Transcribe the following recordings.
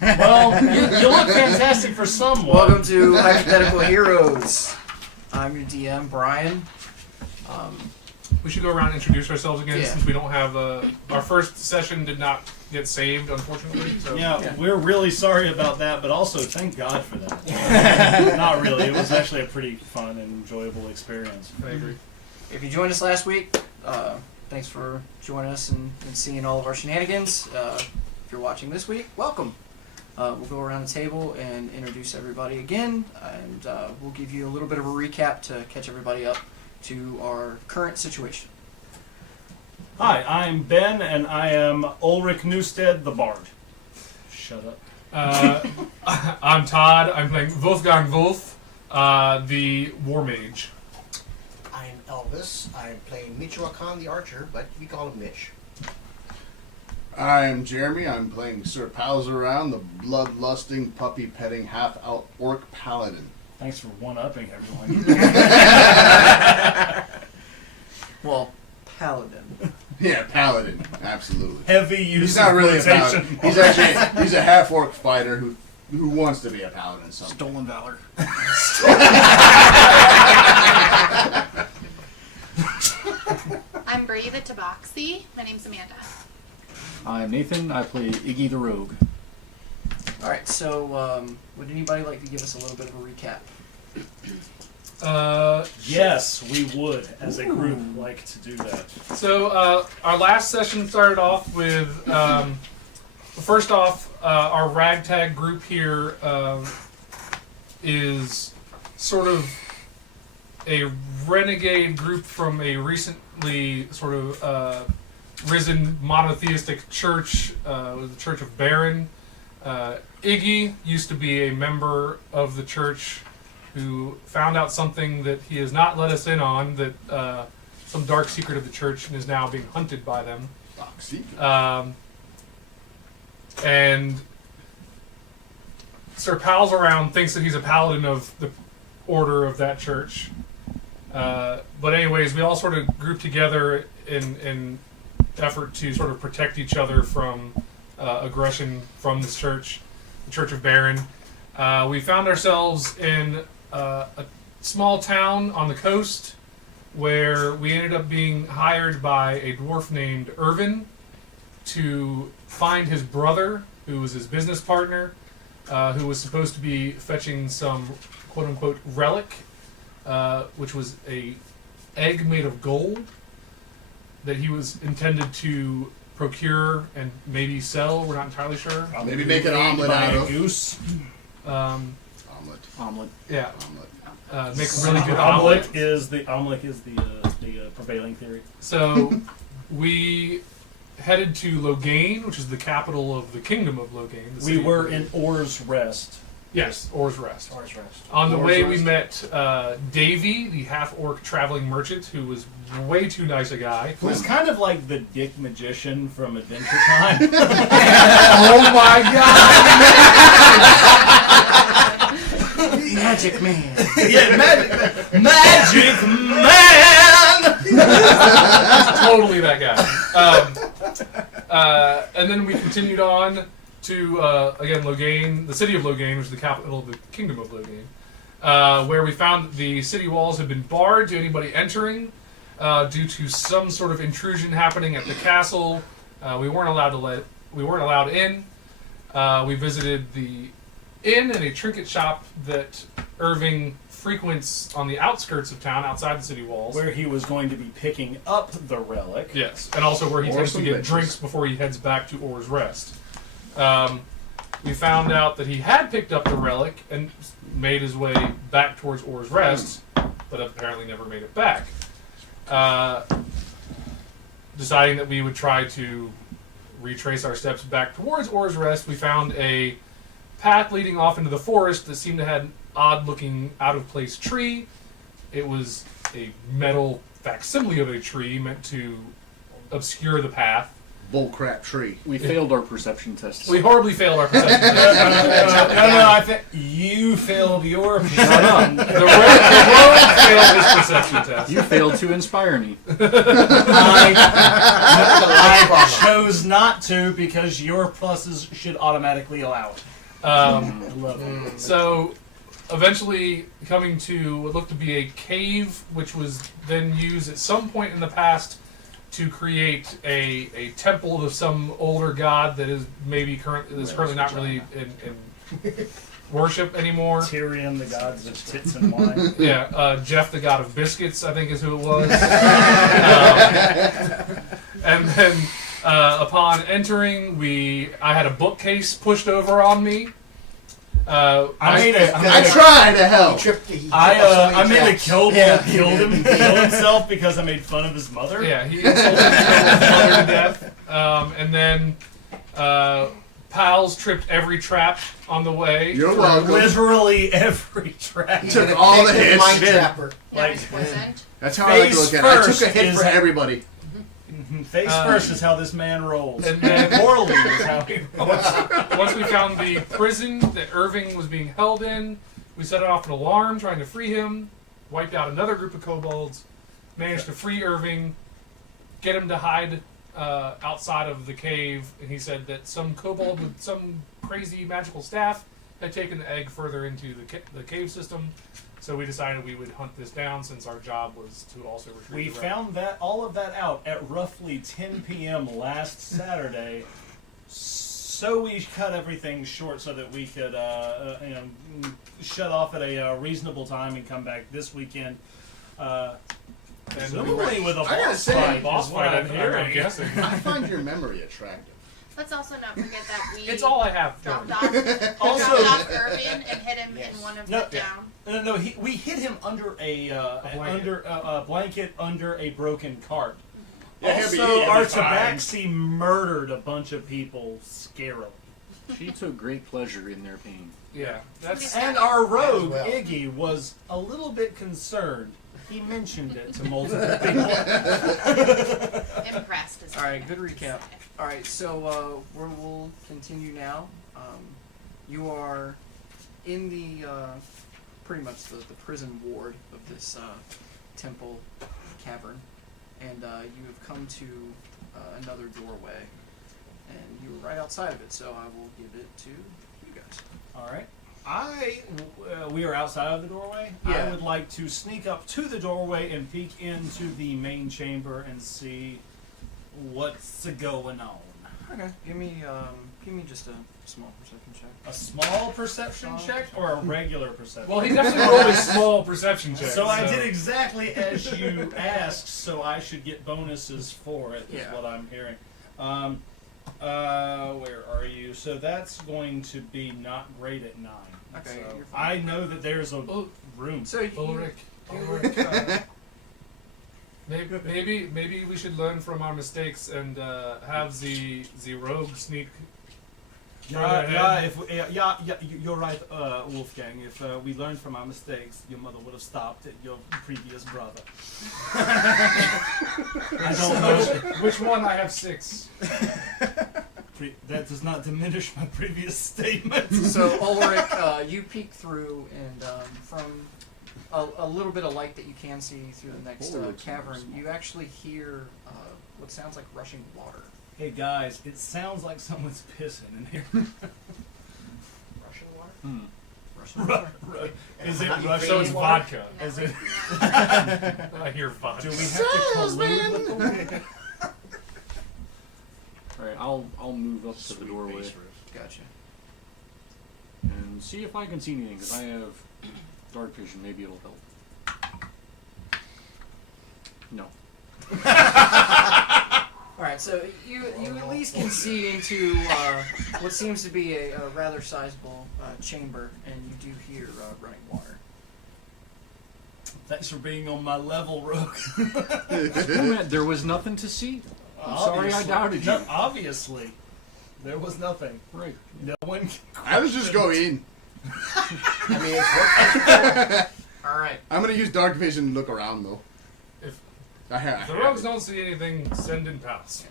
Well, you look fantastic for someone. Welcome to Hypothetical Heroes. I'm your DM, Brian. We should go around and introduce ourselves again, Yeah. since we don't have our first session did not get saved, unfortunately. So. Yeah, we're really sorry about that, but also thank God for that. Not really. It was actually a pretty fun and enjoyable experience. I agree. If you joined us last week, thanks for joining us and seeing all of our shenanigans. If you're watching this week, welcome. We'll go around the table and introduce everybody again, and we'll give you a little bit of a recap to catch everybody up to our current situation. Hi, I'm Ben, and I am Ulrich Newstead, the Bard. Shut up. I'm Todd. I'm playing Wolfgang Wolf, the War Mage. I'm Elvis. I'm playing Michoacan the Archer, but we call him Mitch. I'm Jeremy. I'm playing Sir Palzoran, the bloodlusting, puppy-petting, half-orc paladin. Thanks for one-upping everyone. Well, Paladin. Yeah, paladin, absolutely. Heavy use He's not of really a quotation paladin. He's a half-orc fighter who wants to be a paladin someday. Stolen Valor. I'm Bree the Tabaxi. My name's Amanda. I'm Nathan. I play Iggy the Rogue. Alright, so would anybody like to give us a little bit of a recap? Yes, we would, as a group, like to do that. So our last session started off with, first off, our ragtag group here is sort of a renegade group from a recently sort of risen monotheistic church, the Church of Baron. Iggy used to be a member of the church who found out something that he has not let us in on, that some dark secret of the church, and is now being hunted by them. Dark secret. And Sir Palzoran thinks that he's a paladin of the order of that church. But anyways, we all sort of grouped together in effort to sort of protect each other from aggression from this church, the Church of Baron. We found ourselves in a small town on the coast where we ended up being hired by a dwarf named Irvin to find his brother, who was his business partner, who was supposed to be fetching some quote-unquote relic, which was a egg made of gold that he was intended to procure and maybe sell. We're not entirely sure. Maybe make an omelet out of. Goose. Omelet. Yeah. Omelet. Make a really good omelet. Omelet is the prevailing theory. So we headed to Loghain, which is the capital of the Kingdom of Loghain. We were in Orr's Rest. Yes, Orr's Rest. Orr's Rest. On the Orr's way, Rest. we met Davy, the half-orc traveling merchant, who was way too nice a guy. Who was kind of like the dick magician from Adventure Time. Oh my god! Magic Man. Yeah, magic man. Totally that guy. And then we continued on to, again, Loghain, the city of Loghain, which is the capital of the Kingdom of Loghain, where we found the city walls had been barred to anybody entering due to some sort of intrusion happening at the castle. We weren't allowed in. We visited the inn and a trinket shop that Irving frequents on the outskirts of town, outside the city walls. Where he was going to be picking up the relic. Yes, and also where he Or tends to some get bitches. drinks before he heads back to Orr's Rest. We found out that he had picked up the relic and made his way back towards Orr's Rest, but apparently never made it back. Deciding that we would try to retrace our steps back towards Orr's Rest, we found a path leading off into the forest that seemed to have an odd-looking, out-of-place tree. It was a metal facsimile of a tree meant to obscure the path. bullcrap tree. We failed our perception test. We horribly failed our perception test. No, I think you failed your Shut up. The rogue failed his perception test. You failed to inspire me. I chose not to because your pluses should automatically allow it. Love it. So, eventually coming to what looked to be a cave, which was then used at some point in the past to create a temple of some older god that is currently not really in worship anymore. Tyrion, the gods of tits and wine. Yeah, Jeff, the god of biscuits, I think is who it was. And then upon entering, I had a bookcase pushed over on me. I tried to help. I made a kill kill himself because I made fun of his mother. Yeah, he insulted his mother to death. And then Pals tripped every trap on the way. You're welcome. Literally every trap. Took all the hits. Mind trapper. Like, That's how I like to look at it. I took a hit for everybody. Face first is how this man rolls. And then morally is how he rolls. once we found the prison that Irving was being held in, we set off an alarm trying to free him, wiped out another group of kobolds, managed to free Irving, get him to hide outside of the cave, and he said that some kobold with some crazy magical staff had taken the egg further into the cave system. So we decided we would hunt this down since our job was to also retrieve We the found all of that out at roughly 10 p.m. last Saturday. So we cut everything short so that we could shut off at a reasonable time and come back this weekend. Presumably with a I gotta boss say, fight. boss is what fight, I'm I'm hearing. guessing. I find your memory attractive. Let's also not forget that we It's all I have. dropped Jordan. off, Also- dropped off Irvin and hit him in one of No, the down. No, we hit him under a blanket under a broken cart. Yeah, Also, he'll be our fine. tabaxi murdered a bunch of people scarily. She took great pleasure in their pain. Yeah, that's And our rogue, As well. Iggy, was a little bit concerned. He mentioned it to multiple people. Impressed is All right, good recap. All right, so we'll continue now. You are in the pretty much the prison ward of this temple cavern, and you have come to another doorway, and you were right outside of it. So I will give it to you guys. All right. We are outside of the doorway. Yeah. I would like to sneak up to the doorway and peek into the main chamber and see what's going on. Okay, give me just a small perception check. A small perception check or a regular perception? well. He definitely rolled a small perception check. So I did exactly as you asked, so I should get bonuses for it, is Yeah. what I'm hearing. Where are you? So that's going to be not great at 9. Okay, So you're fine. I know that there's a room. So you, Ulrich, maybe we should learn from our mistakes and have the rogue sneak. You're right, Wolfgang. If we learned from our mistakes, your mother would have stopped at your previous brother. I don't know. Which one? I have 6. That does not diminish my previous statement. So Ulrich, you peek through, and from a little bit of light that you can see through the next Ulrich's cavern, small. you actually hear what sounds like rushing water. Hey guys, it sounds like someone's pissing in here. Rushing water? Hmm. Rushing water? Is it How do you Russian? So it's vodka. No, Is it? I hear vodka. Do we have to collude with them? Alright, I'll move up to the doorway Gotcha. and see if I can see anything, because I have dark vision. Maybe it'll help. No. All right, so you at least can see into what seems to be a rather sizable chamber, and you do hear running water. Thanks for being on my level, Rogue. There was nothing to see. I'm sorry I doubted you. No, obviously. There was nothing. Right. No one. I would just go in. I mean, it's working. All right. I'm gonna use dark vision and look around though. If I have the rogues don't see anything, send in pals.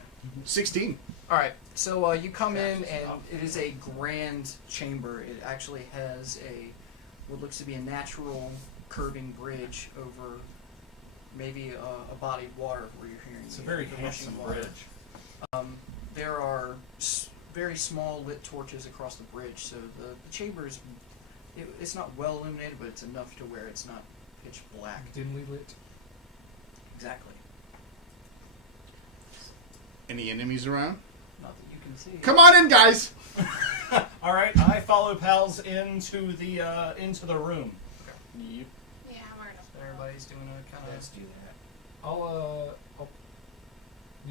16. All right, so you come in, and it is a grand chamber. It actually has what looks to be a natural curving bridge over maybe a body of water where you're hearing It's a very the rushing handsome water. bridge. There are very small lit torches across the bridge, so the chamber is it's not well illuminated, but it's enough to where it's not pitch black. Dimly lit. Exactly. Any enemies around? Not that you can see. Come on in, guys. All right, I follow pals into the room. Yep. Yeah, we're gonna. So everybody's doing a kind of. Let's do that.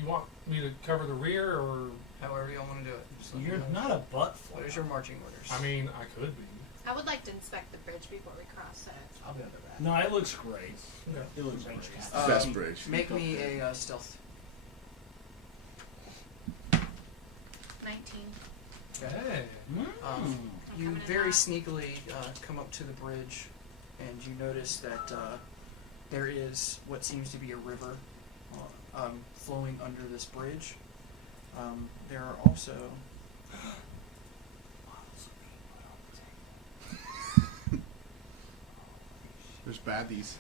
You want me to cover the rear, or? However you all want to do it. Just let me You're know. not a butt What is flap. your marching orders? I mean, I could be. I would like to inspect the bridge before we cross it. I'll be under that. No, it looks great. Yeah. It looks great. Best bridge. Make me a stealth. 19. Hey. Um, I'm You coming in very hot. sneakily come up to the bridge, and you notice that there is what seems to be a river flowing under this bridge. There are also There's baddies.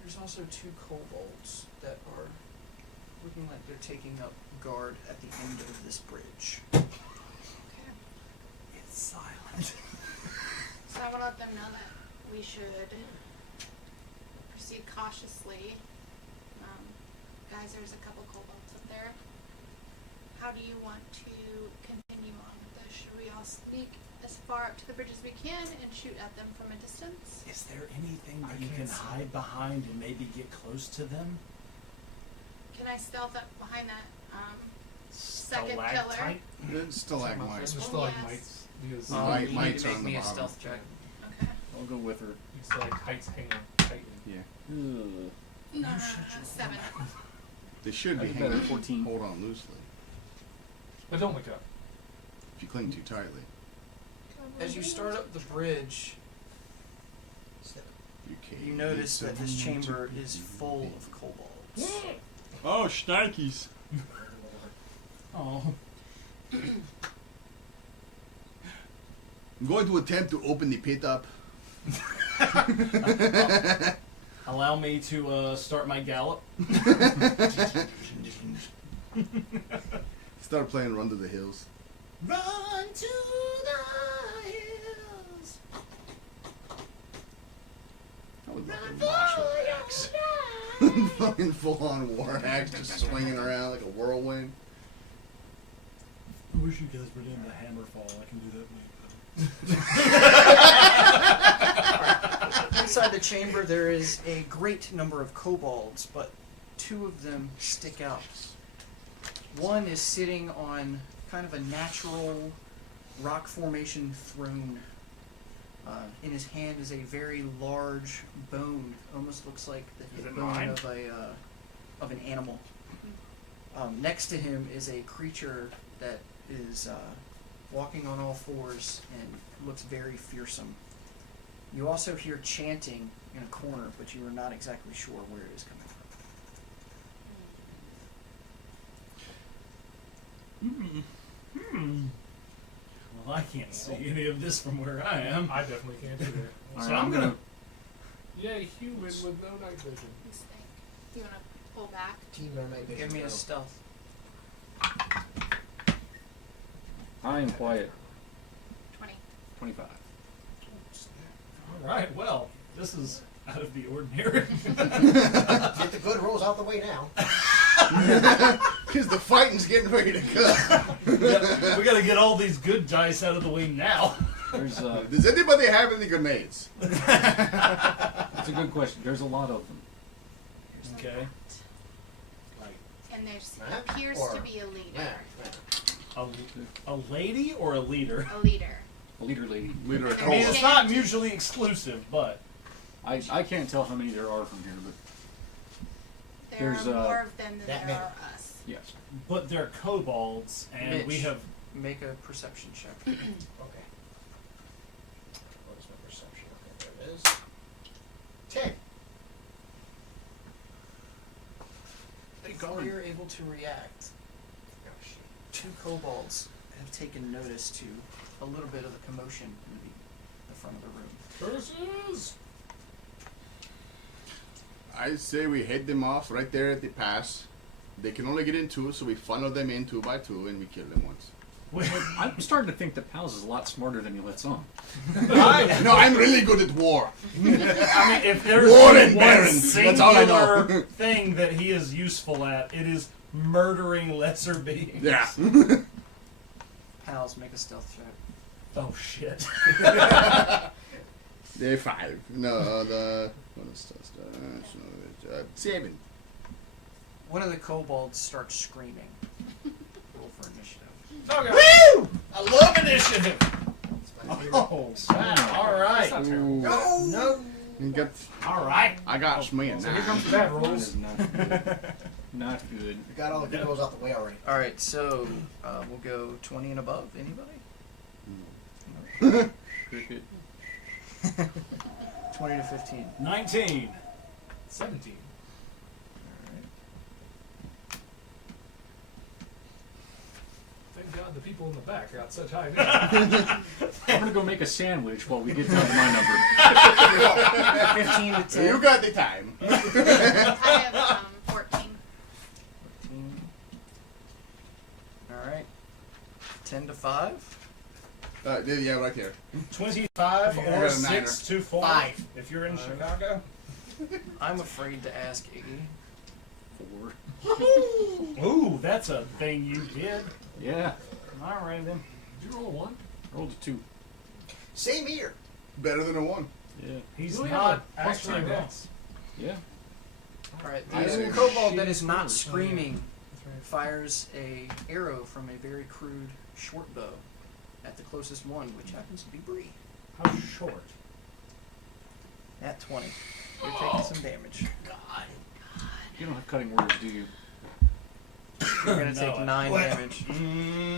there's also 2 kobolds that are looking like they're taking up guard at the end of this bridge. Okay. It's silent. So I want to let them know that we should proceed cautiously. Guys, there's a couple kobolds up there. How do you want to continue on with this? Should we all sneak as far up to the bridge as we can and shoot at them from a distance? Is there anything I that you can't can see. hide behind and maybe get close to them? Can I stealth up behind that second pillar? Stalactite? Stalagmites. It's just Oh, like yes. mites. Because Might- you need mites to are make on me the a bottom. stealth check. Okay. I'll go with her. stalactites hang on tightly. Yeah. Ugh. 7. They should be That's better, hanging. 14. Hold on loosely. But don't look up. If you cling too tightly, As you start up the bridge, you can't. you notice that this chamber is full of kobolds. Oh, shnikes. Oh. I'm going to attempt to open the pit up. Allow me to start my gallop. Start playing Run to the Hills. Run to the hills. I would love Run a for martial your axe. life. Fucking full-on war axe just swinging around like a whirlwind. I wish you guys were in the Hammerfall. I can do that Inside the chamber, there is a great number of kobolds, but 2 of them stick out. One is sitting on kind of a natural rock formation throne. In his hand is a very large bone, almost looks like the Is hip it bone mine? of an animal. Next to him is a creature that is walking on all fours and looks very fearsome. You also hear chanting in a corner, but you are not exactly sure where it is coming from. Well, I can't see any of this from where I am. I definitely can't do that. Alright, So I'm gonna. Yay, human with no night vision. Just think. Do you want to pull back? Team Mermaid Vision. Give me a Go. stealth. I am quiet. 20. 25. All right. Well, this is out of the ordinary. Get the good rolls out the way now. Because the fighting's getting ready to come. we gotta get all these good dice out of the way now. There's Does anybody have any grenades? that's a good question. There's a lot of them. There's a Okay. lot. Like, And there's Map appears or to be a leader. man. A lady or a leader? A leader. A leader lady. Leader of I I mean, Cola. it's not mutually exclusive, but I can't tell how many there are from here, but There There's, are more of them than that there many. are us. yes. they're kobolds, and we Mitch. have. Make a perception check. Okay. What is my perception? Okay, there it is. 10. Before you're able to react, Oh, shit. two kobolds have taken notice to a little bit of the commotion in the front of the room. Curses! I say we head them off right there at the pass. They can only get in two, so we funnel them in 2 by 2 and we kill them once. I'm starting to think that Pals is a lot smarter than he lets on. No, I'm really good at war. I mean, if there's War only and one barons, that's all I know. singular thing that he is useful at, it is murdering lesser beings. Yeah. Pals, make a stealth check. Oh shit. They're 5. No, the... What is that? 7. One of the kobolds starts screaming. Roll for initiative. Okay. Woo! I love initiative. Oh, wow. All right. That's not terrible. Ooh. No. You got- All right. I got me a So here 9. comes the bad Mine rolls. is not good. Not good. We got all the good rolls out the way already. Alright, so we'll go 20 and above. Anybody? Cricket. 20 to 15. 19. 17. Thank God the people in the back got such high numbers. I'm gonna go make a sandwich while we get down to my number. 15 to 10. You got the time. I have 14. 14. Alright. 10 to 5. Yeah, right here. 25 I or got a 6 to 4. 5. If you're in 5. Chicago. I'm afraid to ask Iggy. 4. Ooh, that's a thing you did. Yeah. All right then. Did you roll a 1? Rolled a 2. Same here. Better than a 1. Yeah. He's You only not have a actually +9 wrong. dex. Yeah. Alright, I the see. kobold that is not screaming That's right. fires a arrow from a very crude short bow at the closest one, which happens to be Bree. How short? At 20. You're taking some damage. You don't have cutting words, do you? You're gonna No, take I- 9 What? damage.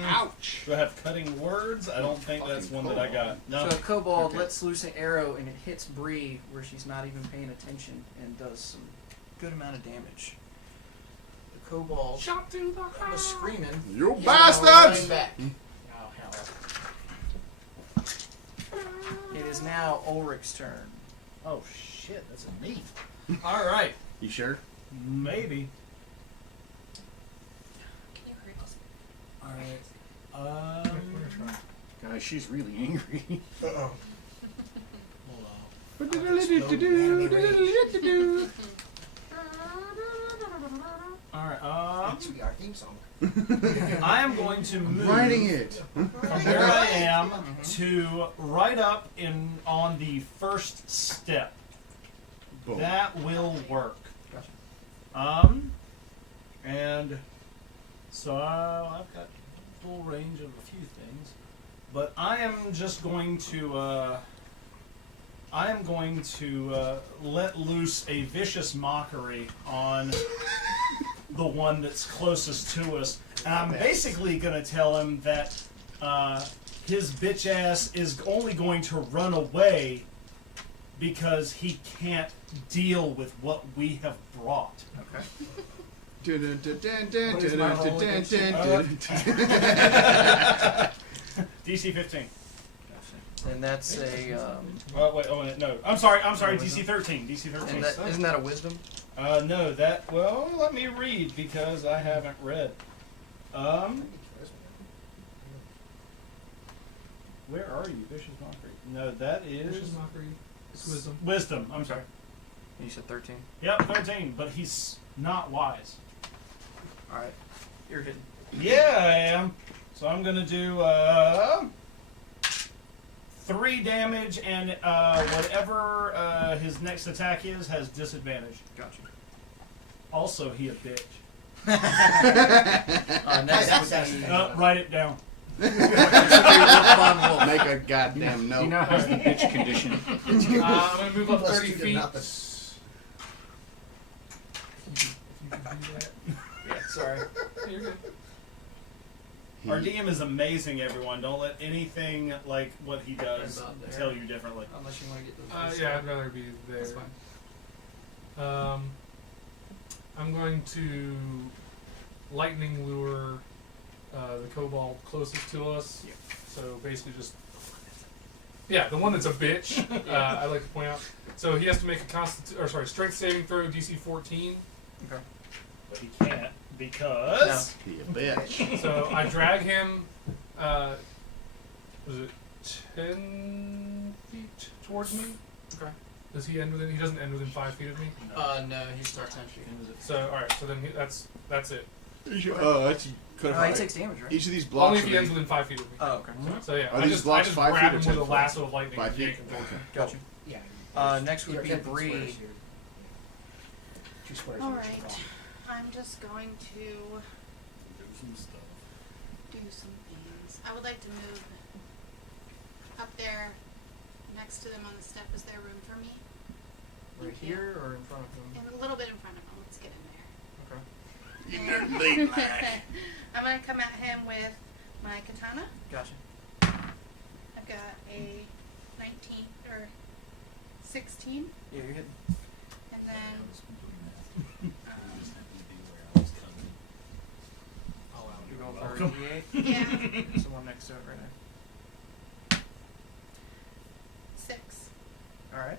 Ouch. Do I have cutting words? I don't think that's Fucking one that I got. No. So a kobold Okay. lets loose an arrow and it hits Bree where she's not even paying attention and does some good amount of damage. The kobold Shot to the that was screaming. You is now bastards! running back. Oh, hell. It is now Ulrich's turn. Oh, shit. That's a neat. All right. You sure? Maybe. Can you hurry us? All right. We're gonna try. Guys, she's really angry. Uh-oh. All right. That should be our theme song. I am going to move Writing it. from where I am to right up in on the first step. Boom. That will work. Gotcha. And so I've got full range of a few things, but I am just going to let loose a vicious mockery on the one that's closest to us, and I'm basically going to tell him that his bitch ass is only going to run away because he can't deal with what we have brought. Okay. DC 15. Gotcha. And that's a Wait, no. I'm sorry, DC 13. DC 13. and that isn't that a wisdom? No, well, let me read because I haven't read. Where are you? Vicious Mockery. No, that is Vicious mockery. It's wisdom. Wisdom. I'm sorry. You said 13. Yep, 13, but he's not wise. Alright. You're hidden. Yeah, I am. So I'm gonna do 3 damage, and whatever his next attack is has disadvantage. Gotcha. Also, he a bitch. Next That's would be Write it down. this would be Wolf Wolf. Make a goddamn He note. now has the bitch condition. I'm gonna move up Plus 30 2 to feet. nothing. If you can do that. Yeah, sorry. You're good. Our DM is amazing, everyone. Don't let anything like what he does About there. tell you differently. Unless you want to get those. Yeah, I'd rather be there. That's fine. I'm going to lightning lure the kobold closest to us. Yep. So basically just... Yeah, the one that's a bitch, I like to point out. So he has to make a strength saving throw, DC 14. Okay. But he can't because He a bitch. So I drag him, was it 10 feet towards me? Okay. Does he end within? He doesn't end within 5 feet of me. No, he starts 10 feet. So all right. So then that's it. That's He takes damage, right? Each of these blocks. Only if he are ends within 5 feet of me. Oh, okay. So yeah, Are I these just blocks 5 grab feet him or with a 10 lasso of lightning 5 and feet? yank him towards me. Gotcha. Yeah. Next would You're be 10 feet Bree. squares here. 2 squares. All each right. block. I'm just going to do some stuff. do some things. I would like to move up there next to them on the step. Is there room for me? Right here or in front of him? And a little bit in front of him. Let's get in there. Okay. In their late lag. I'm gonna come at him with my katana. Gotcha. I've got a 19 or 16, Yeah, you're hitting. and then You're going for Welcome. a yeah, D8. Someone next to it right there. 6. All right.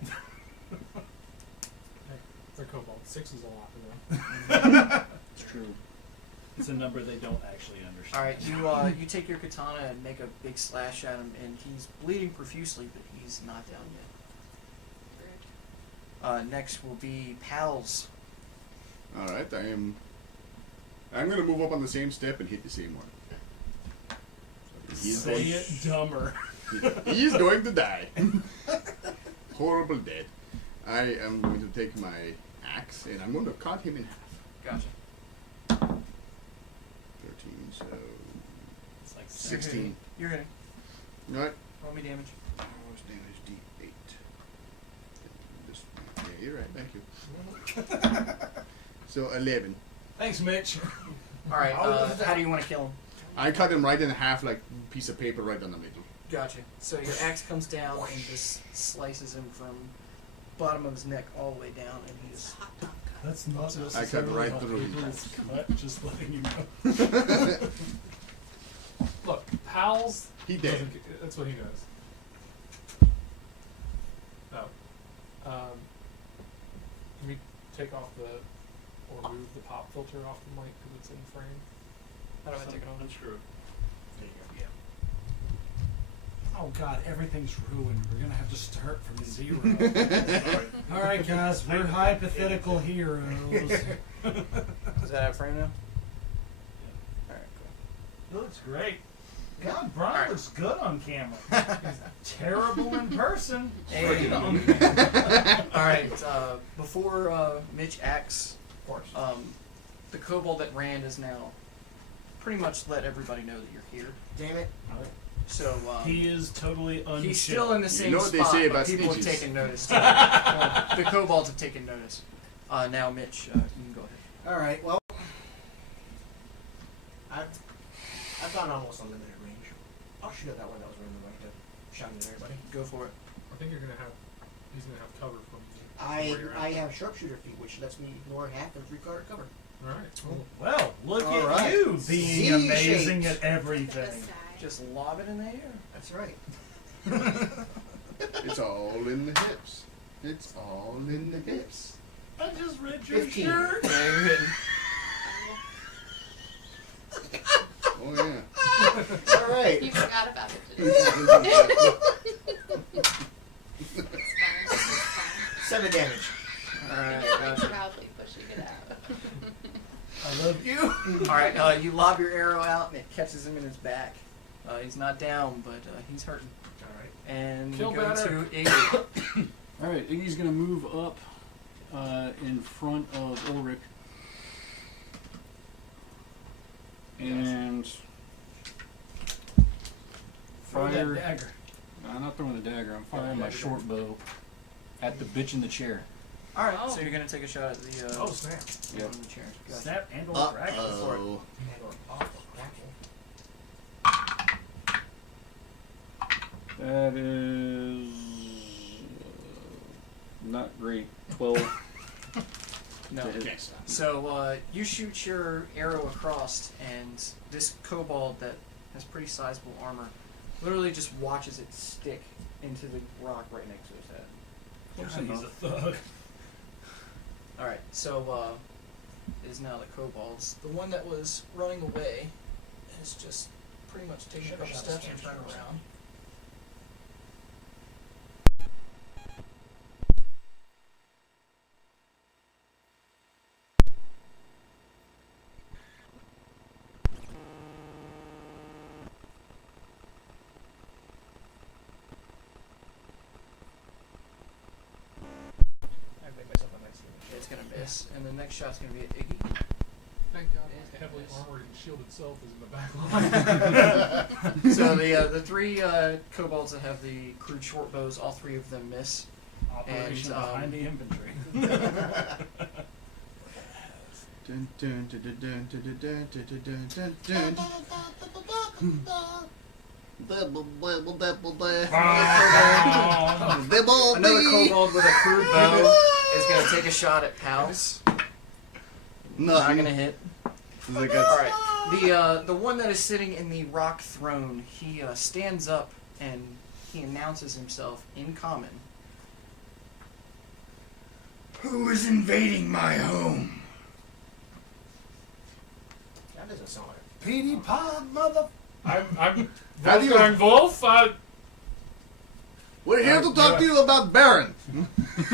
They're kobold. 6 is a lot to them. It's true. It's a number they don't actually understand. All right. You take your katana and make a big slash at him, and he's bleeding profusely, but he's not down yet. Next will be Pals. All right, I'm gonna move up on the same step and hit the same one. He's Say going, it dumber. he's going to die. Horrible dead. I am going to take my axe and I'm going to cut him in half. Gotcha. 13, so It's like 16. You're hitting. All right. Roll me damage. What's damage? D8. This, yeah, you're right. Thank you. So 11. Thanks, Mitch. All right. How do you want to kill him? I cut him right in half, like a piece of paper right down the middle. Gotcha. So your axe comes down and just slices him from bottom of his neck all the way down, and he It's just a hot dog cut. That's not I cut necessarily right how through his people's cut, just letting you know. Look, Pals. He dead. That's what he does. Oh. Can we take off or move the pop filter off the mic because it's in frame? how do I take it off? Unscrew. There you go. Oh God, everything's ruined. We're gonna have to start from zero. All right, guys, we're hypothetical heroes. Is that out of frame now? All right. It looks great. God, Brian Alright. looks good on camera. He's terrible in person. Hey. Freedom. All right. Before Mitch acts, Of course. the kobold that ran is now pretty much let everybody know that you're here. Damn it. So He is totally unchill. he's still in the same know what they spot, say but about people have snitches. taken notice. The kobolds have taken notice. Now, Mitch, you can go ahead. All right. Well, I've gone almost unlimited range. I'll shoot at that one that was running right to shout at everybody. Go for it. I think he's gonna have cover from where you're I at. have sharpshooter feet, which lets me ignore half and 3/4 cover. All right. Cool. Well, look All at right. you being Z amazing shapes. at everything. This side. Just lob it in the air. That's right. It's all in the hips. It's all in the hips. I just read your 15. shirt. Yeah, you're hitting. Oh yeah. All right. You forgot about it today. It's fine. It's fine. 7 damage. All right. You're Gotcha. proudly pushing it out. I love you. All right. You lob your arrow out, and it catches him in his back. He's not down, but he's hurting. All right. And Feel we go better. to Iggy. All right, Iggy's gonna move up in front of Ulrich, and Throw that fire. dagger. I'm not throwing the dagger. I'm firing my short bow at the bitch in the chair. All right. So you're gonna take a shot at the Oh snap! one in the chair. Gotcha. Snap and or dragon. Uh-oh. And or off the grapple. That is not great. 12. No. Okay, stop. So you shoot your arrow across, and this kobold that has pretty sizable armor literally just watches it stick into the rock right next to his head. God, he's a thug. All right, so it is now the kobolds. The one that was running away is just pretty much taking a couple steps and turn around. I made myself a nice little It's gonna miss, and the next shot's gonna be at Iggy. Thank God my heavily armored and shielded self is in the back line. So the three kobolds that have the crude short bows, all three of them miss. Operation And, behind the infantry. Dun, dun, dun, dun, dun, dun, dun, dun, dun, dun, dun. Another kobold with a crude bow is gonna take a shot at Pals. Not gonna hit. All right. The one that is sitting in the rock throne, he stands up and he announces himself in common. Who is invading my home? That doesn't sound like Petey Pod, mother. I'm How do you- Wolfgang Wolf. We're here to talk to you about Baron. Shut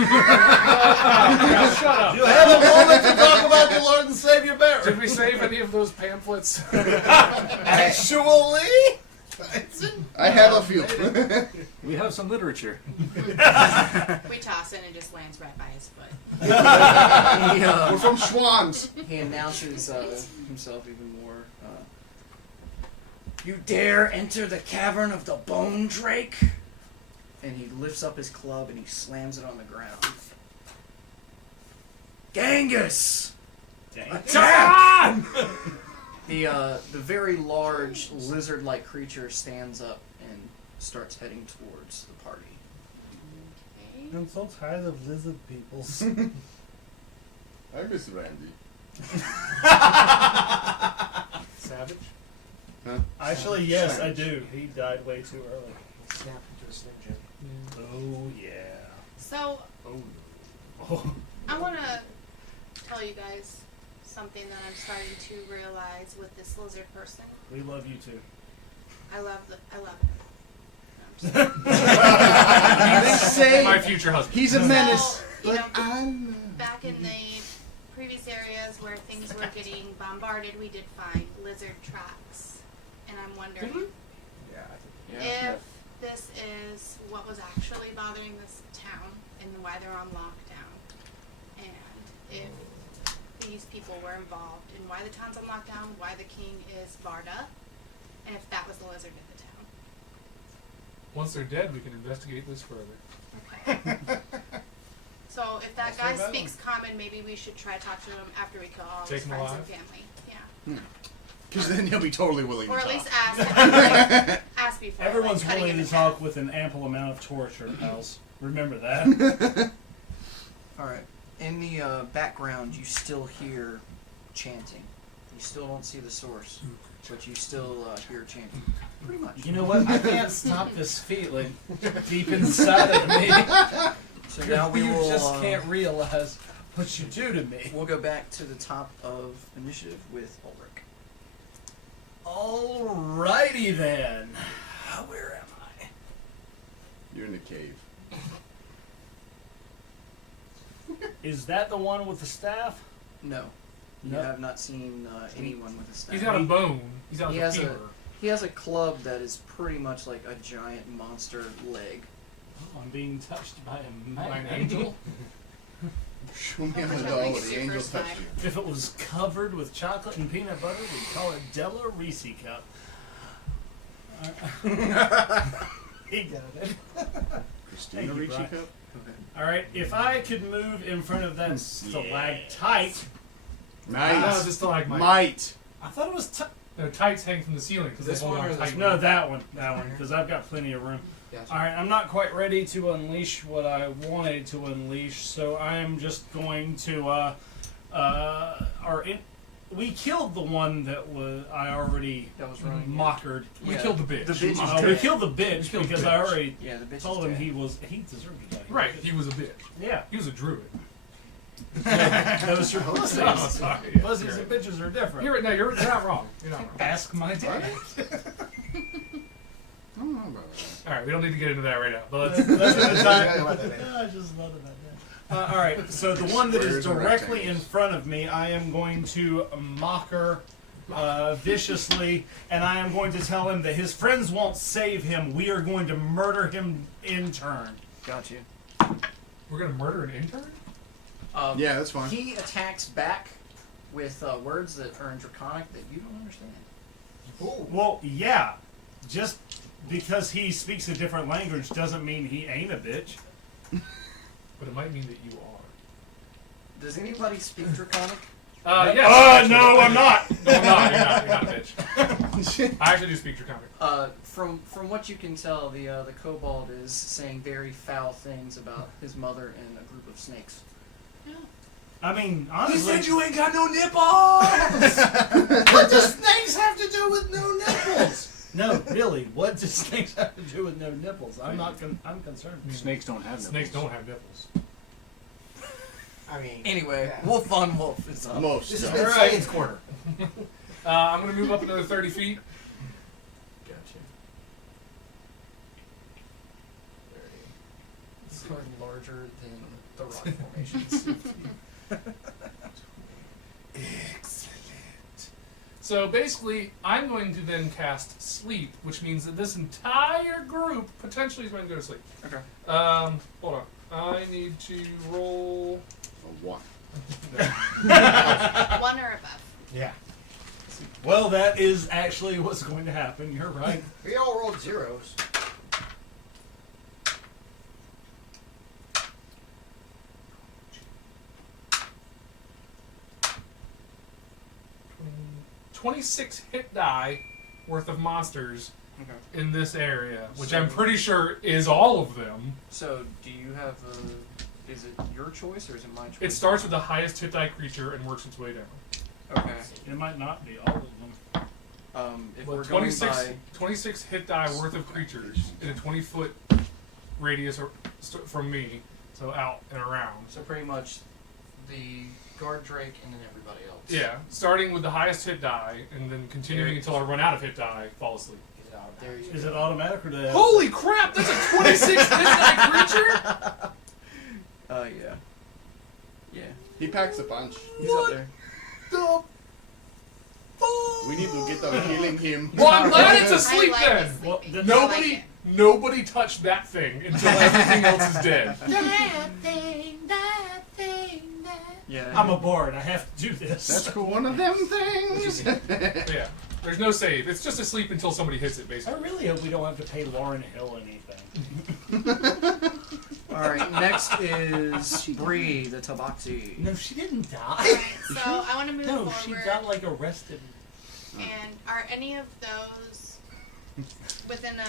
up. You have a moment to talk about your Lord and Savior Did Baron. we save any of those pamphlets? Actually, I have a few. We have some literature. We toss it and it just lands right by his foot. We're from Schwann's. He announces himself even more. You dare enter the cavern of the Bone Drake? And he lifts up his club and he slams it on the ground. Genghis! Attack! The very large lizard-like creature stands up and starts heading towards the party. Okay. I'm so tired of lizard peoples. I miss Randy. Savage. Huh? Actually, yes, I do. He died way too early. snap into a Slim Jim. Oh yeah. So Oh no. I want to tell you guys something that I'm starting to realize with this lizard person. We love you too. I love him. No, I'm just kidding. My future husband. He's a menace. So, you know, I love back in the previous areas where things were getting bombarded, we did find lizard tracks, and I'm wondering Yeah, I think. if this is what was actually bothering this town and why they're on lockdown, and if these people were involved in why the town's on lockdown, why the king is barred up, and if that was the lizard in the town. Once they're dead, we can investigate this further. Okay. So if that That's guy no bad speaks common, maybe we should try to talk to him after we kill all his Take him friends alive? and family. Yeah. Because then he'll be totally willing Or to at least talk. ask. Ask before. Everyone's like, cutting willing him to in half. talk with an ample amount of torture, pals. Remember that. Alright. In the background, you still hear chanting. You still don't see the source, but you still hear chanting. Pretty much. You know what? I can't stop this feeling deep inside of me. So now we you will. just can't realize what you do to me. We'll go back to the top of initiative with Ulrich. Alrighty then. Where am I? You're in the cave. Is that the one with the staff? No. You No. have not seen anyone with a staff. He's got a bone. He's got He like a has a- femur. He has a club that is pretty much like a giant monster leg. Oh, I'm being touched by a By man. an angel. Show me on the Pretend doll like where it's the your angel first touched time. you. If it was covered with chocolate and peanut butter, we'd call it Della Reese Cup. He got it. Christina Thank you, Ricci Brian. Cup? Alright, if I could move in front of that stalactite. That was Might. a stalagmite. Might. I thought it was No, tights hang from the ceiling because they This hold one on or tight. this No, that one, because I've got plenty of room. Gotcha. All right, I'm not quite ready to unleash what I wanted to unleash, so I am just going to. We killed the one that was I already That was running. mockered. We Yeah. killed the bitch. The bitch is We dead. killed the bitch We killed the because bitch. I already Yeah, the bitch told is him dead. he deserved to die. Right, he was a bitch. Yeah. He was a druid. Those are pussies. Oh, sorry. Yeah, Pussies you're and right. bitches are different. You're not wrong. You're not wrong. Ask my dad. I don't know about that. All right, we don't need to get into that right now. But let's. That's the Yeah, time. let that in. I just love it. All right, so the one that is Squares and directly in rectangles. front of me, I am going to mock her viciously, and I am going to tell him that his friends won't save him. We are going to murder him in turn. Got you. We're gonna murder an intern? Yeah, that's fine. He attacks back with words that are in Draconic that you don't understand. Well, yeah, just because he speaks a different language doesn't mean he ain't a bitch. But it might mean that you are. Does anybody speak Draconic? Yes. No, I'm not. No, I'm not. You're not a bitch. I actually do speak Draconic. From what you can tell, the kobold is saying very foul things about his mother and a group of snakes. I mean, honestly, ain't got no nipples! what do snakes have to do with no nipples? No, really, what do snakes have to do with no nipples? I'm not. I'm concerned. Snakes don't have nipples. Snakes don't have nipples. I mean, Anyway, yeah. Wolf on Wolf is up. Most. This has of been All right. Science Corner. I'm gonna move up another 30 feet. Gotcha. It's larger than the rock formations. Excellent. So basically, I'm going to then cast Sleep, which means that this entire group potentially is going to go to sleep. Okay. Hold on. I need to roll. A one. 1 or above. Yeah. Well, that is actually what's going to happen. You're right. We all rolled zeros. Mm, 26 hit die worth of monsters Okay. in this area, which I'm pretty sure is all of them. So, do you have a... Is it your choice or is it my choice? It starts with the highest hit die creature and works its way down. Okay. It might not be all of them. If Well, we're going 26, by... 26 hit die worth of creatures in a 20-foot radius from me, so out and around. So pretty much the guard drake and then everybody else. Yeah, starting with the highest hit die and then continuing until I run out of hit die, fall asleep. There you Is go. it automatic or do they have Holy crap, that's a 26 hit die creature? Yeah. Yeah. He packs a punch. He's up there. The We need to get on killing him. Well, I'm glad it's asleep I like then. it Well, sleeping. then I like Nobody, it. nobody touched that thing until everything else is dead. That thing. Yeah. I'm a bard. I have to do this. That's cool. One of them things. Yeah, there's no save. It's just asleep until somebody hits it, I basically. really hope we don't have to pay Lauren Hill anything. Alright, next is Bree, the Tabaxi. No, she didn't die. Alright, so I want to move No, forward. she got like arrested. And are any of those within a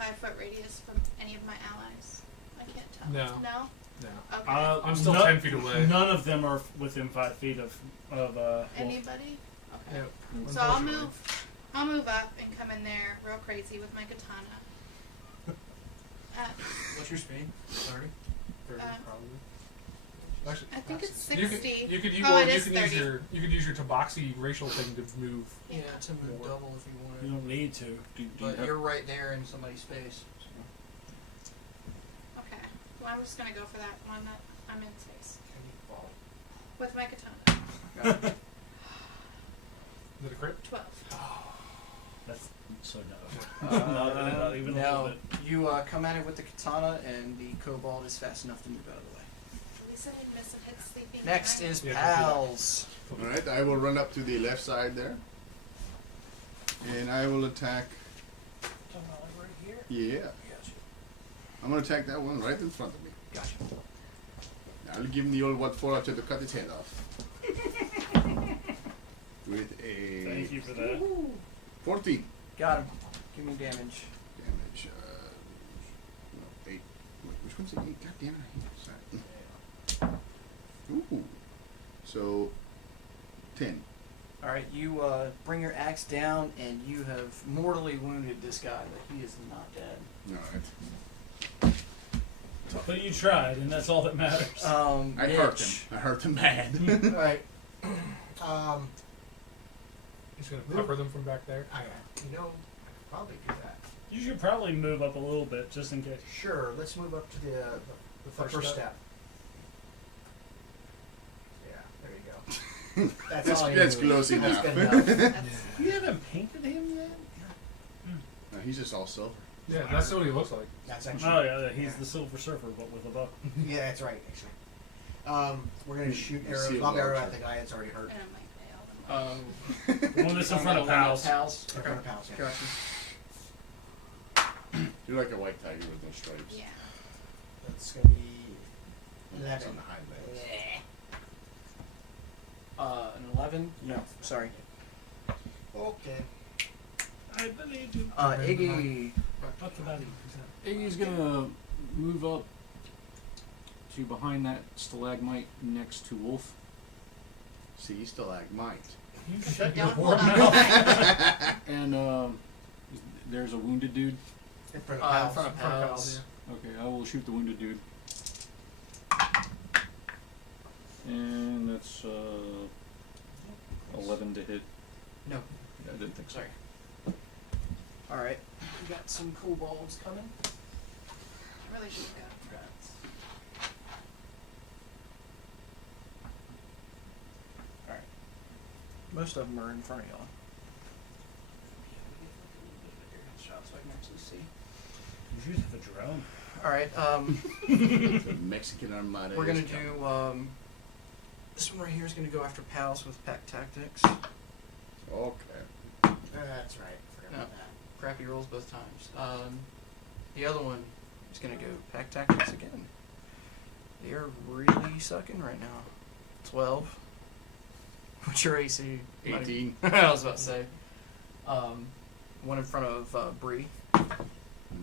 5-foot radius from any of my allies? I can't tell. No. No? No. Okay. I'm still 10 feet away. None of them are within 5 feet of Wolf. Anybody? Okay. Yep, So I'll unfortunately. move up and come in there real crazy with my katana. What's your speed? 30? 30 Uh, probably. Actually, I think it's you 60. could, you could, Oh, well, it you is can 30. you could use your Tabaxi racial thing to move. Yeah, to move More. double if you You wanted. don't need to. But you're right there in somebody's space. Okay. Well, I'm just gonna go for that one that I'm in space. With my katana. Is it a crit? 12. That's so no. Uh, not even a little no, bit. you come at it with the katana, and the kobold is fast enough to move out of the way. At least I didn't miss a hit sleeping. Next behind. is Yeah, Pals. Alright, I will run up to the left side there. And I will attack. Right here? Yeah. Gotcha. I'm going to attack that one right in front of me. Gotcha. I'll give him the old what for after to cut his head off. With a Thank you for that. 14 Got him. Give me damage. damage. So 10. All right, you bring your axe down, and you have mortally wounded this guy, but he is not dead. Alright. But you tried, and that's all that matters. I hurt him. I hurt him bad. Alright. He's gonna cover them from back there. I could probably do that. You should probably move up a little bit, just in case. Sure, let's move up to the first step. Yeah, there you go. That's all you That's need. close enough. That's good enough. You haven't painted him yet? No, he's just all silver. Yeah, that's what he looks like. That's actually. Oh yeah, he's the Silver Surfer, but with a bow. Yeah, that's right, actually. We're gonna shoot You arrows. see a Lob arrow larger. at the guy that's already hurt. And I'm like, fail. The one that's in front of Pals. Pals. In front of Pals, yeah. Gotcha. You're like a white tiger with no stripes. Yeah. That's gonna be 11. It's on the hind legs. An 11? No, sorry. Okay. I believe you. Iggy. What's about it? Iggy's gonna move up to behind that stalagmite next to Wolf. See, stalagmite. You shut your Don't whore hold on. mouth. And there's a wounded dude. In front In of Pals. front of Pals. Okay, I will shoot the wounded dude. And that's 11 to hit. No. I didn't think so. Sorry. Alright. We got some kobolds coming. I really should go. Alright. Most of them are in front of y'all. So I can actually see. You should have a drone. Alright, The Mexican Armada. we're gonna is coming. do, this one right here is gonna go after Pals with Pack Tactics. Okay. That's right. Forgot about that. Crappy rolls both times. The other one is gonna go Pack Tactics again. They are really sucking right now. 12. What's your AC? 18. I was about to say. One in front of Bree.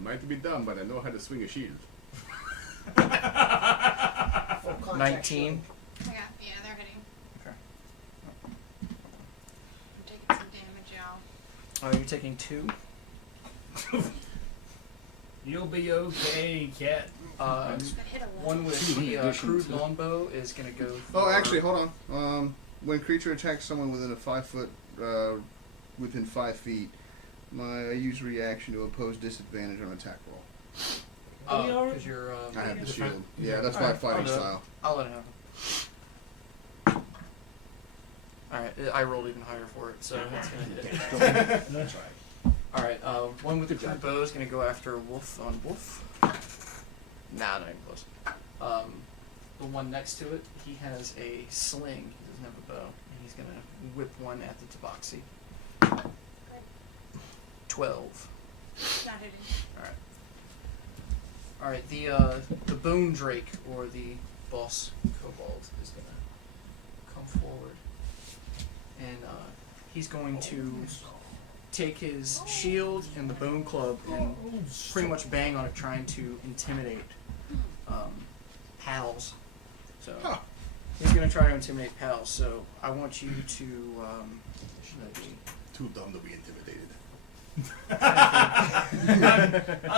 Might be dumb, but I know how to swing a shield. Full contact 19. shield. Yeah, they're hitting. Okay. I'm taking some damage, y'all. Oh, you're taking 2. You'll be okay, cat. I hit a One with Two in the addition crude to- longbow is gonna go. Oh, for- actually, hold on. When creature attacks someone within a 5 foot, within 5 feet, I use reaction to oppose disadvantage on attack roll. Oh, because you're. I have the Yeah. shield. Yeah, that's my Alright, fighting I'll do it. style. I'll let it happen. Alright, I rolled even higher for it, so that's gonna hit. That's right. Alright, one with the crude bow is gonna go after Wolf on Wolf. Nah, not even close. The one next to it, he has a sling. He doesn't have a bow. And he's gonna whip one at the Tabaxi. 12. Not hitting. Alright, the Bone Drake, or the boss kobold, is gonna come forward. And he's going to take his shield and the bone club and pretty much bang on it, trying to intimidate Pals. So he's gonna try to intimidate Pals. So I want you to what should that be? Too dumb to be intimidated. I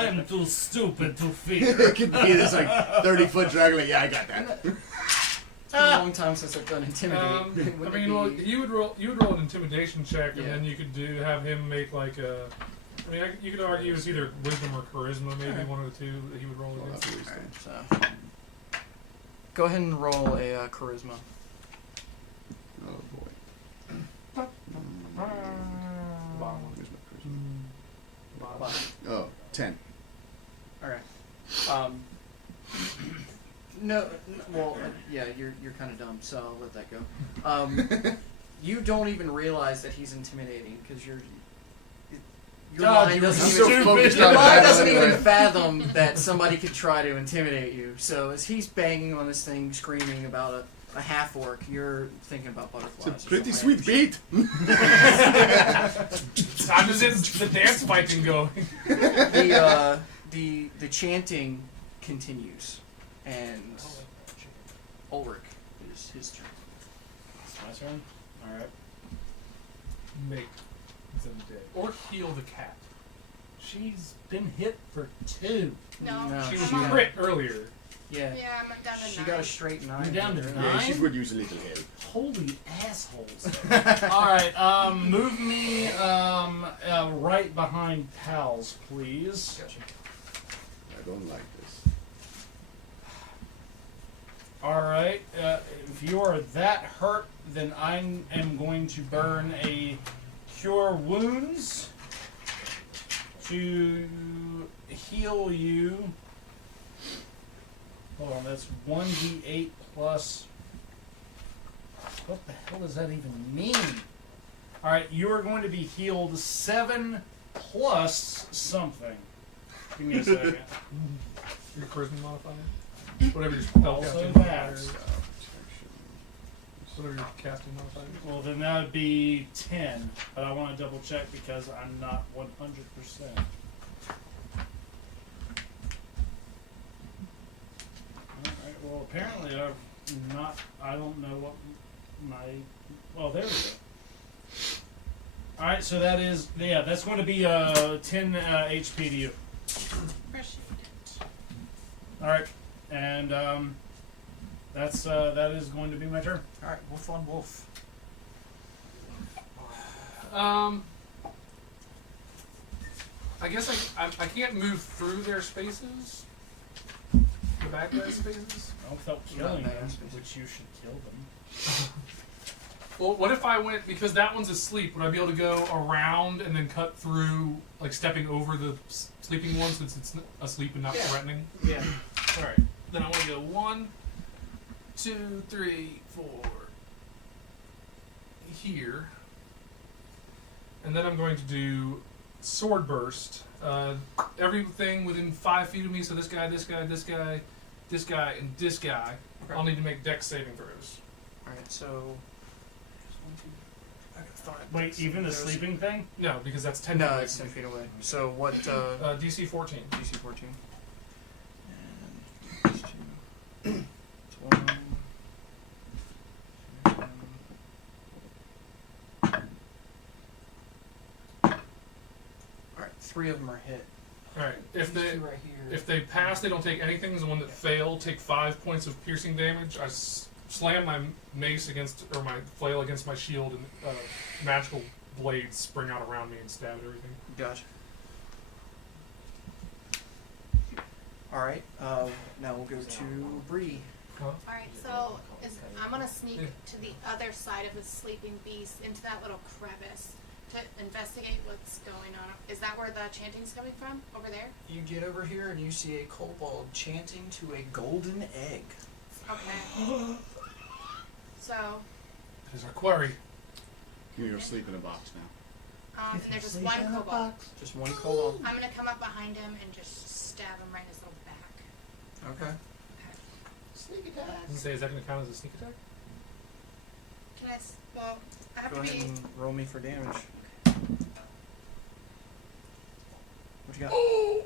am too stupid to fear. It could be this like 30-foot dragon. Like, yeah, I got that. It's been a long time since I've done intimidate. I Wouldn't it mean, well, be- you would roll an intimidation check, and Yeah. then you could have him make like a. I mean, you could argue it's either wisdom or charisma, maybe Alright. one of the two that he would roll Well, against. that's wisdom. Alright, so go ahead and roll a charisma. Oh boy. Where's my charisma? Bottom. Oh, 10. Alright. No, well, yeah, you're kind of dumb, so I'll let that go. You don't even realize that he's intimidating because your God, mind you doesn't were even so focused your on mind that doesn't anyway. even fathom that somebody could try to intimidate you. So as he's banging on this thing, screaming about a half orc, you're thinking about butterflies. It's a or pretty something. sweet beat. I'm just in the dance fighting going. The chanting continues, and Ulrich is his turn. My turn? Alright. Make them dead. Or heal the cat. She's been hit for 2. No. No, She she was got- crit earlier. Yeah. Yeah, I'm down to She 9. got a straight 9. You're down to here. 9? Yeah, she would use a little help. Holy assholes. Alright, move me right behind pals, please. Gotcha. I don't like this. Alright, if you are that hurt, then I am going to burn a Cure Wounds to heal you. Hold on, that's 1d8 plus. What the hell does that even mean? Alright, you are going to be healed 7 plus something. Give me a second. Your charisma modifier. Whatever your spell Also casting that. modifier is. Whatever your casting modifier is. Well, then that would be 10, but I want to double check because I'm not 100%. Alright, well, apparently I don't know what my, well, there we go. Alright, so that is, yeah, that's going to be 10 HP to you. Appreciate it. Alright, and that is going to be my turn. Alright, wolf on wolf. I guess I can't move through their spaces. The back guy's spaces. Not without Not killing bad them, space. which you should kill them. Well, what if I went, because that one's asleep, would I be able to go around and then cut through, like stepping over the sleeping one since it's asleep and not Yeah. threatening? Yeah. Alright, then I want to go 1, 2, 3, 4 here. And then I'm going to do Sword Burst. Everything within 5 feet of me, so this guy, this guy, this guy, this guy, and this guy, Okay. I'll need to make dex saving throws. Alright, so. I gotta find Wait, even the those- sleeping thing? No, because that's 10 No, feet it's away 10 feet away. So what, DC 14. DC 14. And these two. It's 1. Alright, 3 of them are hit. Alright, if These they two right here. if they pass, they don't take anything. The one that fail take 5 points of piercing damage. I slam my mace against, or my flail against my shield, and magical blades spring out around me and stab everything. Gotcha. Alright, now we'll go to Bree. Alright, so I'm gonna sneak to the other side of the sleeping beast into that little crevice to investigate what's going on. Is that where the chanting's coming from? Over there? You get over here and you see a kobold chanting to a golden egg. Okay. So, That is our quarry. Can you go sleep in a box now? and there's just one kobold. Just one kobold. I'm gonna come up behind him and just stab him right in his little back. Okay. Sneak I was gonna say, is that going to count as a sneak attack? Can I, well, I have Go to ahead be, and roll me for damage. What you got? Oh,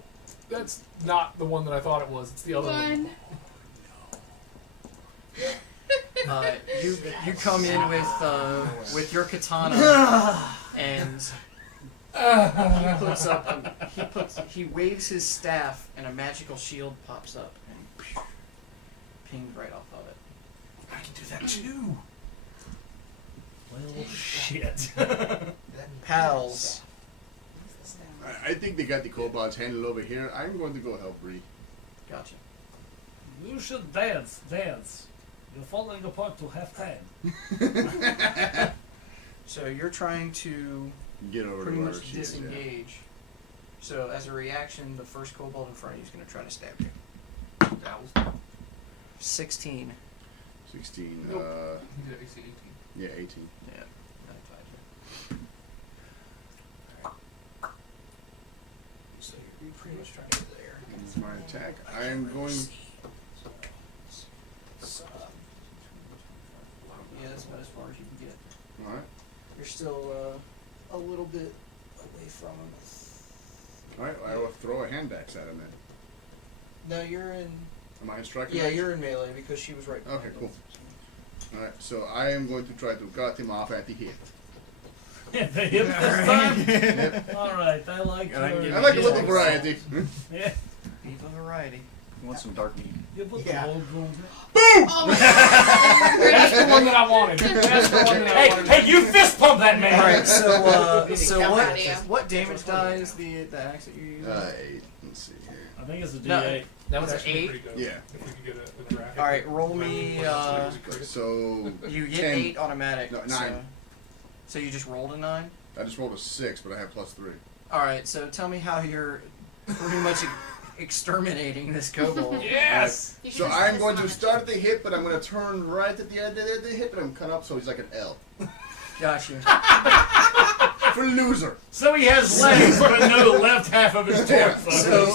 that's not the one that I thought it was. It's the other one. 1. You come in with your katana and he puts up he waves his staff and a magical shield pops up and pinged right off of it. I can do that too. Well, shit. Pals. I think they got the kobolds handled over here. I'm going to go help Bree. Gotcha. You should dance. You're falling apart to half time. So you're trying to Get over pretty to where much she is. Yeah. disengage. So as a reaction, the first kobold in front of you is going to try to stab you. That was 16. 16. Nope. He did AC 18. Yeah, 18. Yeah. So you're pretty much trying to get there. That's my attack. I am going. Yeah, that's about as far as you can get. Alright. You're still a little bit away from him. Alright, I will throw a hand axe at him then. No, you're in. Am I in striking Yeah, range? you're in melee because she was right behind Okay, him. cool. Alright, so I am going to try to cut him off at the hip. The hip this time? Alright, I like Go ahead and your... I like a little variety. Yeah. Viva variety. You want some dark meat? You put Yeah. the whole gold... Oh my god. That's the one that I wanted. That's the one that I wanted. Hey, you fist pump that man! Alright, so Come what out of you. what damage die is the axe that you use? 8. Let's see here. I think it's a D8. No. That was Was it actually 8? pretty good. Yeah. If we could get a draft. Alright, roll me So you get 10. 8 automatic. No, 9. So you just rolled a 9? I just rolled a 6, but I have +3. Alright, so tell me how you're pretty much exterminating this kobold. Yes! You should So just I'm fist going to pump start at the hip, but I'm going to turn right at the end of the hip, and I'm cut up so he's like an L. Got you. For loser. So he has legs, but no left half of his torso.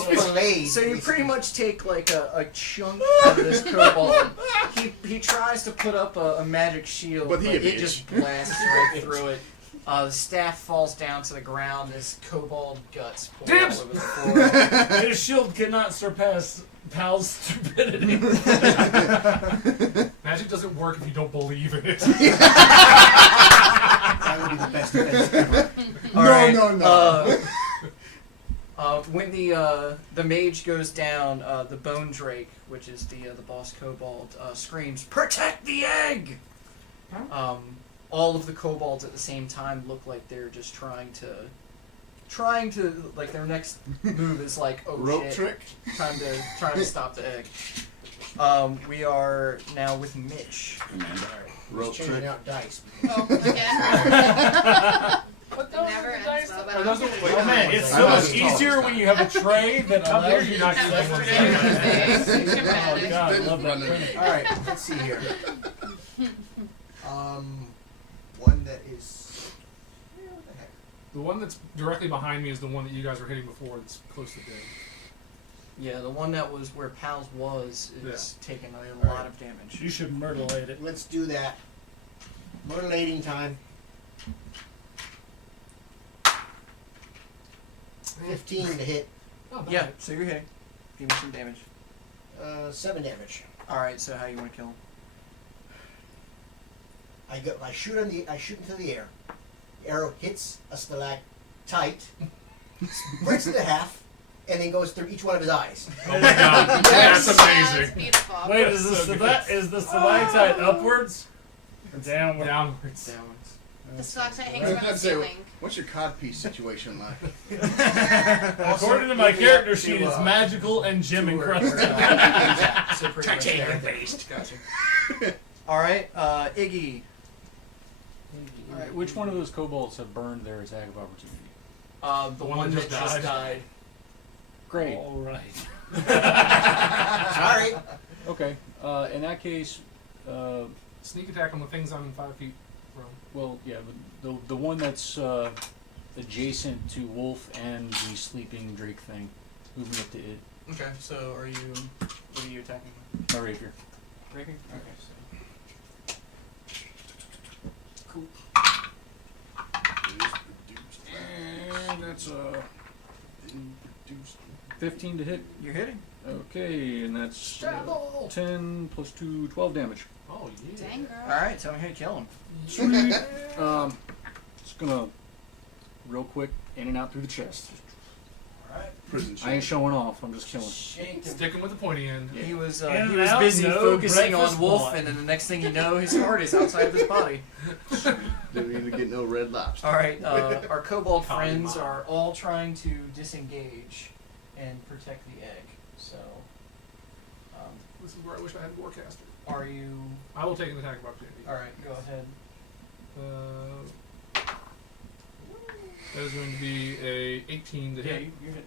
So you pretty much take like a chunk of this kobold. He tries to put up a magic shield, But but he it just blasts right through it. The staff falls down to the ground. This kobold guts pour all Dibs! over the floor. His shield cannot surpass Pal's stupidity. Magic doesn't work if you don't believe in it. That would be the best defense ever. All right, No. when the mage goes down, the bone drake, which is the boss kobold, screams, "Protect the egg!" All of the kobolds at the same time look like they're just trying to like their next move is like, oh Rope shit, trick. trying to stop the egg. We are now with Mitch. Rope Changing trick. out dice. Oh, again? What Never ends well, but those I'm are- gonna- Oh man, it's so much easier when you have a tray that How dare allows you you not to say select one one thing? thing. Oh Competitive. god, I love that printing. Alright, let's see here. One that is. What the heck? The one that's directly behind me is the one that you guys were hitting before. That's close to dead. Yeah, the one that was where Pals was is taking a lot of damage. You should myrtlate it. Let's do that. Mutilating time. 15 to hit. Oh, Yeah, so you're hitting. Give me some damage. 7 damage. Alright, so how you want to kill him? I shoot into the air. The arrow hits a stalactite, splits it in half, and then goes through each one of his eyes. Oh my god, that's That's amazing. beautiful. Wait, is the stalactite upwards or downward? Downwards. Downwards. The stalactite I hangs was from gonna the say, ceiling. what's your codpiece situation like? According to my character sheet, it's magical and gem encrusted. So pretty much there. based. Gotcha. Alright, Iggy. Alright, which one of those kobolds have burned their attack of opportunity? The one that just died. Great. All right. Sorry. Okay. In that case, Sneak attack on the things I'm 5 feet from. well, yeah, but the one that's adjacent to Wolf and the sleeping Drake thing, moving up to it. Okay, so what are you attacking? My rapier. Rapier? Okay, so. Cool. And that's 15 to hit. You're hitting. Okay, and that's 10 plus 2, 12 damage. Oh yeah. Dang, girl. Alright, tell me how you kill him. Sweet. Just gonna real quick in and out through the chest. Alright. Prison I ain't shake. showing off. I'm just killing. Shake him. Sticking with the pointy end. He was In and he was out, busy no focusing on breakfast Wolf, wine. and then the next thing you know, his heart is outside of his body. Didn't even get no red lobster. Alright, our kobold friends are all trying to disengage and protect the egg. So, This is where I wish I had Warcaster. are you... I will take an attack of opportunity. Alright, go ahead. That is going to be a 18 to Yeah, hit. you're hitting.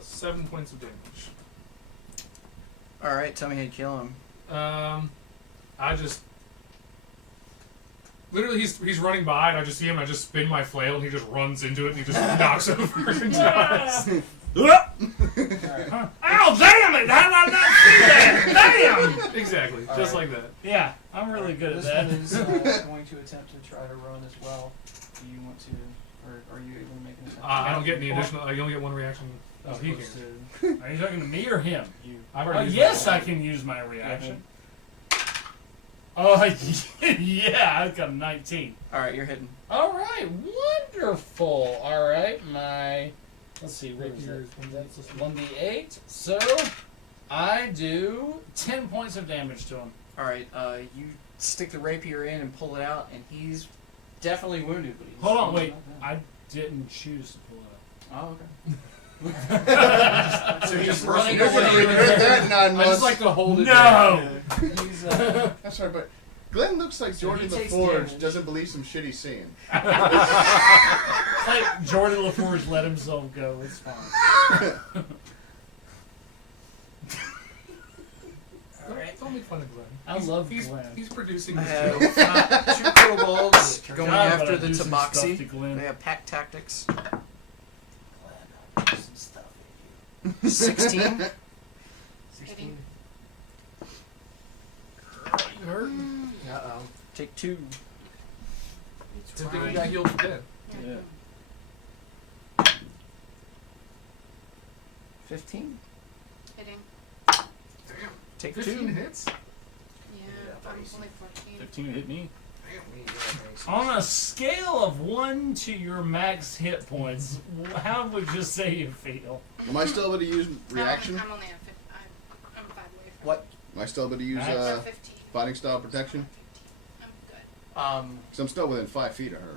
7 points of damage. Alright, tell me how you kill him. I just literally he's running by and I just see him. I just spin my flail and he just runs into it and he just knocks over and dies. Ow, damn it! How did I not see that? Damn! Exactly, All just right. like that. Yeah, I'm really good at This that. one is going to attempt to try to run as well. Do you want to, or are you able to make an attempt? I don't get any additional. I only get one reaction. Oh, As he can. opposed to Are you talking to me or him? you. I've Oh, already used yes, my I can use my reaction. Yeah, I've got a 19. All right, you're hitting. All right, wonderful. All right, let's see, what is Rapier it? is That's 1d8. So I do 10 points of damage to him. All right, you stick the rapier in and pull it out, and he's definitely wounded. But he's Hold on, wait. I didn't choose to pull it out. Oh, okay. So you're just running You're gonna away. regret that in 9 I months. just like to hold it. No! He's I'm sorry, but Glenn looks like So Jordan he takes LaForge damage. doesn't believe some shit he's seeing. It's like Jordan LaForge let himself go. It's fine. Don't make fun of Glenn. I love he's, Glenn. He's producing I this have show. 2 kobolds going God, but after I the do some stuff to tabaxi. Glenn. They have pack tactics. Some stuff at you. 16. Hitting. You hurt? Uh-oh. Take 2. Good thing you got healed from dead. Yeah. 15. Hitting. Take 15 2. hits? Yeah, I'm only 14. 15 hit me. On a scale of 1 to your max hit points, how would you say you feel? Am I still able to use reaction? I'm only at 15. I'm 5 away from What? Am I still able to use Nice. I'm 15. fighting style protection? I'm good. Because I'm still within 5 feet of her.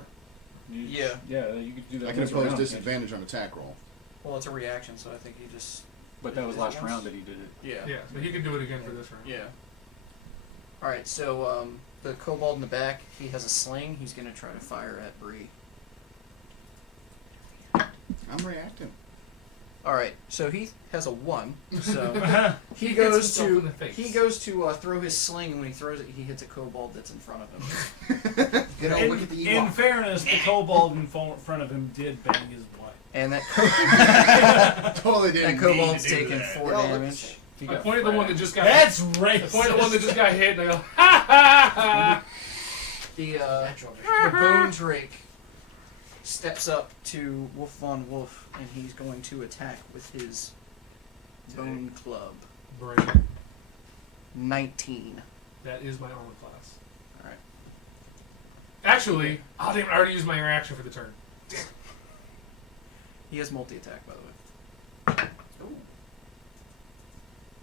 Yeah. Yeah, you could do that. I can once impose around, disadvantage on attack roll. Well, it's a reaction, so I think you just... but that was last round that he did it. Yeah. Yeah, but he can do it again for this round. Yeah. Alright, so, the kobold in the back, he has a sling. He's going to try to fire at Bree. I'm reacting. Alright, so he has a 1. So he He goes hits himself to in the face. he goes to throw his sling, and when he throws it, he hits a kobold that's in front of him. Good old look at the In Ewok. fairness, the kobold in front of him did bang his wife. And that Totally didn't that mean kobold's to do taking that. 4 They all look the damage. same. He I got pointed the one that fragged. just got That's I racist. pointed the one that just got hit, and I go, ha ha ha! The bone drake steps up to Wolf von Wolf, and he's going to attack with his bone club. Bring it. 19. That is my armor class. Alright. Actually, oh damn, I already used my reaction for the turn. He has multi-attack, by the way. Ooh.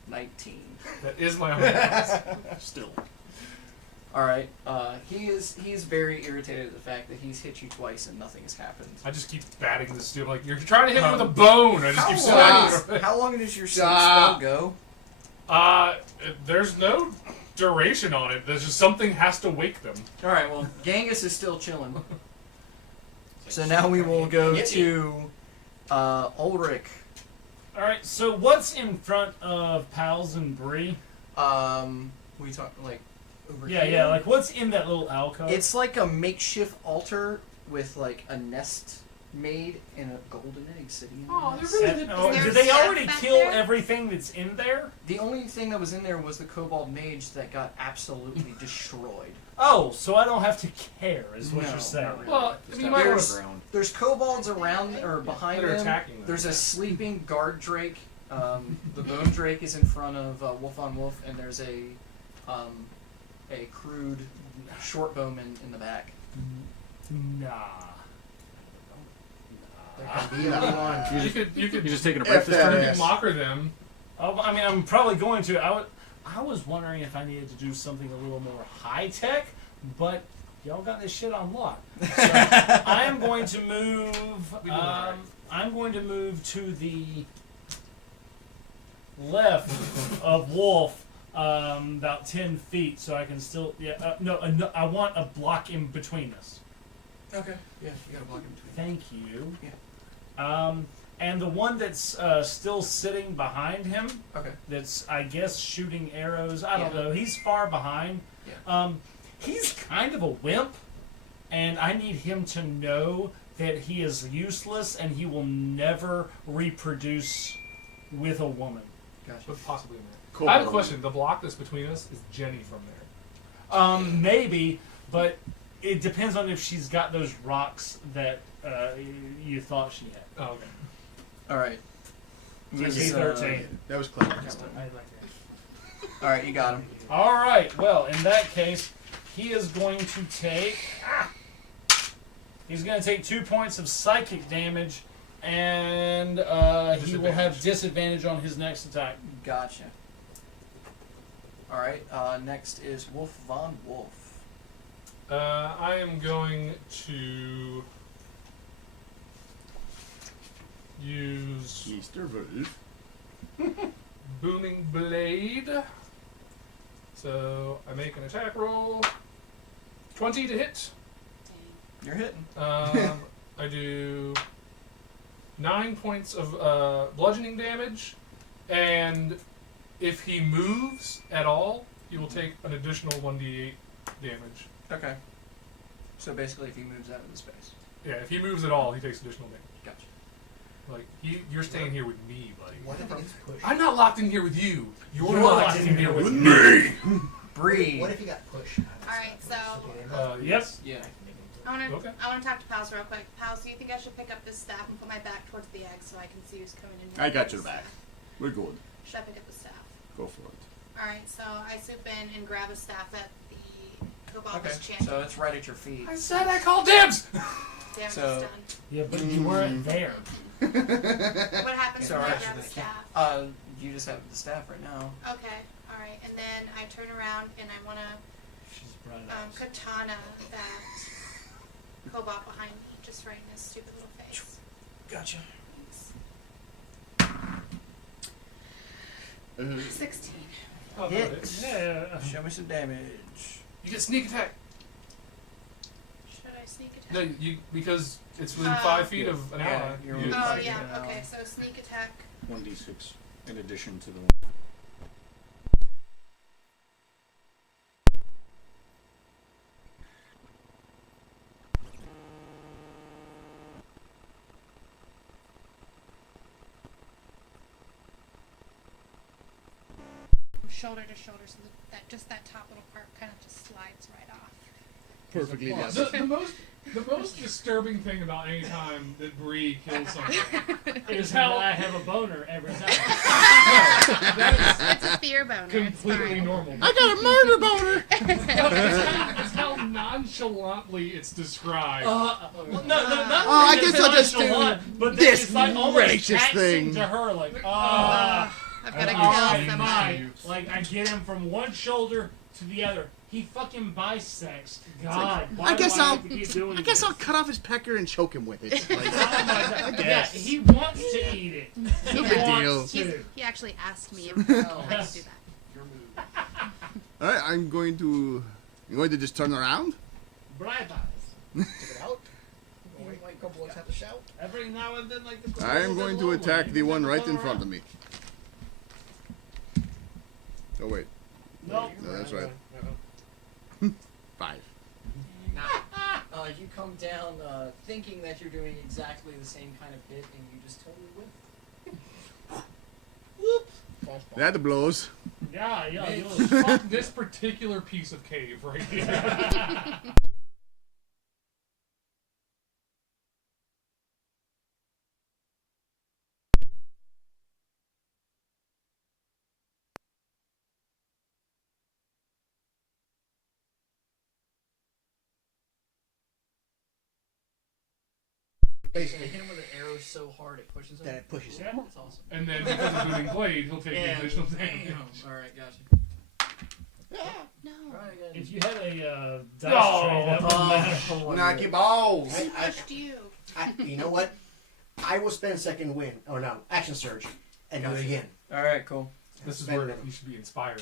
19. That is my armor class. Still. Alright, he's very irritated at the fact that he's hit you twice and nothing has happened. I just keep batting this dude. Like, you're trying to hit me with a bone. I just keep swinging. How long does your Stop. spell go? There's no duration on it. There's just something has to wake them. Alright, well, Genghis is still chilling. So now we will go to Ulrich. Alright, so what's in front of Pals and Bree? We talk like over Yeah, here? yeah, like what's in that little alcove? It's like a makeshift altar with like a nest made and a golden egg sitting in Oh, the nest. they're really good. Oh, Is there did they stuff already back kill there? everything that's in there? The only thing that was in there was the kobold mage that got absolutely destroyed. Oh, so I don't have to care, is what No, you're saying. not really. Well, I Just mean, you have might it on want the to. ground. There's kobolds around or behind That are them. attacking them. There's a sleeping guard drake. The bone drake is in front of Wolf on Wolf, and there's a crude short bowman in the back. Nah. There can be only one. You could You're just taking a break F this that turn. ass. mocker them. Oh, I mean, I'm probably going to. I was wondering if I needed to do something a little more high tech, but y'all got this shit on lock. So I am going to move. We doing all right. I'm going to move to the left of Wolf, about 10 feet, so I can still. Yeah. No. I want a block in between us. Okay. Yeah, you got a block in between. Thank you. Yeah. And the one that's still sitting behind him, Okay. that's, I guess, shooting arrows. I don't Yeah. know. He's far behind. Yeah. He's kind of a wimp, and I need him to know that he is useless and he will never reproduce with a woman. Gotcha. But possibly in there. Cool. I have a question. The block that's between us is Jenny from there. Maybe, but it depends on if she's got those rocks that you thought she had. Oh, okay. All right. DC Ms., 13. That was clever. I like that. All right, you got him. All right. Well, in that case, he is going to take. He's going to take 2 points of psychic damage, and he will have disadvantage on his next attack. Gotcha. All right. Next is Wolf Von Wolf. I am going to use Mr. Wolf. Booming Blade. So I make an attack roll. 20 to hit. You're hitting. I do 9 points of bludgeoning damage, and if he moves at all, he will take an additional 1d8 damage. Okay. So basically, if he moves out of the space. Yeah, if he moves at all, he takes additional damage. Gotcha. Like, you're staying here with me, buddy. What if he gets pushed? I'm not locked in here with you. You're locked in here with me. Me! Breathe. What if he got pushed? Alright, so Yes. Yeah. I wanna Okay. talk to Pals real quick. Pals, do you think I should pick up this staff and put my back towards the egg so I can see who's coming in? I got your back. We're good. Should I pick up the staff? Go for it. Alright, so I swoop in and grab a staff that the Cobalt Okay. was chanting. So it's right at your feet. I said I called dibs! Damage so- is done. Yeah, but you weren't there. What happens It's when I alright. grab the staff? You just have the staff right now. Okay, alright. And then I turn around and I want to She's bright eyes. katana that Cobalt behind me, just right in his stupid little face. Gotcha. Thanks. 16. Oh, no, Hit. it's- Yeah. Show me some damage. You get sneak attack. Should I sneak attack? No, because it's within Oh. 5 feet of an Yeah, ally. you're You- within Oh, Sneak yeah, attack. okay, so sneak attack. 1d6 in addition to the one. Shoulder to shoulder, so that just that top little part kind of just slides right off. Perfectly The most disturbing thing about any time that Bree kills someone Is how I have a boner every time. It's a fear boner. completely it's fine. normal. I got a murder boner! It's how nonchalantly it's described. Well, no, not Oh, I really guess I'll just do nonchalant, but this it's like almost righteous taxing thing. to her, like, I've got to all kill right, somebody. fine. Like, I get him from one shoulder to the other. He fucking bisects. God, why I guess do I I'll have to keep doing I guess this? I'll cut off his pecker and choke him with it. Like, Oh my God. Yeah, guess. he wants to eat it. He No big wants deal. to. He actually asked me if I could do that. Your move. Alright, I'm going to just turn around. Bright eyes. Check it out. Even white kobolds have to shout. Every now and then, like the I am going to attack the one right in front of me. Oh wait, Nope. no, that's right. 5. You come down thinking that you're doing exactly the same kind of hit, and you just totally whip. That blows. Yeah, yeah. You Fuck this particular piece of cave right here. Basically, hit him with an arrow so hard it pushes him. That it pushes him. That's awesome. And then because of Booming Blade, he'll take the additional damage. Alright, gotcha. No. Alright, again. If you had a dice No. tray, that wouldn't matter. Knock your balls! He pushed you. You know what? I will spend second win, or no, action surge, and do it again. Alright, cool. This is where you should be inspiring.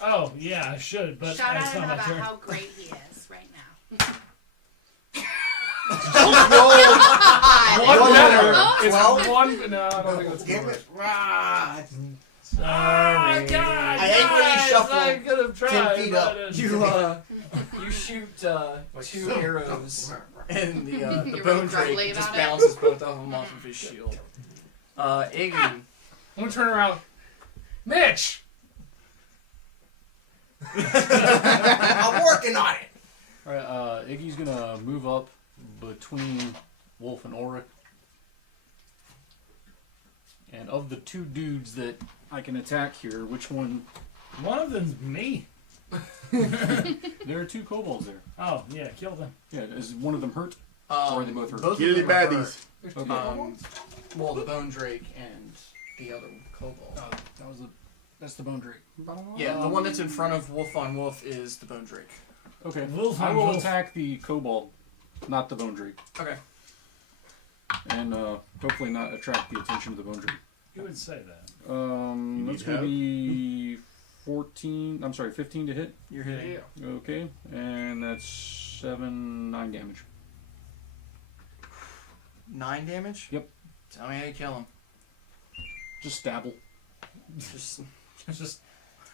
Oh, yeah, I should, but Shout that's out him not my about turn. how great he is right now. One better. It's Well- one. No, I don't think that's Damn gonna it. work. Rah. Sorry. Oh, God, I angrily shuffle I could have tried, 10 feet up. but, You shoot two arrows, and the You're bone really grumbly drake just about it. bounces both of them off of his shield. Iggy. I'm gonna turn around. Mitch! I'm working on it. Alright, Iggy's gonna move up between Wolf and Auric. And of the two dudes that I can attack here, which one One of them's me. There are 2 kobolds there. Oh, yeah, kill them. Yeah, is one of them hurt? Or Or are they both hurt? Both Kill of the them are baddies. Okay. hurt. Well, the Bone Drake and the other kobold. Oh, that's the bone drake. Yeah, the one that's in front of Wolf on Wolf is the Bone Drake. Okay. Wolf I on will wolf. attack the kobold, not the bone drake, Okay. and hopefully not attract the attention of the bone drake. You would say that. You That's need going to help? be 14. I'm sorry, 15 to hit. You're hitting. Okay, and that's 9 damage. 9 damage? Yep. Tell me how you kill him. Just stabble. Just. Just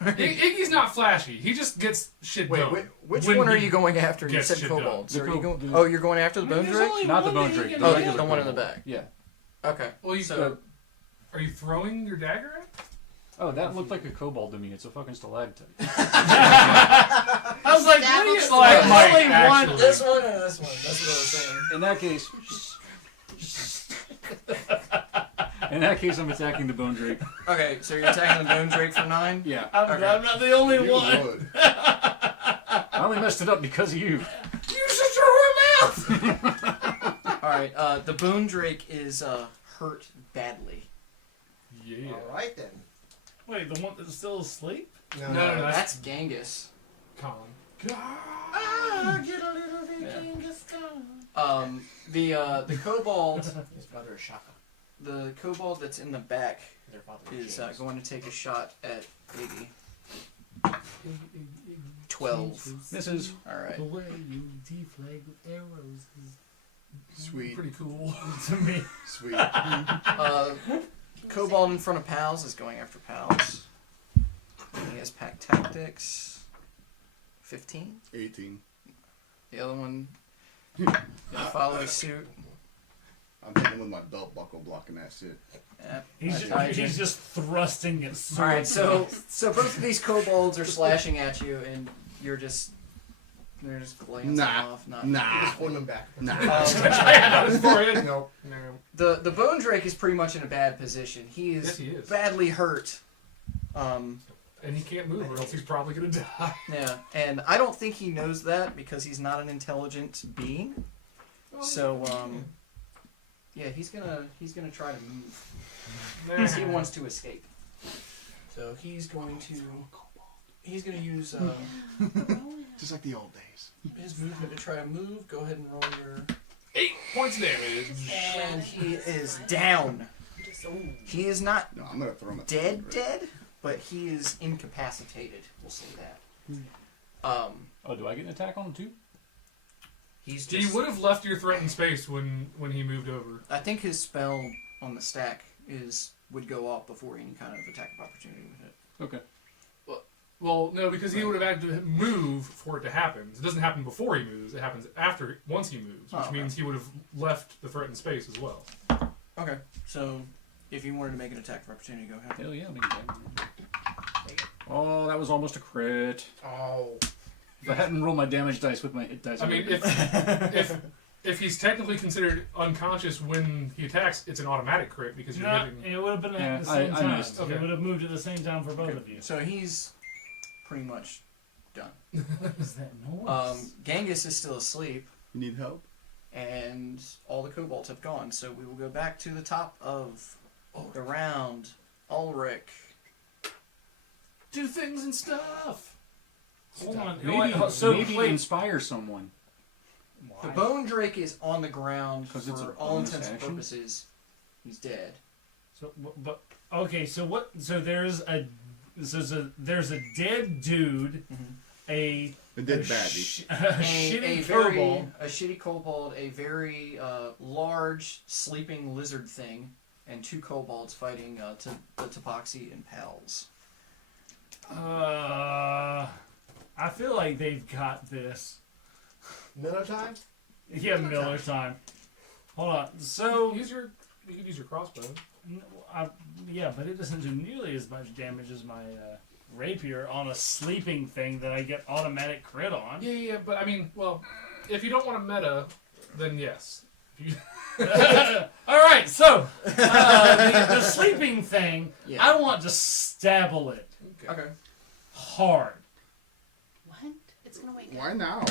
Iggy's not flashy. He just gets shit Wait, done. which When one are he you going after? You gets said shit done. kobolds. The Are you ko- going, the- oh, you're going after the Bone there's Drake? only Not the one bone that drake, you the Oh, can regular do. the one in the kobold. back. Yeah. Okay. Well, you So- are you throwing your dagger at? Oh, that looked like a kobold to me. It's a fucking stalactite. I was like, what are you Dabble like? Might Only one. actually. This one and this one. That's what I was saying. In that case, I'm attacking the bone drake. Okay, so you're attacking the Bone Drake for 9? Yeah. I'm glad I'm not the only You one. would. I only messed it up because of you. You shut your mouth. Alright, the Bone Drake is hurt badly. Yeah. All right then. Wait, the one that's still asleep? No, That's Genghis. Colin. Ah, get a little bit Genghis Khan. The kobold, His brother is Shaka. the kobold that's in the back Their father is James. going to take a shot at Iggy. 12. This is Alright. The way you deflate with arrows is Sweet. pretty cool to me. Sweet. Kobold in front of Pals is going after Pals. He has pack tactics. 15. 18. The other one follows suit. I'm hitting with my belt buckle blocking that shit. Yep, He's just thrusting it. All right, so both of these kobolds are slashing at you, and they're just glancing Nah. off. Nah. Just hold him back. Nah. Nope. No. The Bone Drake is pretty much in a bad position. He is, Yes, he is. badly hurt. And he can't move, or else he's probably gonna die. Yeah, and I don't think he knows that because he's not an intelligent being. So yeah, he's gonna try to move because he wants to escape. So he's going to use Just like the old days. his movement to try to move. Go ahead and roll your. 8 points damage. And he is down. He is not No, I'm gonna throw him at the dead, bone drake. dead, but he is incapacitated. We'll say that. Oh, do I get an attack on him too? He's You just. would have left your threatened space when he moved over. I think his spell on the stack would go off before any kind of attack of opportunity would hit. Okay. Well, no, because he would have had to move for it to happen. It doesn't happen before he moves. It happens once he moves, which Oh, okay. means he would have left the threatened space as well. Okay. So, if you wanted to make an attack of opportunity, go ahead. Hell yeah, make it. Oh, that was almost a crit. Oh. If I hadn't rolled my damage dice with my hit dice, I mean, if he's technically considered unconscious when he attacks, it's an automatic crit because you're No, hitting. it would have been Yeah, at the same time. missed. Okay. It would have moved at the same time for both of you. So he's pretty much done. What is that noise? Genghis is still asleep, You need help? and all the kobolds have gone. So we will go back to the top of the round. Ulrich. Do things and stuff. Hold on. maybe, So maybe wait. inspire someone. The Bone Drake is on the ground 'Cause it's for a all bonus intents and action? purposes. He's dead. So, but okay. So what? So there's a dead dude, a A dead baddie. a A shitty very kobold. a shitty kobold, a very large sleeping lizard thing, and 2 kobolds fighting the Tabaxi and Pals. I feel like they've got this. Miller time? Yeah, Miller time. Hold on. So You could use your crossbow. yeah, but it doesn't do nearly as much damage as my rapier on a sleeping thing that I get automatic crit on. Yeah, but I mean, well, if you don't want to meta, then yes. If you, All right, so the sleeping thing, Yeah. I want to stabble it. Okay. hard. What? It's gonna wake Why up. now?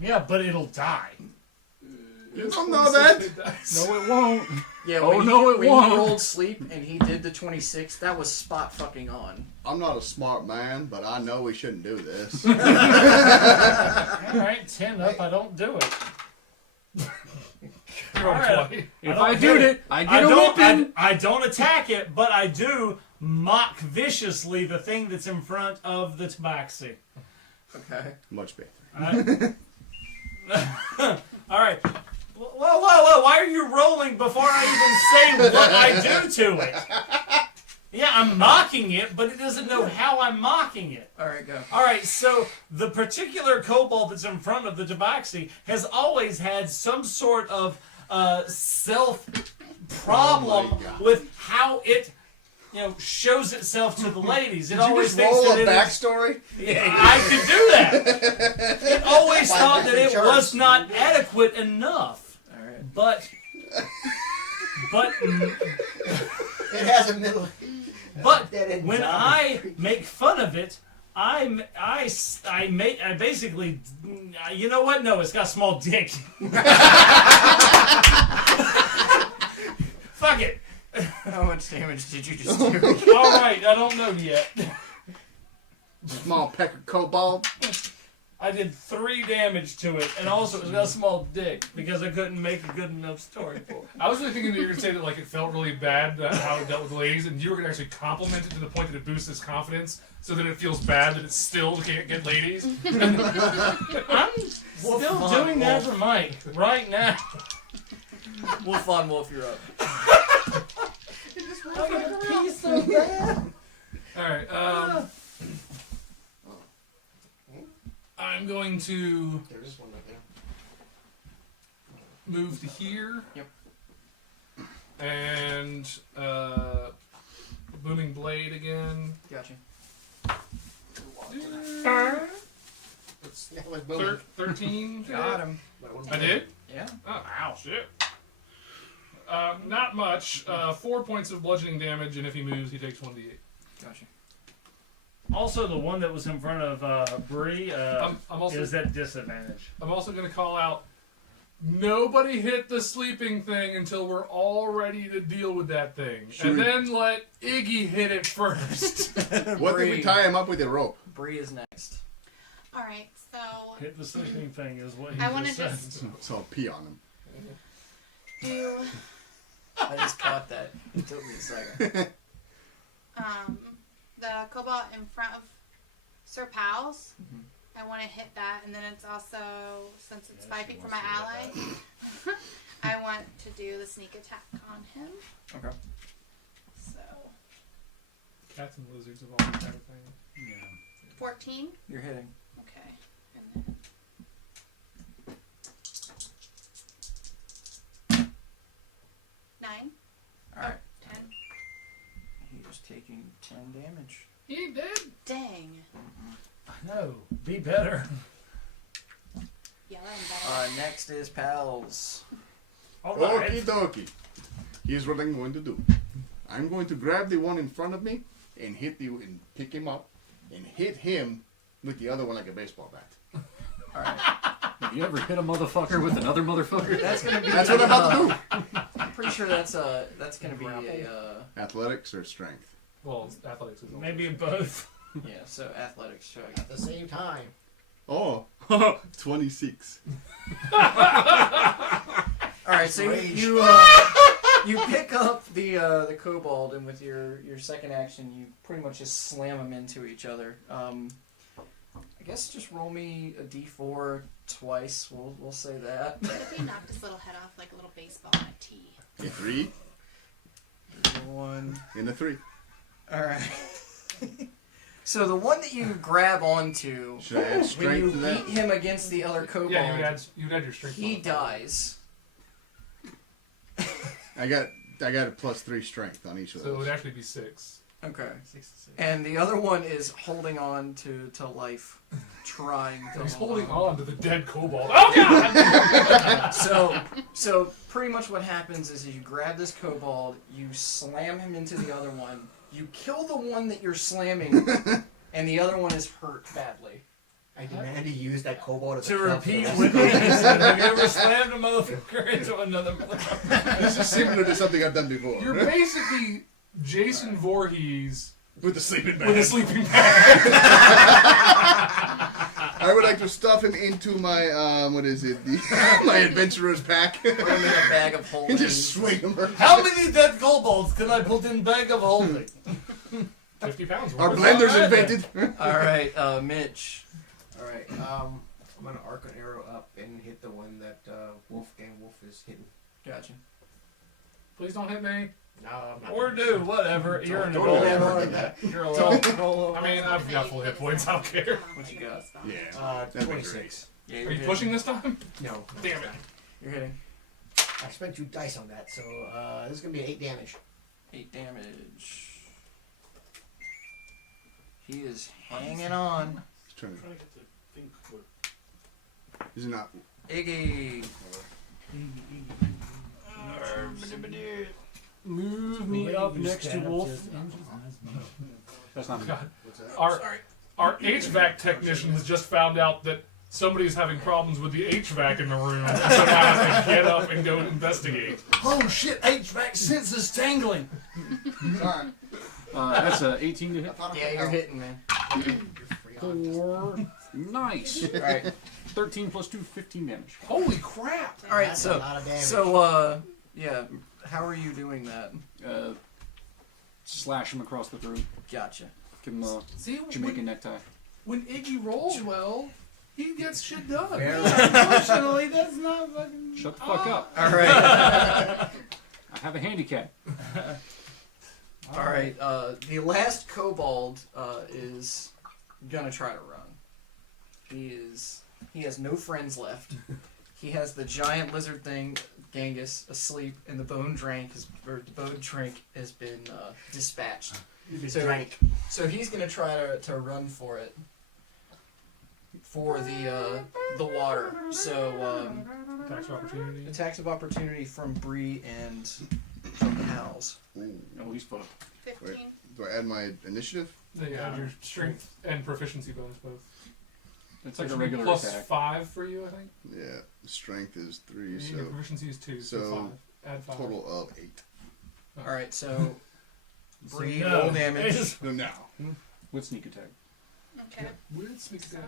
Yeah, but it'll die. You don't know that. No, it won't. Yeah. Oh, when no, it when won't. you rolled sleep and he did the 26, that was spot fucking on. I'm not a smart man, but I know we shouldn't do this. All right, 10 up. I don't do it. Roll Alright. 20. If don't I hit do it. it, I I get a don't. whipping. I don't attack it, but I do mock viciously the thing that's in front of the tabaxi. Okay. Much better. All right. Whoa! Why are you rolling before I even say what I do to it? Yeah, I'm mocking it, but it doesn't know how I'm mocking it. All right, go. All right, so the particular kobold that's in front of the tabaxi has always had some sort of self problem Oh my God. with how it, shows itself to the ladies. It Did you always just thinks roll that a it is. backstory? Yeah, I could do that. It always Five thought that different it charts. was not adequate enough, All right. but It has a middle. But Dead end when zombie. I make fun of it, I basically, you know what? No, it's got a small dick. Fuck it. How much damage did you just do? All right, I don't know yet. Small pecker kobold. I did 3 damage to it, and also it's got a small dick because I couldn't make a good enough story for it. I was really thinking that you were going to say that like it felt really bad how it dealt with the ladies, and you were going to actually compliment it to the point that it boosts its confidence, so that it feels bad that it still can't get ladies. I'm still fun, doing that for Mike right now. Wolf on Wolf, you're up. I gotta pee so bad. All right. I'm going to There is one right there. move to here. Yep. And booming blade again. Gotcha. That's That was booming. 13. Got him. I did? Yeah. Oh, ow, shit. Not much. 4 points of bludgeoning damage, and if he moves, he takes 1d8. Gotcha. Also, the one that was in front of Bree I'm also is at disadvantage. I'm also going to call out, nobody hit the sleeping thing until we're all ready to deal with that thing. Sure. And then let Iggy hit it first. What if we Bree. tie him up with a rope? Bree is next. All right, so Hit the sleeping thing is what he I wanna just said. just- So I'll pee on him. do I just caught that. It took me a second. the cobalt in front of Sir Powell's. Mhm. I want to hit that, and then it's also, since it's 5 feet from my ally, I want to do the sneak attack on him. Okay. So Cats and lizards of all that kind of thing. Yeah. 14. You're hitting. Okay, and then 9. Alright. 10. He is taking 10 damage. He did. Dang. No, be better. Yeah, I'm better. Next is Pals. All right. Okie dokie. Here's what I'm going to do. I'm going to grab the one in front of me and pick him up and hit him with the other one like a baseball bat. Alright. Have you ever hit a motherfucker with another motherfucker? That's gonna be. That's what I'm about to do. I'm pretty sure that's gonna be a. Athletics or strength? Well, athletics is also Maybe both. Yeah. So athletics check. At the same time. Oh, 26. Alright. So Rage. you pick up the kobold, and with your second action, you pretty much just slam them into each other. I guess just roll me a d4 twice. We'll say that. What if he knocked his little head off like a little baseball on a tee? A 3 One. and a 3. All right. So the one that you grab onto, Should I add when you strength to that? beat him against the other kobold, Yeah, you would add your strength. he modifier. dies. I got a +3 strength on each of So it would those. actually be 6. Okay. 6 to 6. And the other one is holding on to life, trying to. He's hold holding on to the dead kobold. Oh god! So pretty much what happens is you grab this kobold, you slam him into the other one, you kill the one that you're slamming, and the other one is hurt badly. I demand to use that kobold as To a club for the repeat rest what of the he day. said, have you ever slammed a motherfucker into another motherfucker? This is similar to something I've done before. You're basically Jason Voorhees With the sleeping bag. with a sleeping bag. I would like to stuff him into my, what is it? My adventurer's pack. Put him in a bag of holding. And just swing him around. How many dead kobolds can I put in bag of holding? 50 pounds. Our worth. blender's invented. All right, Mitch. Alright, I'm gonna arc an arrow up and hit the one that Wolfgang Wolf is hitting. Gotcha. Please don't hit me. No, I'm not. Or do, whatever. You're an Don't adult. roll over like that. You're alone. I mean, I've got full hit points. I don't care. What you got? Yeah. That'd be 26. Yeah, Are you're you hitting. pushing this time? No. Damn it. You're hitting. I spent 2 dice on that, so this is gonna be an 8 damage. 8 damage. He is hanging on. Turn. Is it not? Iggy. Move me up next to Wolf. That's not me. God. What's that? Our HVAC technician has just found out that somebody's having problems with the HVAC in the room, and so now has to get up and go investigate. Oh shit, HVAC senses tangling. Sorry. That's a 18 to hit. Yeah, you're hitting, man. 4. Nice. Alright. 13 plus 2, 15 damage. Holy crap! Alright, That's so a lot of damage. yeah, how are you doing that? Slash him across the throat. Gotcha. Give him a See, Jamaican necktie. when Iggy rolls well, he gets shit done. Unfortunately, that's not fucking. Shut the fuck up. Alright. I have a handicap. Alright, the last kobold is gonna try to run. He has no friends left. He has the giant lizard thing, Genghis, asleep, and the bone drink has been dispatched. So he's gonna try to run for it. For the water. So Attacks of opportunity. attacks of opportunity from Bree and from Howls. Ooh. Oh, he's fucked. 15. Do I add my initiative? Then you add your strength and proficiency bonus both. It's like Which a would be regular plus attack. 5 for you, I think. Yeah. Strength is 3, And your so proficiency is 2, so so 5. Add 5. total of 8. Alright, so Bree, No. roll damage. No, now. With sneak attack. Okay. Weird sneak attack.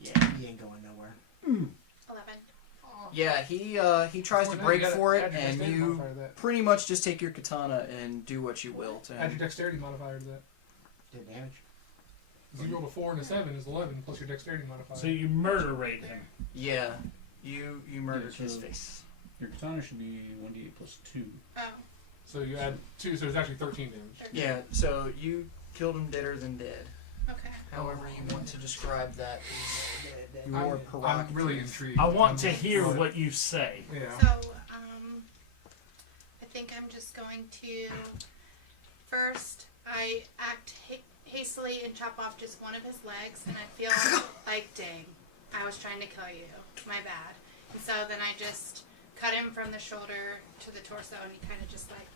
Yeah, he ain't going nowhere. 11. Yeah, he tries to Well, now break you gotta for it, add your and dexterity you modifier to that. pretty much just take your katana and do what you will to Add your him. dexterity modifier to that. Did damage. 'Cause you rolled a 4 and a 7 is 11 plus your dexterity modifier. So you murder rate him. Yeah, you murdered Yeah, his so- face. Your katana should be 1d8 plus 2. Oh. So you add 2, so it's actually 13 damage. 13. Yeah, so you killed him deader than dead. Okay. However you want to describe that is your I'm prerogative. really intrigued. I want to I'm- hear what you say. Yeah. So, I think I'm just going to. First, I act hastily and chop off just one of his legs, and I feel like, dang, I was trying to kill you. My bad. And so then I just cut him from the shoulder to the torso, and he kind of just like.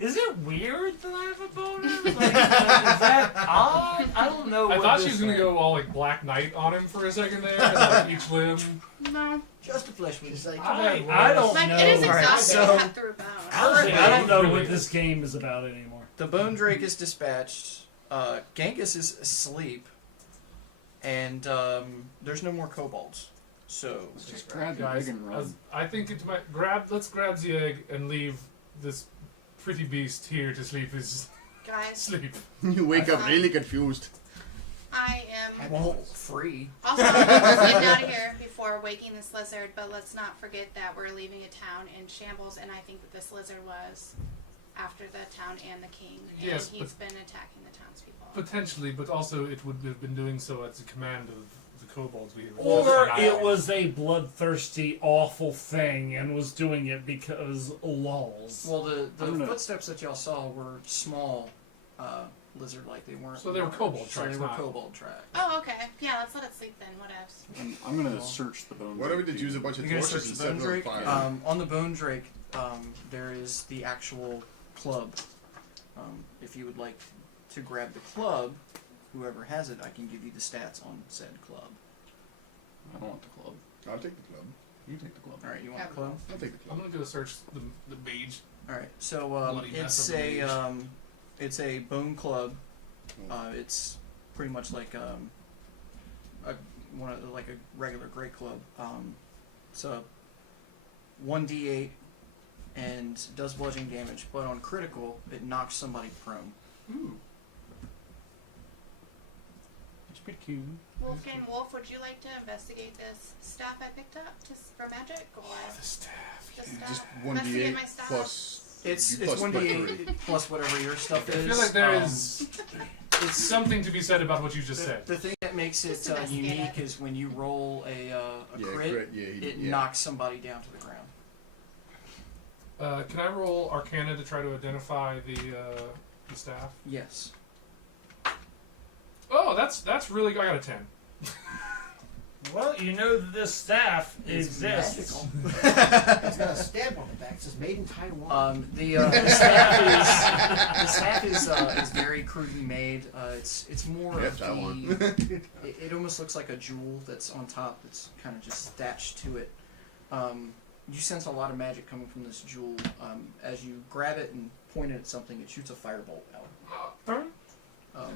Is it weird that I have a boner? Like, is that odd? I don't know. I what thought this she was gonna is. go all like Black Knight on him for a second there, and, like each limb. No. Just a flesh wound. It's like, I don't Like, know. it is Alright, exhausting so- to cut through bone. I don't know Really what is. this game is about anymore. The Bone Drake is dispatched. Genghis is asleep, and there's no more kobolds. So Let's just grab the Guys, egg and run. I think it might let's grab the egg and leave this pretty beast here to sleep his Guys, sleep. You wake up really confused. I am. well, free. Also, I'm getting out of here before waking this lizard, but let's not forget that we're leaving a town in shambles, and I think that this lizard was after the town and the king, and Yes, he's been attacking the townspeople. Potentially, but also it would have been doing so at the command of the kobolds we were Or just it was a bloodthirsty, awful thing and was doing it because lols. Well, the I don't know. footsteps that y'all saw were small, lizard-like. They weren't. So they were large. kobold So they tracks, were not- kobold tracks. Oh, okay. Yeah, let's let it sleep then. Whatevs. I'm gonna search the bone. What if we did use a bunch of You're gonna torches search and the set Bone them on Drake. fire? On the Bone Drake, there is the actual club. If you would like to grab the club, whoever has it, I can give you the stats on said club. I don't want the club. I'll take the club. You take the club. All right, you want Have the club? I'll take the I'm club. gonna go search the mage. All right, so Bloody mess it's of a a mage. it's a bone club. Oh. It's pretty much like a regular great club. It's a 1d8 and does bludgeoning damage, but on critical, it knocks somebody prone. Ooh. That's pretty cute. Wolfgang Wolf, would you like to investigate this staff I picked up for magic, or The staff. just Just investigate 1d8 my staff? plus. It's you plus 1d8 plus whatever your stuff I is. feel like there is it's something to be said about what you just said. The thing that makes it Just investigate unique it. is when you roll a Yeah, crit, yeah, it yeah. knocks somebody down to the ground. Can I roll Arcana to try to identify the staff? Yes. Oh, that's really good. I got a 10. Well, you know that this staff It's exists. magical. It's got a stamp on the back. It says "Made in Taiwan." The staff is very crudely made. It's more Yeah, of that one. it almost looks like a jewel that's on top that's kind of just attached to it. You sense a lot of magic coming from this jewel. As you grab it and point it at something, it shoots a firebolt out. Alright,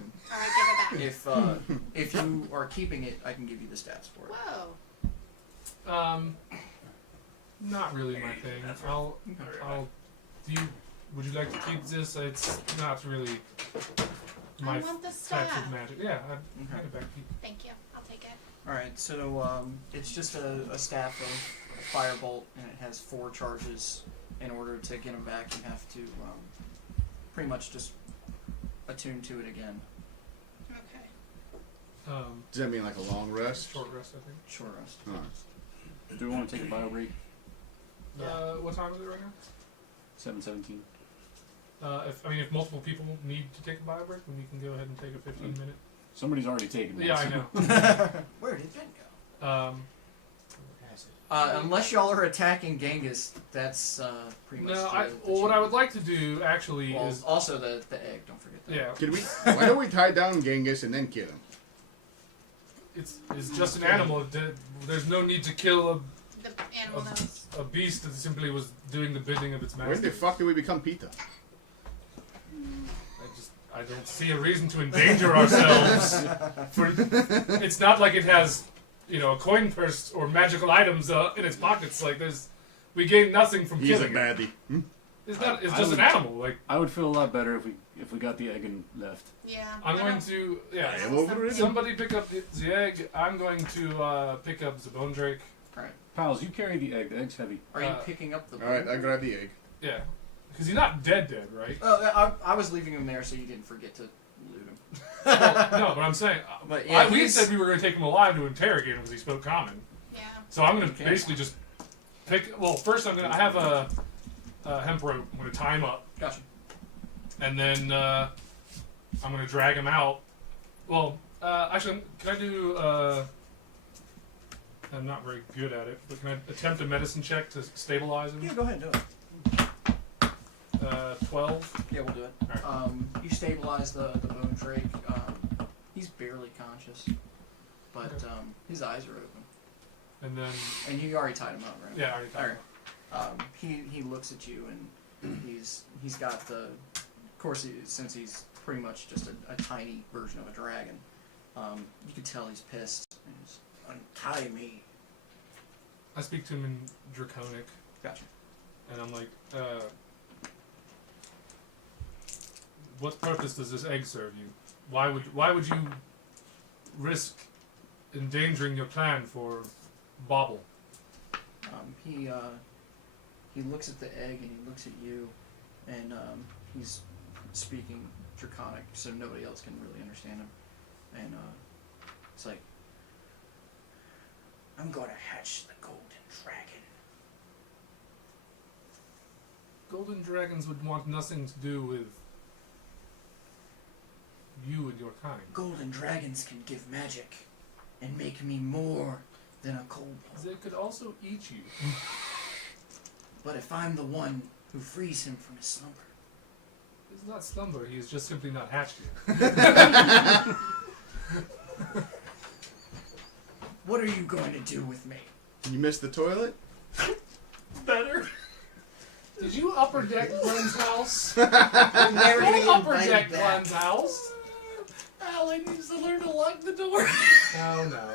give it back. If you are keeping it, I can give you the stats for it. Whoa. Not really my thing. Would you like to keep this? It's not really my I want the type staff. of magic. Yeah, I'd hand it back to you. Thank you. I'll take it. Alright, so it's just a staff of firebolt, and it has 4 charges. In order to get them back, you have to pretty much just attune to it again. Okay. Does that mean like a long rest? Short rest, I think. Short rest. Alright. Do we want to take a bio break? What time is it right now? 7:17. If multiple people need to take a bio break, then we can go ahead and take a 15-minute. Somebody's already taken one. Yeah, I so- know. Where did Ben go? Has it. Unless y'all are attacking Genghis, that's pretty much. What I would like to do actually well, is also the egg. Don't forget that. yeah, Can we? Why don't we tie down Genghis and then kill him? it's just an animal. There's no need to kill The animal knows. a beast that simply was doing the bidding of its When master. the fuck did we become PETA? I don't see a reason to endanger ourselves. It's not like it has, a coin purse or magical items in its pockets. Like we gain nothing from He's a killing it. baddie. Hmm? It's not. It's I just would- an animal. Like I would feel a lot better if we got the egg and left. Yeah. I'm I going don't- to. I Yeah. am overridden. Somebody pick up the egg. I'm going to pick up the bone drake. Alright. Pals, you carry the egg. The egg's heavy. Are you Uh, picking up the? Alright, I grab the egg. Yeah, because he's not dead, right? I was leaving him there so you didn't forget to loot him. No, but I'm saying. But yeah, we he's- said we were going to take him alive to interrogate him because he spoke common. Yeah. So I'm going to Okay. basically just pick. Well, first I have a hemp rope. I'm going to tie him up, Gotcha. and then I'm going to drag him out. Well, actually, can I do? I'm not very good at it, but can I attempt a medicine check to stabilize him? Yeah, go ahead, do it. 12. Yeah, we'll do it. Alright. You stabilize the bone drake. He's barely conscious, but Okay. his eyes are open. And then, And you already tied him up, right? yeah, I already tied him up. He looks at you and he's got the. Of course, since he's pretty much just a tiny version of a dragon, you can tell he's pissed. And he's, untie me. I speak to him in Draconic, Gotcha. and I'm like, what purpose does this egg serve you? Why would you risk endangering your clan for Bauble? He looks at the egg and he looks at you, and he's speaking Draconic, so nobody else can really understand him. And it's like, I'm gonna hatch the golden dragon. Golden dragons would want nothing to do with you and your kind. Golden dragons can give magic and make me more than a kobold. They could also eat you. But if I'm the one who frees him from his slumber, He's not slumber. He is just simply not hatched yet. What are you going to do with me? You missed the toilet? Better. Did you upper deck Glenn's house? Never gonna get Upper invited deck back. Glenn's house? Allie needs to learn to lock the door. Oh no.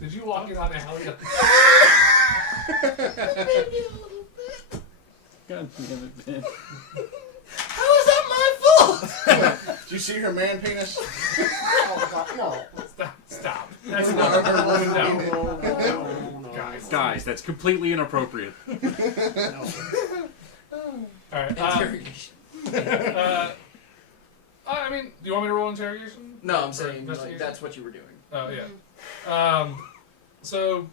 Did you walk in on Allie? Maybe a little bit. God damn it, Ben. How is that my fault? Did you see her man penis? Oh, God, no. Stop. That's not no. Guys, that's completely inappropriate. Alright. Interrogation. I mean, do you want me to roll interrogation? No, I'm Or saying like, investigation? that's what you were doing. Oh, yeah. So...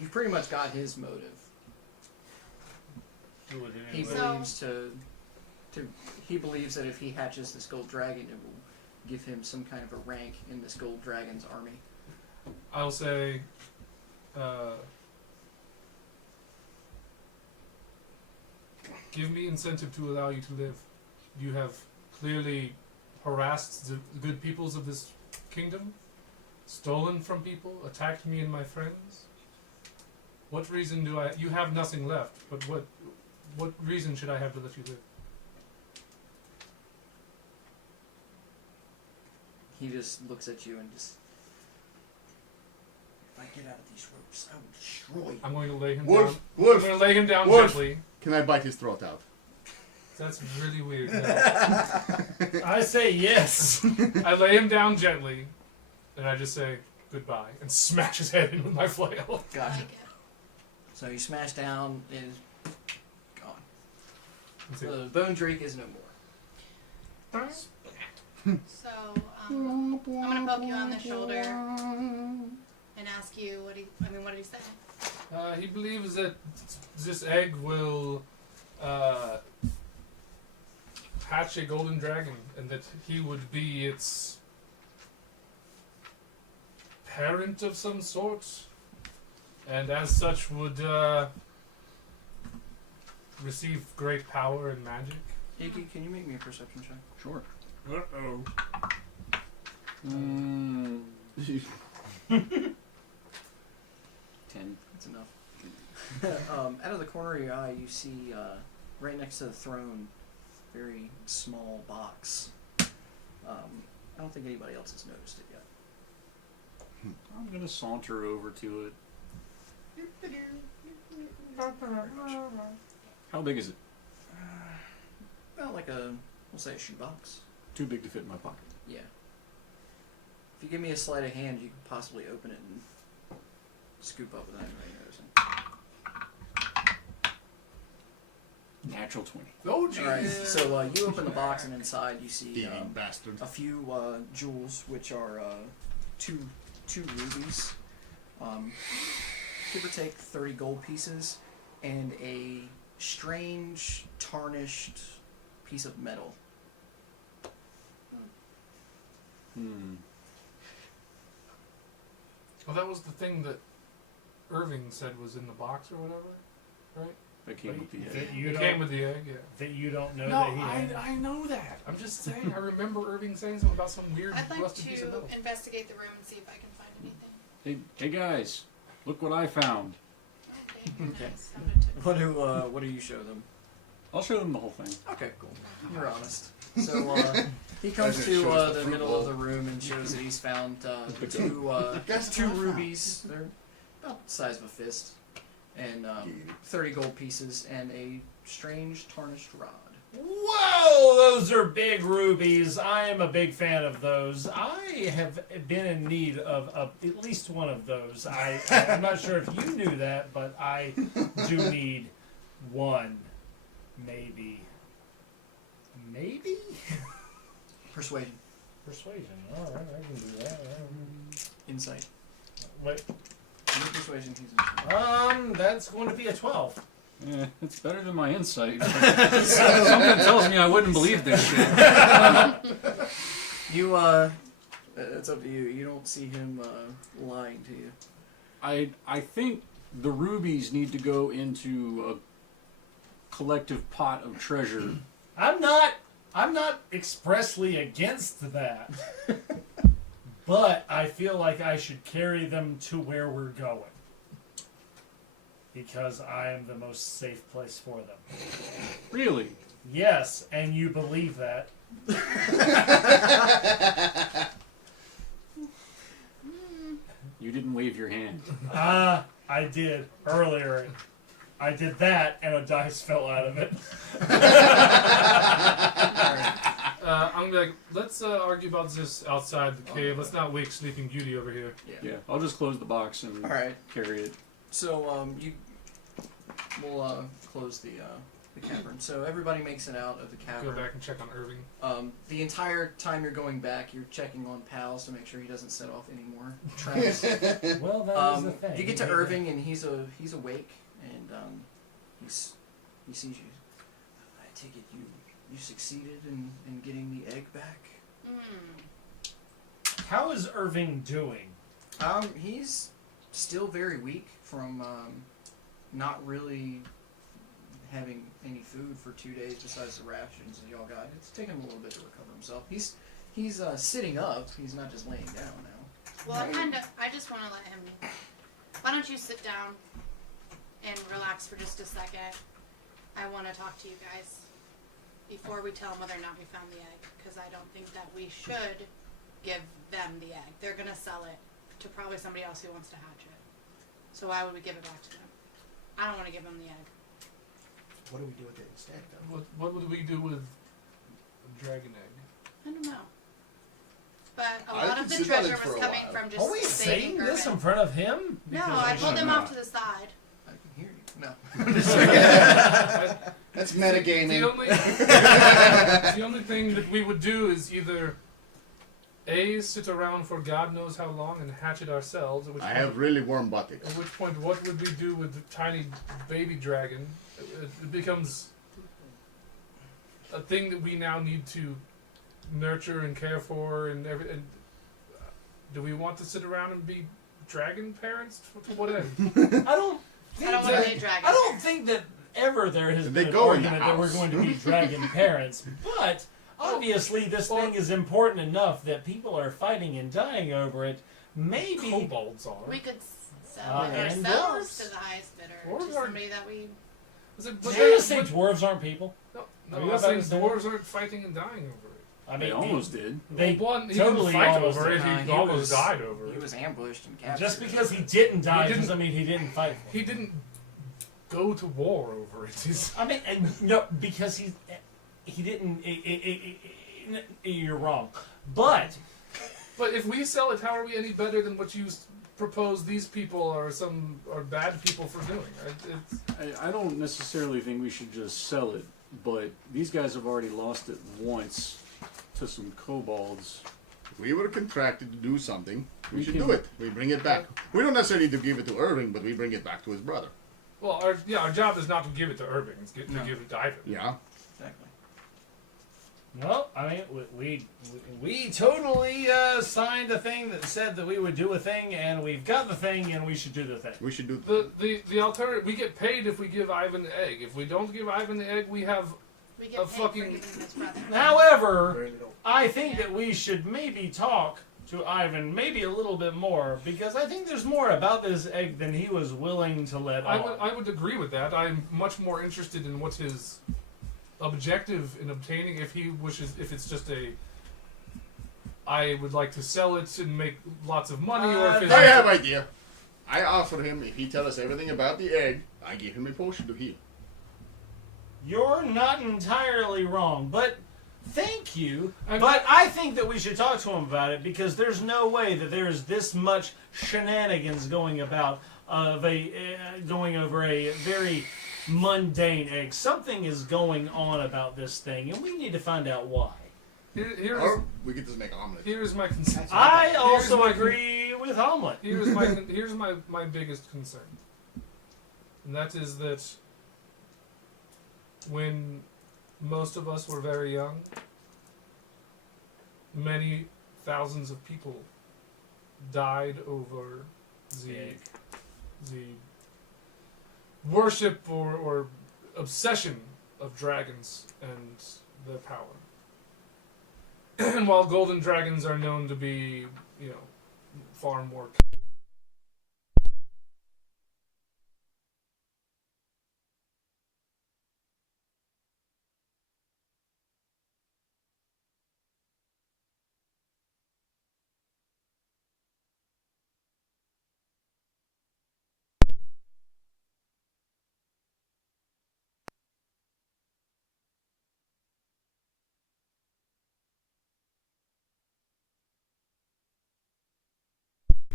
You pretty much got his motive. He So- believes he believes that if he hatches this gold dragon, it will give him some kind of a rank in this gold dragon's army. I'll say... give me incentive to allow you to live. You have clearly harassed the good peoples of this kingdom, stolen from people, attacked me and my friends. What reason do I... You have nothing left, but what reason should I have to let you live? He just looks at you and just... If I get out of these ropes, I will destroy you. I'm going to lay him Wolf! down. I'm Wolf! going to lay him down Wolf! gently. Can I bite his throat out? That's really weird. No. I say yes. I lay him down gently, and I just say goodbye, and smash his head in with my flail. I Gotcha. like it. So you smash down, it is gone. That's The it. bone drake is no more. So, I'm gonna poke you on the shoulder and ask you what did he say? He believes that this egg will hatch a golden dragon, and that he would be its parent of some sort, and as such would receive great power and magic. Iggy, can you make me a perception check? Sure. Uh-oh. 10. That's enough. Out of the corner of your eye, you see right next to the throne, very small box. I don't think anybody else has noticed it yet. I'm going to saunter over to it. How big is it? About like we'll say a shoebox. Too big to fit in my pocket. Yeah. If you give me a sleight of hand, you can possibly open it and scoop up without anybody noticing. Natural 20. Oh, jeez. Alright, so you open the box and inside you see Thieving bastard. a few jewels, which are two rubies, give or take 30 gold pieces, and a strange tarnished piece of metal. Well, that was the thing that Irving said was in the box or whatever, right? That came with the egg. That you It don't, came with the egg, yeah. that you don't know No, that he had. I know that. I'm just saying. I remember Irving saying something about some weird I'd like rusted piece of to metal. investigate the room and see if I can find anything. Hey guys, look what I found. Okay, Okay. nice. I'm gonna take What do you show them? I'll show them the whole thing. Okay, cool. You're honest. So he comes Guys, it to shows the the fruit middle bowl. of the room and shows that he's found two rubies. They're about the size of a fist, and 30 gold pieces, and a strange tarnished rod. Whoa, those are big rubies. I am a big fan of those. I have been in need of at least one of those. I'm not sure if you knew that, but I do need one. Maybe. Maybe? Persuasion. Persuasion. Alright, I can do that. Insight. Wait. Your persuasion. He's insight. That's going to be a 12. Yeah, it's better than my insight. Something tells me I wouldn't believe this shit. You it's up to you. You don't see him lying to you. I think the rubies need to go into a collective pot of treasure. I'm not expressly against that. But I feel like I should carry them to where we're going. Because I am the most safe place for them. Really? Yes, and you believe that. You didn't wave your hand. I did earlier. I did that, and a dice fell out of it. I'm like, let's argue about this outside the cave. Let's not wake Sleeping Beauty over here. Yeah, I'll just close the box and Alright. carry it. So we'll close the cavern. So everybody makes it out of the Go cavern. back and check on Irving. The entire time you're going back, you're checking on Pals to make sure he doesn't set off any more traps. Well, that is the thing. You get to Irving and he's awake and he sees you. I take it you succeeded in getting the egg back. How is Irving doing? He's still very weak from not really having any food for 2 days besides the rations that y'all got. It's taken him a little bit to recover himself. He's sitting up. He's not just laying down now. Well, I just want to let him. Why don't you sit down and relax for just a second? I want to talk to you guys before we tell them whether or not we found the egg, because I don't think that we should give them the egg. They're gonna sell it to probably somebody else who wants to hatch it. So why would we give it back to them? I don't want to give them the egg. What do we do with it instead, though? What would we do with a dragon egg? I don't know. But a I lot could of the sit on it treasure for was a coming while. from just Are we saving saying Irving. this in front of him? No, Because I we pulled should him not. off to the side. I can hear you. No. That's metagaming. The only thing that we would do is either A, sit around for God knows how long and hatch it ourselves. At which I point, have really warm buttocks. At which point, what would we do with the tiny baby dragon? It becomes a thing that we now need to nurture and care for, and do we want to sit around and be dragon parents? To what end? I don't think I don't want to that, be a dragon. I don't think that ever there has They been an go in the argument that we're house. going to be dragon parents. But obviously this thing is important enough that people are fighting and dying over it. Maybe Kobolds are. We could sell it and ourselves dwarves. to the highest bidder. Dwarves To are- somebody that we. But Did you just say dwarves aren't people? No, Are no, you I'm about saying to say- dwarves aren't fighting and dying over it. I They almost did. They Well, one, he totally didn't fight almost over it. did. He He almost was- died over He it. was ambushed and captured. Just because he didn't die He didn't- doesn't mean he didn't fight for it. He didn't go to war over it. I mean, no, because he didn't. You're wrong. But But if we sell it, how are we any better than what you propose these people are bad people for doing? I don't necessarily think we should just sell it, but these guys have already lost it once to some kobolds. If we were contracted to do something, we We should can- do it. We bring it back. We don't necessarily need to give it to Irving, but we bring it back to his brother. Well, our job is not to give it to Irving. It's to No. give it to Ivan. Yeah. Exactly. no, I mean, we totally signed a thing that said that we would do a thing, and we've got the thing, and we should do the thing. We should do The alternative, we get paid if we give Ivan the egg. If we don't give Ivan the egg, we have We A get paid fucking- for giving his brother. However, Very little. I think that we should maybe talk to Ivan maybe a little bit more, because I think there's more about this egg than he was willing to let on. I would agree with that. I'm much more interested in what's his objective in obtaining. If he wishes, if it's just I would like to sell it and make lots of money, or if it's I have idea. I offer him, if he tell us everything about the egg, I give him a potion to heal. You're not entirely wrong, but thank you. I'm- But I think that we should talk to him about it, because there's no way that there's this much shenanigans going about of going over a very mundane egg. Something is going on about this thing, and we need to find out why. here's Or we could just make omelet. here's my concern. I also my- agree with Omelet. Here's my biggest concern, and that is that when most of us were very young, many thousands of people died over the worship or obsession of dragons and their power. And while golden dragons are known to be, far more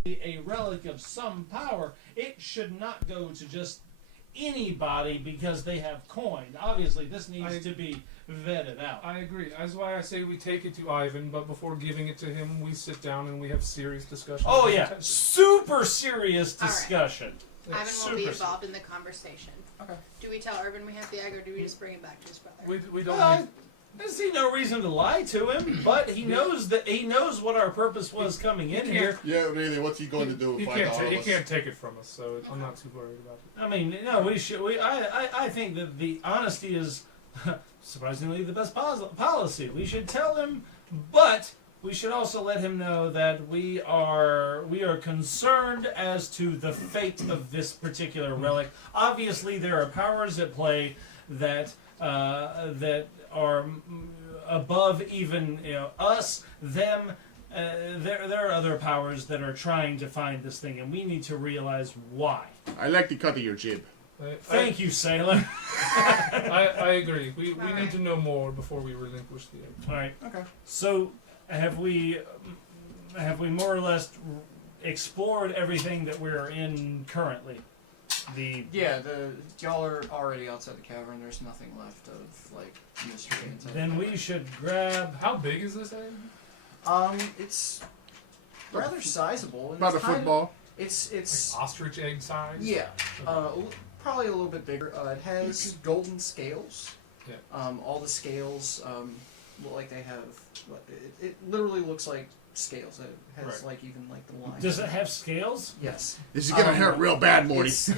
a relic of some power, it should not go to just anybody because they have coin. Obviously, this needs to be vetted out. I agree. That's why I say we take it to Ivan, but before giving it to him, we sit down and we have serious discussion. Oh yeah, super serious All right. discussion. Yeah, Ivan will super be serious. involved in the conversation. Okay. Do we tell Urban we have the egg, or do we just bring it back to his brother? We don't Well, need, I see no reason to lie to him, but he knows what our purpose was coming in here. Yeah, really, what's he going to do? he Fight can't, all of he us? can't take it from us, so I'm not too worried about it. I mean, no, we should. I think that the honesty is surprisingly the best policy. We should tell him, but we should also let him know that we are concerned as to the fate of this particular relic. Obviously, there are powers at play that are above even us, them. There are other powers that are trying to find this thing, and we need to realize why. I like the cut of your jib. Thank you, Sailor. I agree. We Alright. need to know more before we relinquish the egg. All right. Okay. So, have we more or less explored everything that we're in currently? Yeah, y'all are already outside the cavern. There's nothing left of like mystery inside. Then we should grab. How big is this egg? It's rather sizable. and About a it's kind of- football. It's Like ostrich egg size? yeah, probably a little bit bigger. It has golden scales. Yeah. All the scales look like they have. It literally looks like scales. It has Right. like even like the lines. Does it have scales? Yes. This is gonna hurt real bad, Morty. It's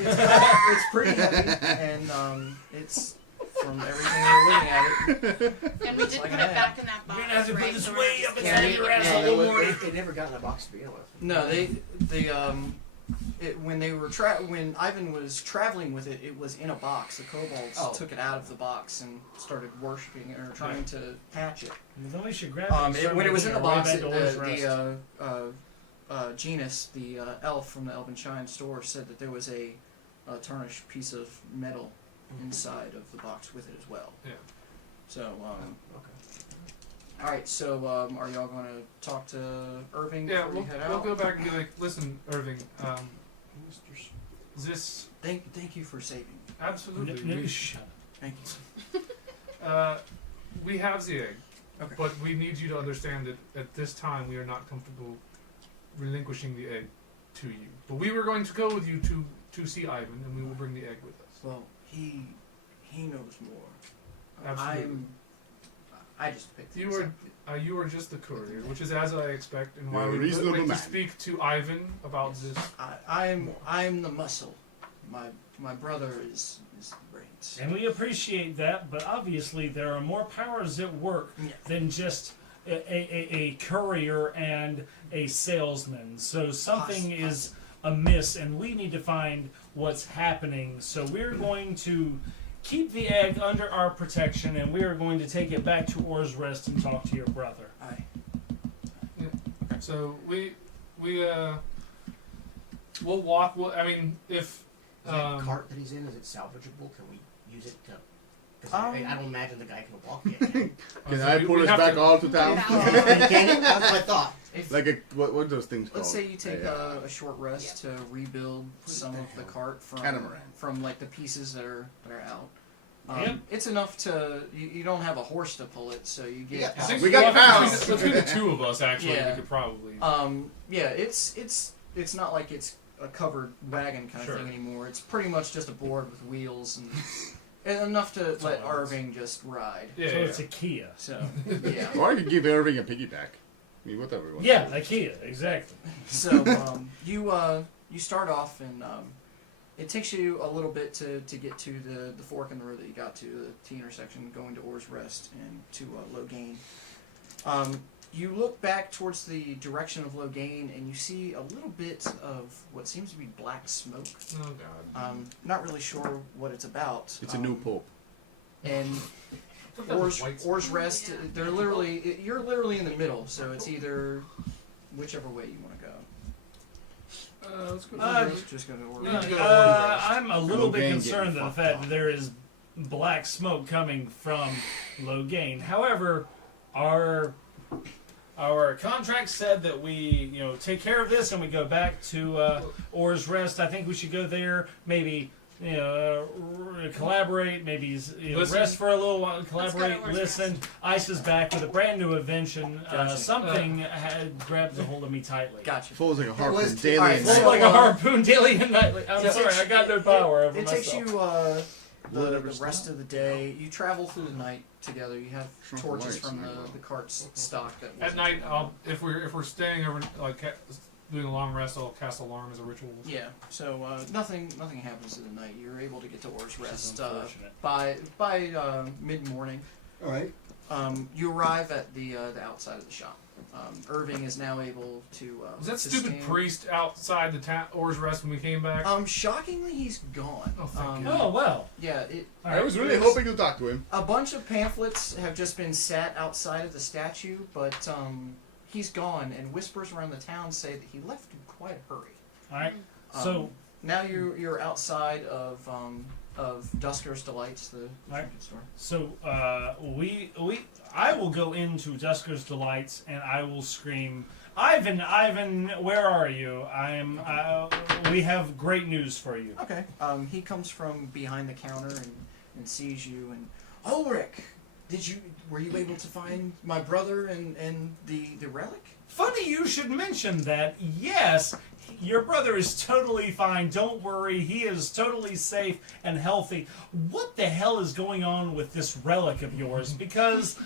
pretty heavy, and it's from everything we're looking at it. And we did like put an it egg. back in that box. You're gonna have to put right? this So way we're just up gonna inside take your it asshole. in. It never got in a box to begin with. No, when they were when Ivan was traveling with it, it was in a box. The kobolds took it out of the box and started worshiping it or trying to hatch it. Then we should grab it. and start When it was in making the our way box, back to Orr's Rest. Genus, the elf from the Elven Shine store, said that there was a tarnished piece of metal inside of the box with it as well. Yeah. So, Okay. all right. So, are y'all going to talk to Irving Yeah, before we'll you head we'll out? go back and be like, listen, Irving, is this Thank you for saving me. absolutely? No, we, shut up. Thank you. we have the egg, Okay. but we need you to understand that at this time we are not comfortable relinquishing the egg to you. But we were going to go with you to see Ivan, and we will bring the egg with us. Well, he knows more. Absolutely. I just picked You things were- up. You are just the courier, which is as I expect, and why You're a we reasonable went to man. speak to Ivan about this. I'm the muscle. My brother is the brains. And we appreciate that, but obviously there are more powers at work Yeah. than just a courier and a salesman. So something is amiss, and we need to find what's happening. So we're going to keep the egg under our protection, and we are going to take it back to Orr's Rest and talk to your brother. So we'll walk. I mean, if Is that cart that he's in, is it salvageable? Can we use it to... Because I don't imagine the guy can walk yet. Can so I we pull us have back to- all to town? Can you? That's what I thought. If, Like what are those things called? let's say you take A, a short rest to rebuild some of the cart Catamaran. from like the pieces that are out. Yep. It's enough to you don't have a horse to pull it, so you get. Yeah. I think We got between pounds. between the two of us, actually, Yeah. we could probably. Yeah, it's not like it's a covered wagon kind of Sure. thing anymore. It's pretty much just a board with wheels and enough to let Irving just ride. Yeah, So yeah. it's a Kia. So yeah. Or I could give Irving a piggyback. I mean, whatever. we want Yeah, to do. a Kia, exactly. So you start off and it takes you a little bit to get to the fork in the road that you got to, the T intersection going to Orr's Rest and to Logain. You look back towards the direction of Logain and you see a little bit of what seems to be black smoke. Oh God. Not really sure what it's about. It's a new pope. And Orr's Rest, they're literally, you're literally in the middle, so it's either whichever way you want to go. Let's go. Just go to Orr's Yeah, Rest. go to Orr's Rest. I'm a little bit Logain concerned getting at the fucked fact that there is black smoke coming from Logain. However, our contract said that we, take care of this and we go back to Orr's Rest. I think we should go there, maybe, collaborate, maybe Listen. rest for a little while, collaborate, Orr's listen. Ice is back with a brand new invention. Gotcha. Something had grabbed a hold of me tightly. Gotcha. Falls like a harpoon was- daily alright, and so- night. Full like a harpoon daily and nightly. I'm It sorry, takes- I got no power over It myself. takes you Will it the ever rest stop? of the day. You travel through the night together. You have Shrunk the torches lights from and I the cart's stock. That At wasn't night, too bad. if we're staying over, like doing a long rest, I'll cast alarm as a ritual. Yeah, so nothing happens in the night. You're able to get to Orr's Rest unfortunate. by mid morning. All right. You arrive at the outside of the shop. Irving is now able to. Was that to stupid stand. priest outside the Orr's Rest when we came back? Shockingly, he's gone. Oh, thank God. Oh well. Yeah, All I right. was really hoping to talk to him. a bunch of pamphlets have just been sat outside of the statue, but he's gone, and whispers around the town say that he left in quite a hurry. All right. So Now you're outside of Dusker's Delights, the Right. store. So I will go into Dusker's Delights and I will scream, Ivan, where are you? We have great news for you. Okay. He comes from behind the counter and sees you, and Ulrich, were you able to find my brother and the relic? Funny you should mention that. Yes, your brother is totally fine. Don't worry. He is totally safe and healthy. What the hell is going on with this relic of yours? Because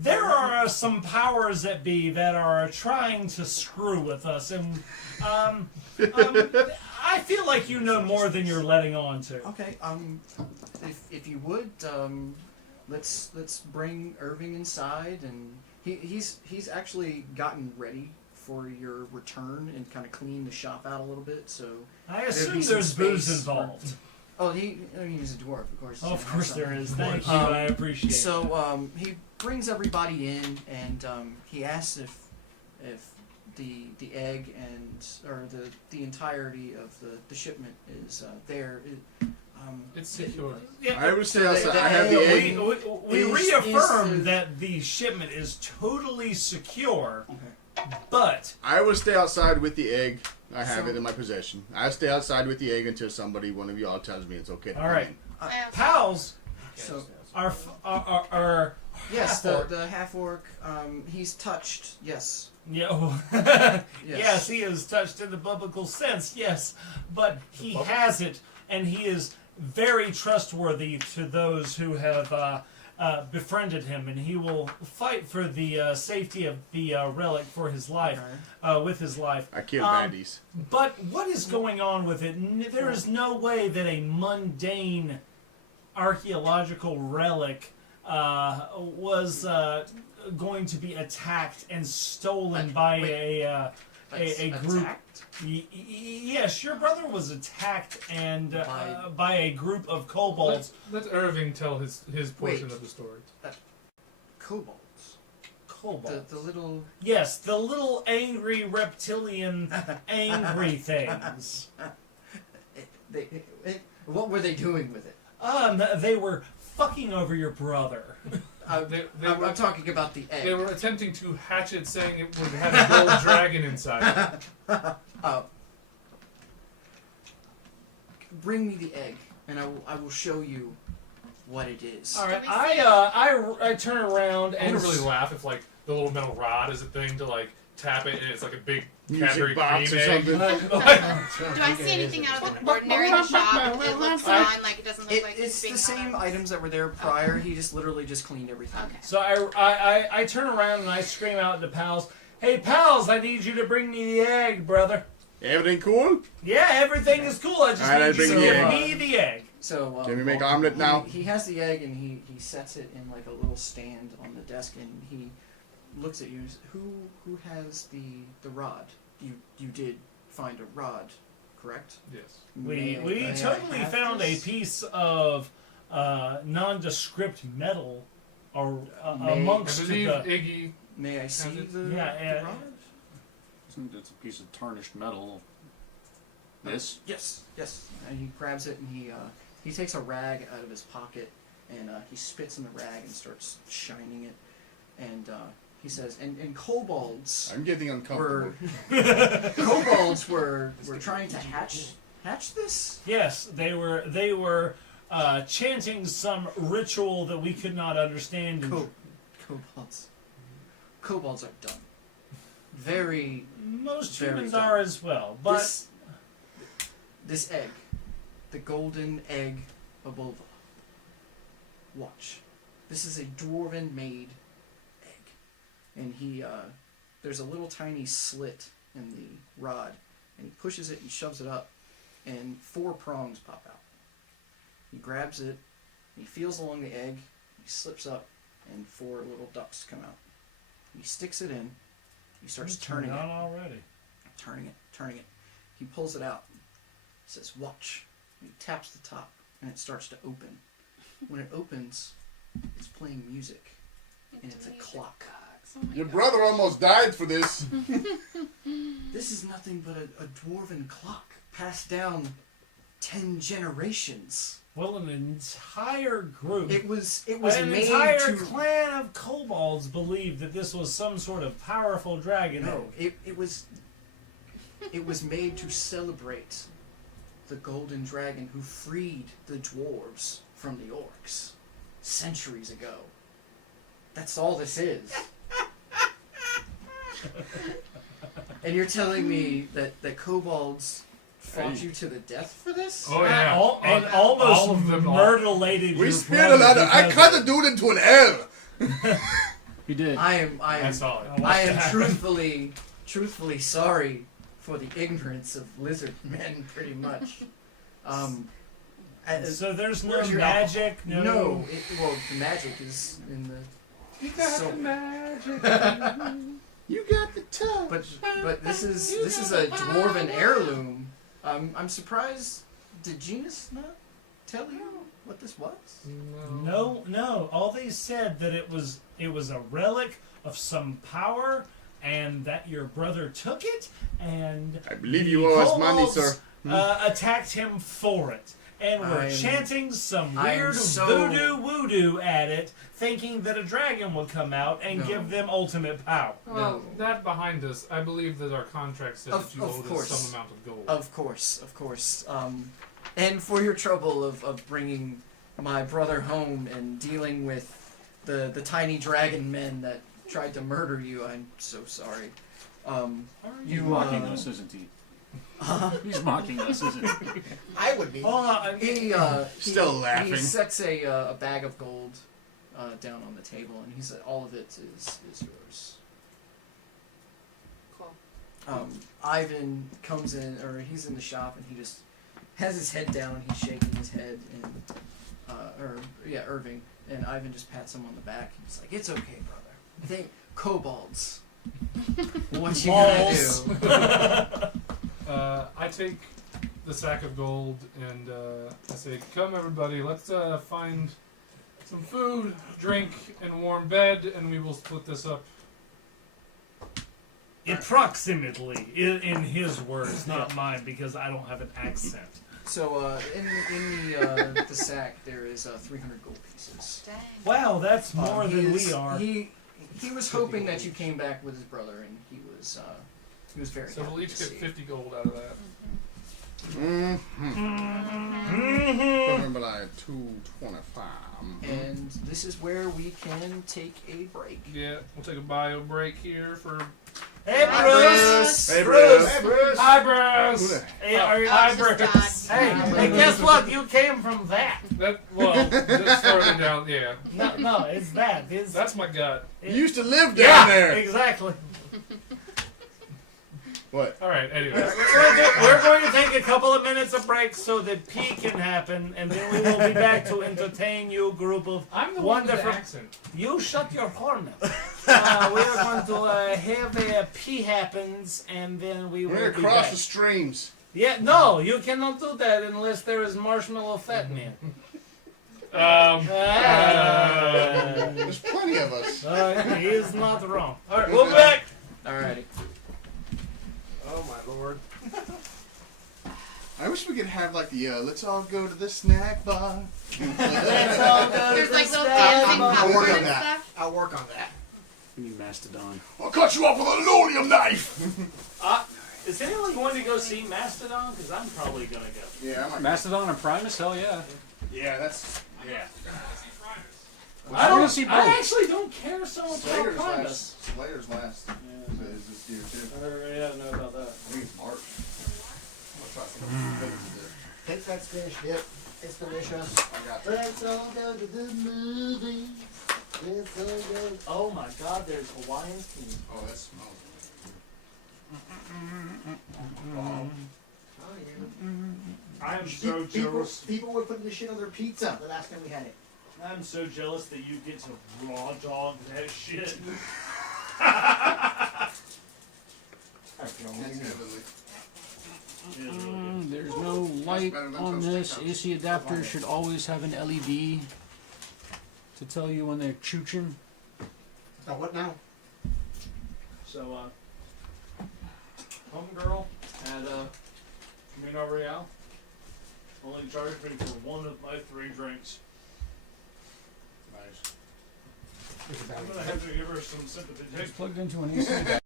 there are some powers that be that are trying to screw with us, and I feel like you know more than you're letting on to. Okay. If you would, let's bring Irving inside, and he's actually gotten ready for your return and kind of clean the shop out a little bit. So I there'd assume be some there's booze space for- involved. Oh, he's a dwarf, of course. Oh, of Yeah, course so- there is. Thank you. I appreciate it. So he brings everybody in, and he asks if the egg or the entirety of the shipment is there. It's secure. Yeah, I would stay So outside. the I have the egg- egg. we Is reaffirm the- that the shipment is totally secure, Okay. but I will stay outside with the egg. I have So- it in my possession. I stay outside with the egg until one of y'all tells me it's okay. To all right, come in. I also- pals So are yes, half-orc. the half orc. He's touched. Yes. Yeah, Yes. yes, he is touched in the biblical sense, yes, but he has it, and he is very trustworthy to those who have befriended him, and he will fight for the safety of the relic for his life, with his life. I kill baddies. But what is going on with it? There is no way that a mundane archaeological relic was going to be attacked and stolen by a group. Attacked? Yes, your brother was attacked and by a group of kobolds. Let Irving tell his portion Wait. of the story. Kobolds. Kobolds. The little. Yes, the little angry reptilian angry things. What were they doing with it? They were fucking over your brother. I'm talking about the egg. They were attempting to hatch it, saying it would have a gold dragon inside. Bring me the egg, and I will show you what it is. All right, Can we see I turn around I'm and gonna really laugh if like the little metal rod is a thing to like tap it and it's like a big Music Cadbury box cream or egg. something. Do I see anything out of the ordinary in the shop? It looks fine, like it doesn't look like It's being the same hung up. items that were there prior. He just literally just cleaned everything. Okay. So I turn around and I scream out to pals, "Hey pals, I need you to bring me the egg, brother." Everything cool? Yeah, everything is cool. I just Alright, need you to bring the give egg. me the egg. So Can we make omelet now? He has the egg and he sets it in like a little stand on the desk and he looks at you and says, who has the rod? You did find a rod, correct? Yes. May We I totally have found a this? piece of nondescript metal or May- I amongst believe the. Iggy. May I see it? the, Yeah, the rod? It's a piece of tarnished metal. This? Yes. And he grabs it and he takes a rag out of his pocket and he spits in the rag and starts shining it. And he says, and kobolds I'm getting uncomfortable. kobolds were trying to hatch this? Yes, they were chanting some ritual that we could not understand. and Kobolds are dumb. Very. Most very humans dumb. are as well, but This egg, the golden egg of Bulva. Watch. This is a dwarven-made egg, and there's a little tiny slit in the rod, and he pushes it and shoves it up, and 4 prongs pop out. He grabs it, he feels along the egg, he slips up, and 4 little ducks come out. He sticks it in, he starts turning it. on already. Turning it. He pulls it out. He says, watch. And he taps the top, and it starts to open. When it opens, it's playing music, and it's a clock. Oh my Your God. brother almost died for this. This is nothing but a dwarven clock passed down 10 generations. Well, an entire group, It was an made entire to. clan of kobolds believed that this was some sort of powerful dragon. No, it was made to celebrate the golden dragon who freed the dwarves from the orcs centuries ago. That's all this is. And you're telling me that kobolds fought you to the death for this? Oh yeah. And all almost of them. murderlated We your speared a lot brother of. I because cut of the dude into an L. You did. I I am saw it. I am truthfully sorry for the ignorance of lizard men, pretty much. So there's no Where's your magic, well, the magic is in the. You got So- the magic. You got the touch. But this is a dwarven heirloom. I'm surprised. Did Genus not tell you what this was? No. All they said that it was a relic of some power, and that your brother took it, and I believe you the owe us money, kobolds, sir. attacked him for it. And we're I'm- chanting some I'm weird so- voodoo at it, thinking that a dragon would come out and No. give them ultimate power. Well, that behind us, I believe that our contract said Of that you owed course. us some amount of gold. Of course. And for your trouble of bringing my brother home and dealing with the tiny dragon men that tried to murder you, I'm so sorry. He's You mocking us, isn't he? He's mocking us, isn't he? I would be. Hold on. Still laughing. He sets a bag of gold down on the table, and he said, "All of it is yours." Cool. Ivan comes in, or he's in the shop, and he just has his head down. He's shaking his head, and Irving, and Ivan just pats him on the back. He's like, "It's okay, brother. I think kobolds. What you Balls. gonna do?" I take the sack of gold and I say, "Come, everybody, let's find some food, drink, and warm bed, and we will split this up." Approximately, in his words, not mine, because I don't have an accent. So in the sack there is 300 gold pieces. Dang. Wow, that's more He than is- we are. He was hoping that you came back with his brother, and he was very So happy we'll each to get see. 50 gold out of that. Remember, like 225. And this is where we can take a break. Yeah, we'll take a bio break here for. Hey, Hi, Bruce! Hey, Bruce. Hey, Bruce. Hi, Bruce. Hey, are you Oh, Bruce? just Hey, hey, guess what? You came from that. That just further down. Yeah, No, it's that. It's that's my gut. You used to live down there. Exactly. What? All right. Anyway, We're going to take a couple of minutes of break so that pee can happen, and then we will be back to entertain you, group of I'm the one with wonderful. the accent. You shut your horn. We are going to have a pee happens, and then we will We're be across back. the streams. Yeah, no, you cannot do that unless there is marshmallow fat man. There's plenty of us. He is not wrong. All right, we'll be back. Alrighty. Oh my lord. I wish we could have like the let's all go to the snack bar. Let's all go There's to like the little snack dancing bar. I'll work popcorn on and that. stuff. I'll work on that. We need Mastodon. I'll cut you off with a linoleum knife. Is anyone going to go see Mastodon? Because I'm probably going to go. Yeah, I might. Mastodon and Primus? Hell yeah. Yeah, that's Yeah. I wanna see I both. actually don't care so much about Slayer's Primus. last. Slayer's last. Is this year too? Yeah, I know about that. I think it's March. I'll try some. Take that Spanish dip. It's delicious. I got that. Let's all go to the movies. Let's all go. Oh my God, there's Hawaiian tea. Oh, that smells. Oh, I'm yeah. so jealous. People were putting this shit on their pizza the last time we had it. I'm so jealous that you get to raw dog that shit. That's heavenly. There's no light better than on toast this. steakhouse. AC adapter should always have an LED to tell you when they're chooching. Now what now? So, homegirl at Camino Real only charged me for one of my 3 drinks. Nice. I'm gonna have to give her some sympathy. It's plugged into an AC adapter.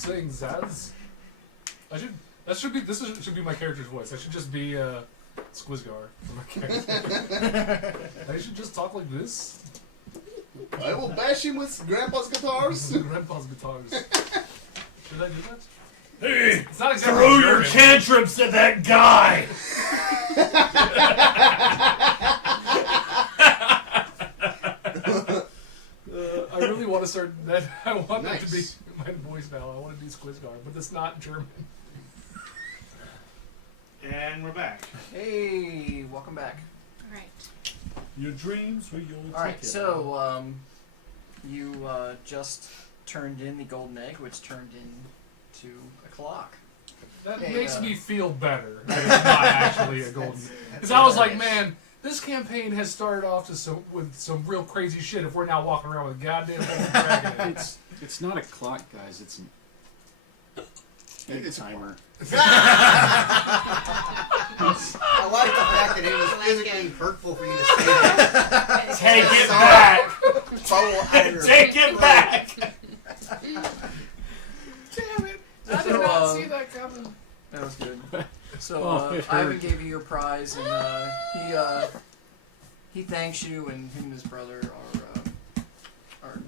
saying Zaz. This should be my character's voice. I should just be Squizgar for my character. I should just talk like this. I will bash him with Grandpa's guitars. Grandpa's guitars. Should I do that? Hey, It's not exactly throw your German. tantrums to that guy. I really want to start that. I want that to be Nice. my voice now. I want to do Squizgar, but it's not German. And we're back. Hey, welcome back. Alright. Your dreams were your All right, ticket. so you just turned in the golden egg, which turned into a clock. That Hey, makes uh, me feel better that it's not actually a golden. Because I was like, man, this campaign has started off with some real crazy shit. If we're now walking around with a goddamn golden dragon, in it. It's not a clock, guys. It's an egg It's a timer. I like the fact that it was I like physically it. hurtful for you to say that. Take it back. Bubble out of your- Take it back. Damn it! I So, did not see that coming. That was good. So Oh, it Ivan hurt. gave you your prize, and he thanks you, and him and his brother are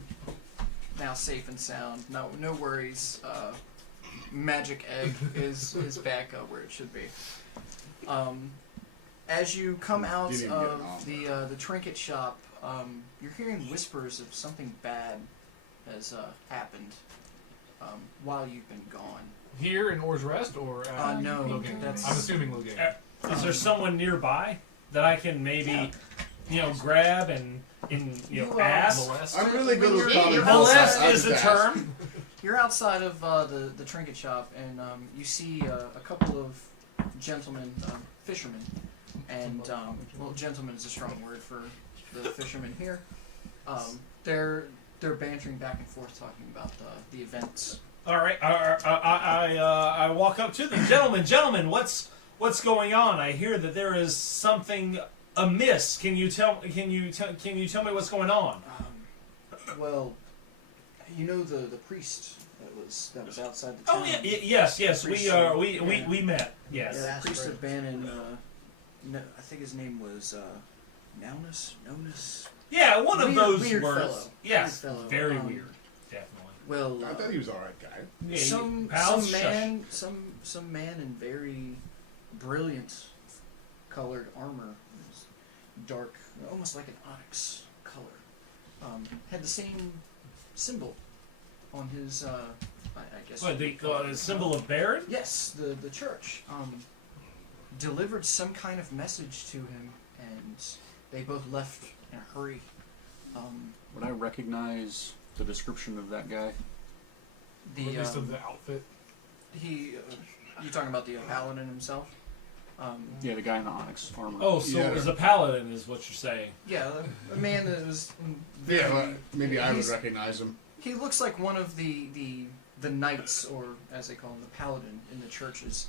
now safe and sound. No worries. Magic egg is back where it should be. As you come out Didn't even get of it off. the trinket shop, you're hearing whispers of something bad has happened while you've been gone. Here in Or's Rest or at No, Logan? that's- I'm assuming Logan. Is there someone nearby that I can maybe, grab and ask? Molest? I'm really good with Yeah, common you're sense. Molest I is just the asked. term. You're outside of the trinket shop, and you see a couple of gentlemen, fishermen, and well, gentleman is a strong word for the fishermen here. They're bantering back and forth, talking about the events. All right. I walk up to them, gentlemen. What's going on? I hear that there is something amiss. Can you tell me what's going on? Well, you know the priest that was outside the town. Oh yeah, yes. Priest, We met. Yes. Yeah, That's the priest right. of Bannon. No, I think his name was Nonus. Yeah, one of Weird- those weird words. fellow. Yes, Weird fellow. very weird. Definitely. Well, I thought he was alright guy. Yeah, some pals, man in very brilliant colored armor, dark, almost like an onyx color. Had the same symbol on his. I guess. What, what you call the it. symbol of Baron? Yes, the church delivered some kind of message to him, and they both left in a hurry. Would I recognize the description of that guy? The Or at least of the outfit. he, you talking about the paladin himself? Yeah, the guy in the onyx armor. Oh, so Yeah. it was a paladin, is what you're saying. Yeah, a man that was. Yeah, well, maybe I would he's- recognize him. He looks like one of the knights, or as they call him, the paladin in the churches.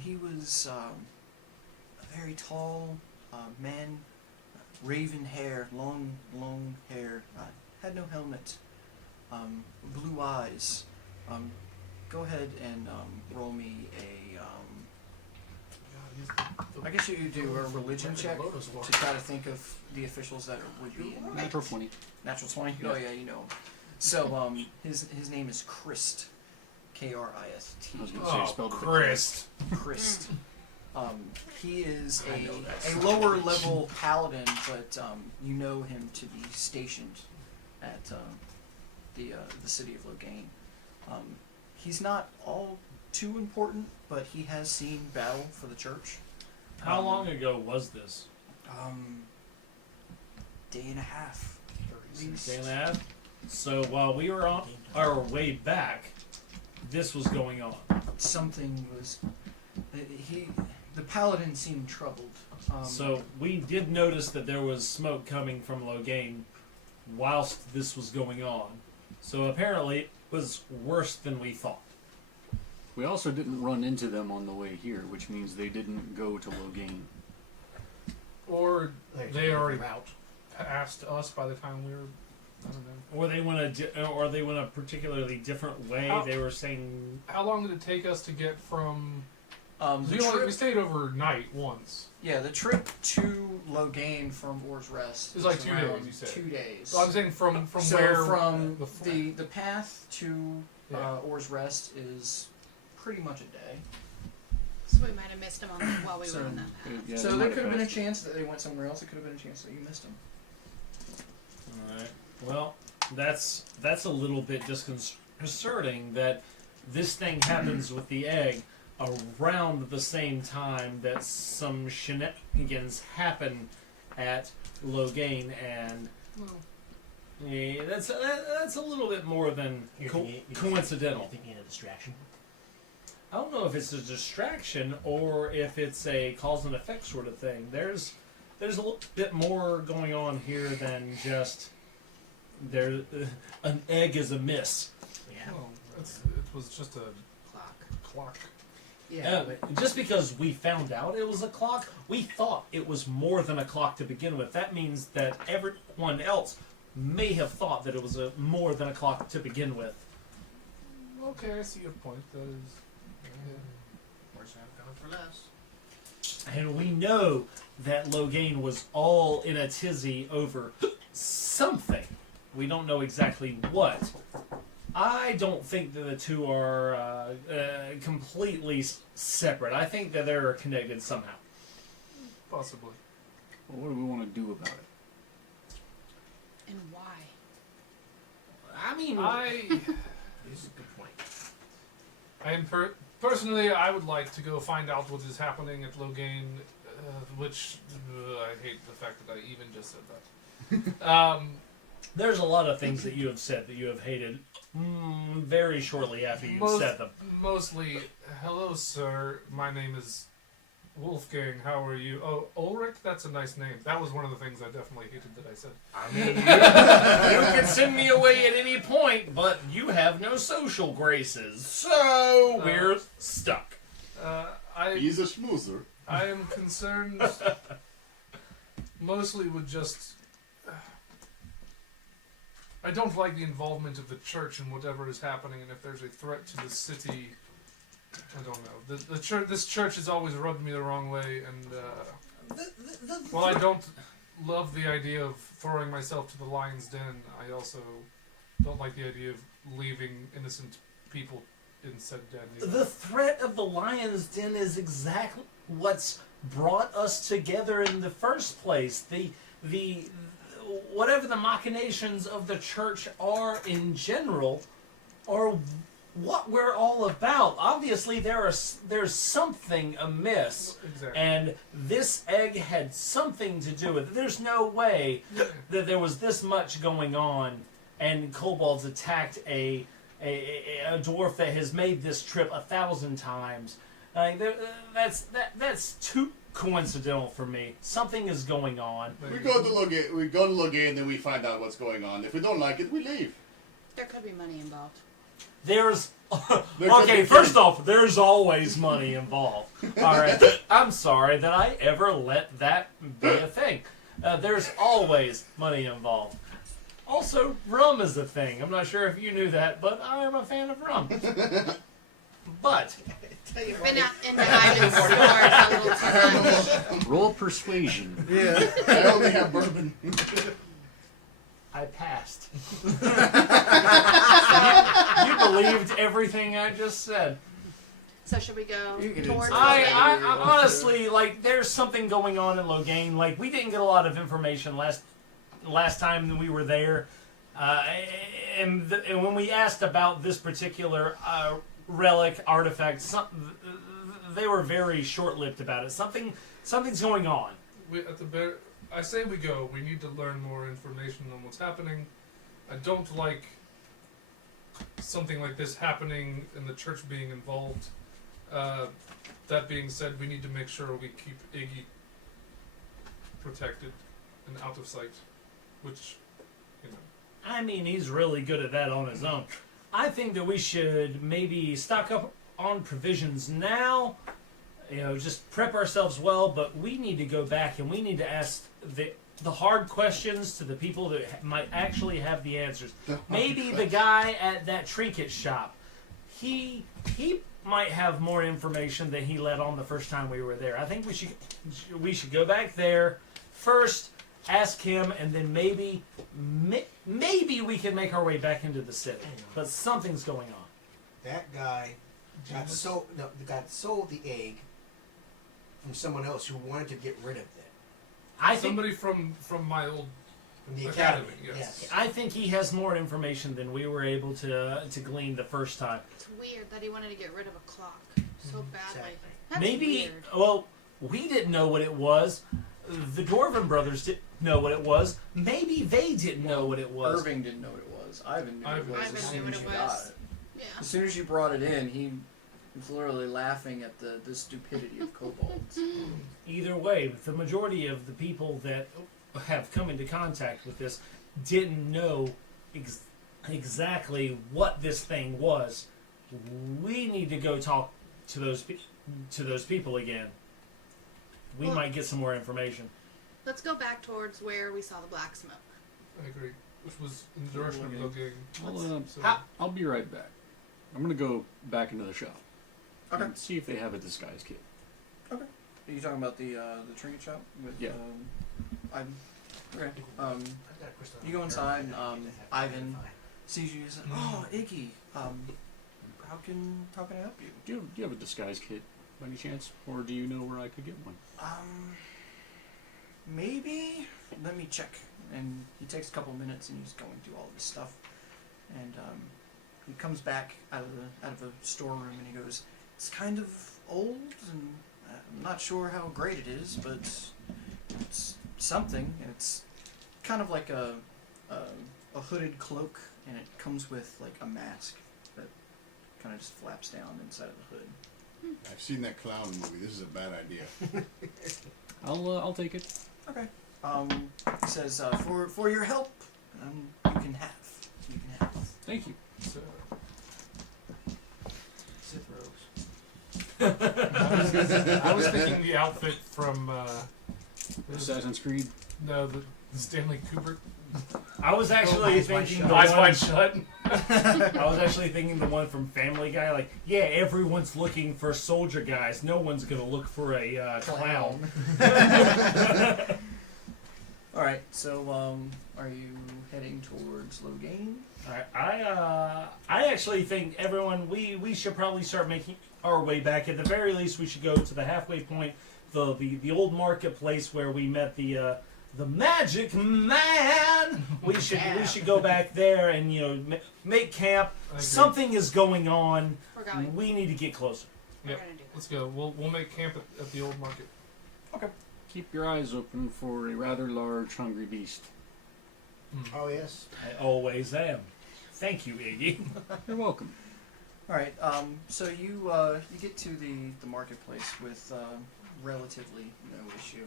He was a very tall man, raven hair, long hair, had no helmet, blue eyes. Go ahead and roll me a. I guess you could do a religion check to try to think of the officials that would be in Natural 20. Natural 20? Oh yeah, you know. So his name is Christ. K-R-I-S-T. I was going to say Oh, it spelled with a Christ. Christ. He is a lower level paladin, but you know him to be stationed at the city of Logain. He's not all too important, but he has seen battle for the church. How long ago was this? Day and a half. at least. Day and a half? So while we were on our way back, this was going on. Something was. The paladin seemed troubled. So we did notice that there was smoke coming from Logain whilst this was going on. So apparently it was worse than we thought. We also didn't run into them on the way here, which means they didn't go to Logain. Or they already past us by the time we were I don't know. Or they went a particularly different way. How- They were saying, How long did it take us to get from? The We trip, stayed overnight once. yeah, the trip to Logain from Or's Rest It's like was 2 around days, you said. 2 days. So I'm saying from So where from the the path to Yeah. Or's Rest is pretty much a day. So we might have missed them while we So- were on that path. Yeah, so they there might could have been a passed. chance that they went somewhere else. It could have been a chance that you missed them. all right, well, that's a little bit disconcerting that this thing happens with the egg around the same time that some shenanigans happen at Logain, and yeah, that's a little bit more than coincidental. You think you had a distraction? I don't know if it's a distraction or if it's a cause and effect sort of thing. There's a little bit more going on here than just an egg is amiss. Yeah. Well, it was just a clock. Yeah, but just because we found out it was a clock, we thought it was more than a clock to begin with. That means that everyone else may have thought that it was more than a clock to begin with. Okay, I see your point. That is. Worse have gone for less. And we know that Logain was all in a tizzy over something. We don't know exactly what. I don't think that the two are completely separate. I think that they're connected somehow. Possibly. Well, what do we want to do about it? And why? I mean, This is a good point. I am personally, I would like to go find out what is happening at Logain, which I hate the fact that I even just said that. there's a lot of things that you have said that you have hated very shortly after you said them. Mostly, hello, sir. My name is Wolfgang. How are you? Oh, Ulrich? That's a nice name. That was one of the things I definitely hated that I said. I mean, You can send me away at any point, but you have no social graces, so we're stuck. He's a schmoozer. I am concerned mostly with just. I don't like the involvement of the church in whatever is happening, and if there's a threat to the city, I don't know. The church, this church has always rubbed me the wrong way, and while I don't love the idea of throwing myself to the lion's den, I also don't like the idea of leaving innocent people in said den. either. The threat of the lion's den is exactly what's brought us together in the first place. The whatever the machinations of the church are in general, are what we're all about. Obviously, there's something amiss, Exactly. and this egg had something to do with it. There's no way that there was this much going on, and kobolds attacked a dwarf that has made this trip 1,000 times. That's too coincidental for me. Something is going on. We go to Logain, then we find out what's going on. If we don't like it, we leave. There could be money involved. There's There could okay. be First kids. off, there's always money involved. All right, I'm sorry that I ever let that be a thing. There's always money involved. Also, rum is a thing. I'm not sure if you knew that, but I am a fan of rum. But Been out in the diamond stores a little too much. Roll persuasion. Yeah. I only have bourbon. I passed. You believed everything I just said. So should we go You can towards insult Logan? I honestly, like, there's something going on in Logain. Like, we didn't get a lot of information last time that we were there. And when we asked about this particular relic, artifact, they were very short-lived about it. Something's going on. I say we go. We need to learn more information on what's happening. I don't like something like this happening and the church being involved. That being said, we need to make sure we keep Iggy protected and out of sight, which, you know. I mean, he's really good at that on his own. I think that we should maybe stock up on provisions now. You know, just prep ourselves well, but we need to go back and we need to ask the the hard questions to the people that might actually have the answers. Maybe the guy at that trinket shop. He might have more information than he let on the first time we were there. I think we should go back there first, ask him, and then maybe we can make our way back into the city. But something's going on. That guy got sold the egg from someone else who wanted to get rid of it. I think Somebody from my old From the Academy, academy. yes. I think he has more information than we were able to glean the first time. It's weird that he wanted to get rid of a clock so badly. Exactly. That's Maybe, weird. well, we didn't know what it was. The Dwarven brothers didn't know what it was. Maybe they didn't know what it was. Irving didn't know what it was. Ivan knew what it was Ivan as knew soon what as it you got was. it. Yeah. As soon as you brought it in, he was literally laughing at the stupidity of kobolds. Either way, the majority of the people that have come into contact with this didn't know exactly what this thing was. We need to go talk to those people again. We Well- might get some more information. Let's go back towards where we saw the black smoke. I agree, which was in the direction of looking. I'll be right back. I'm gonna go back into the shop. Okay. And see if they have a disguise kit. Are you talking about the trinket shop with? Yeah. Ivan. Okay. I've got a crystal You go on inside, there. Ivan sees you. Says, "Oh, Iggy. How can I help you?" Do you have a disguise kit by any chance, or do you know where I could get one? Maybe. Let me check. And he takes a couple minutes and he's going through all of his stuff, and he comes back out of the storeroom and he goes, "It's kind of old and I'm not sure how great it is, but it's something, and it's kind of like a hooded cloak, and it comes with like a mask that kind of just flaps down inside of the hood." I've seen that clown movie. This is a bad idea. I'll take it. Okay. He says, "For your help, you can have. Thank you. So, Sith robes. I was thinking the outfit from Assassin's Creed. the Stanley Kubrick. I was actually thinking the Eyes one. Wide Shut. I was actually thinking the one from Family Guy. Like, yeah, everyone's looking for soldier guys. No one's gonna look for a clown. All right. So, are you heading towards Logain? I actually think everyone we should probably start making our way back. At the very least, we should go to the halfway point, the old marketplace where we met the magic man. We should go back there and make camp. I agree. Something is going on. We're going. We need to get closer. We're Yep. gonna do Let's go. We'll make camp at the old market. Keep your eyes open for a rather large, hungry beast. Oh yes. I always am. Thank you, Iggy. You're welcome. All right. So you get to the marketplace with relatively no issue.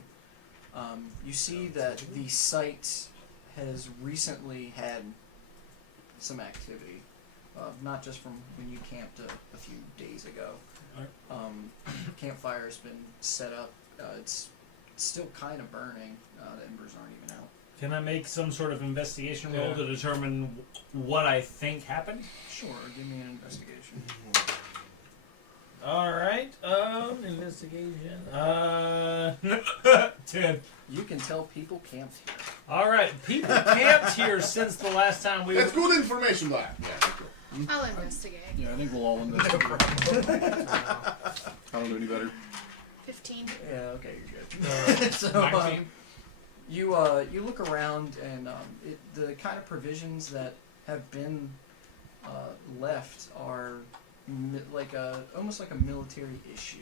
You see that the site has recently had some activity, not just from when you camped a few days ago. Campfire has been set up. It's still kind of burning. The embers aren't even out. Can I make some sort of investigation roll Yeah. to determine what I think happened? Sure. Give me an investigation. All right. Investigation. 10. You can tell people camped here. All right. People camped here since the last time we were. That's good information, lad. Yeah, that's good. I'll investigate. Yeah, I think we'll all investigate. I don't know any better. 15. Yeah. Okay. You're good. So, 19. You look around and the kind of provisions that have been left are almost like a military issue.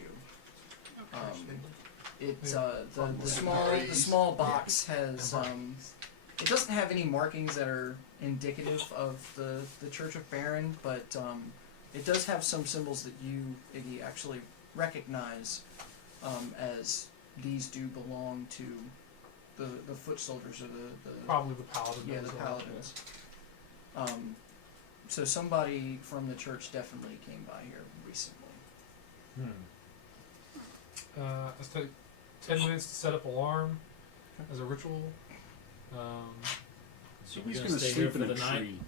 The small box has it doesn't have any markings that are indicative of the Church of Baron, but it does have some symbols that you, Iggy, actually recognize as these do belong to the foot soldiers or the Probably the paladin. yeah, that the was paladins. So somebody from the church definitely came by here recently. Let's take 10 minutes to set up alarm as a ritual. So He's we're going to stay here sleep in for a the night. tree.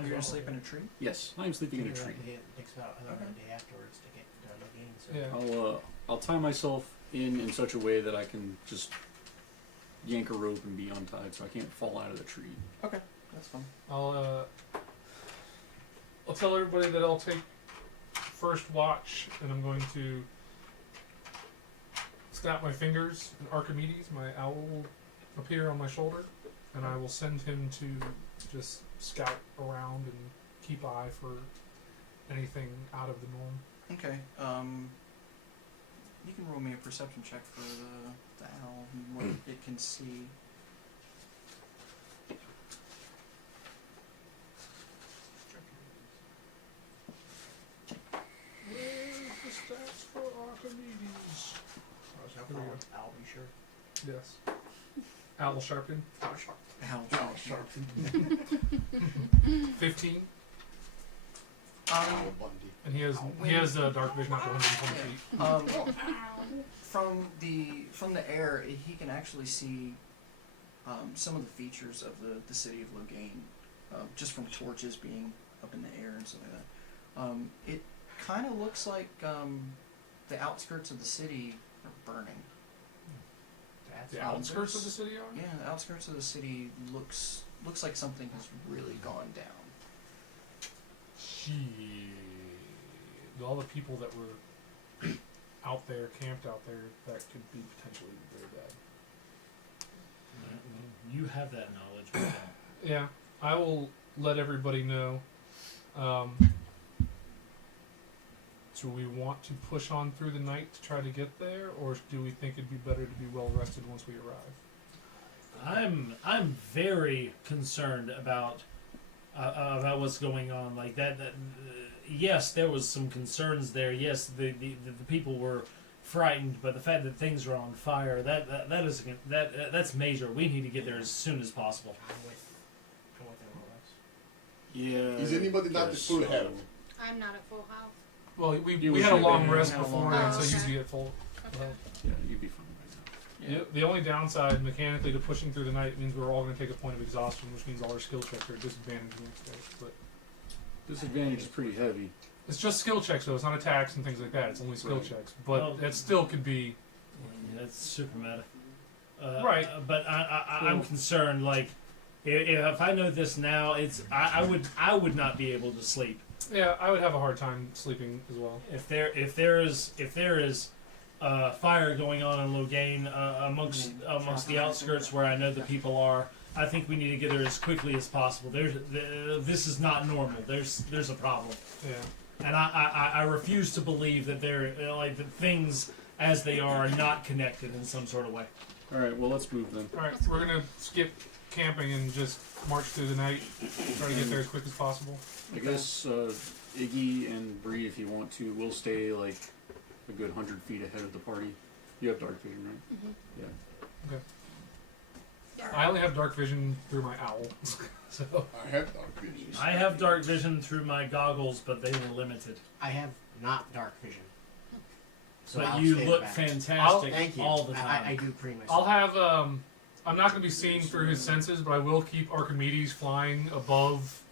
You're gonna sleep in a tree? Yes, I'm sleeping in a tree. It takes about another Okay. day afterwards to get done again. So Yeah. I'll tie myself in such a way that I can just yank a rope and be untied, so I can't fall out of the tree. Okay, that's fine. I'll tell everybody that I'll take first watch, and I'm going to snap my fingers, and Archimedes, my owl, will appear on my shoulder, and I will send him to just scout around and keep eye for anything out of the norm. Okay. You can roll me a perception check for the owl and what it can see. Where's the stats for Archimedes? I'll I'll be sure. Yes. Owl Sharpton. Owl. 15. Al Bundy. And he has dark vision up to 120 feet. From the air, he can actually see some of the features of the city of Logain, just from torches being up in the air and stuff like that. It kind of looks like the outskirts of the city are burning. The outskirts of the city are? Yeah, the outskirts of the city looks like something has really gone down. Shit. All the people that were out there, camped out there, that could be potentially very bad. You have that knowledge. We don't. Yeah, I will let everybody know. Do we want to push on through the night to try to get there, or do we think it'd be better to be well rested once we arrive? I'm very concerned about what's going on. Like that. Yes, there was some concerns there. Yes, the people were frightened, but the fact that things are on fire that's major. We need to get there as soon as possible. Come with them, Yeah. Is anybody not at guess full so. health? I'm not at full health. Well, You we would had a should long be. rest Had a before, long and rest. so Okay. usually get full. Okay. Yeah, you'd be fine right now. Yeah, the only downside mechanically to pushing through the night means we're all going to take a point of exhaustion, which means all our skill checks are at disadvantage the next day. But Disadvantage is pretty heavy. it's just skill checks, though. It's not attacks and things like that. It's only skill Right. checks. But Well, that still could be. That's super meta. Right. But I'm concerned. Like, if I know this now, I would not be able to sleep. Yeah, I would have a hard time sleeping as well. If there is fire going on in Logain amongst the outskirts where I know the people are, I think we need to get there as quickly as possible. This is not normal. There's a problem, Yeah. and I refuse to believe that that things as they are not connected in some sort of way. All right, well, let's move then. All right, we're going to skip camping and just march through the night. Try to get there as quick as possible. I guess Iggy and Bree, if you want to, will stay like a good 100 feet ahead of the party. You have dark vision, right? Mm-hmm. Yeah. I only have dark vision through my owl. So I have dark vision. I have dark vision through my goggles, but they were limited. I have not dark vision. So But I'll you stay look back. fantastic Thank you. all the time. I do pretty much. I'll have. I'm not going to be seeing through his senses, but I will keep Archimedes flying above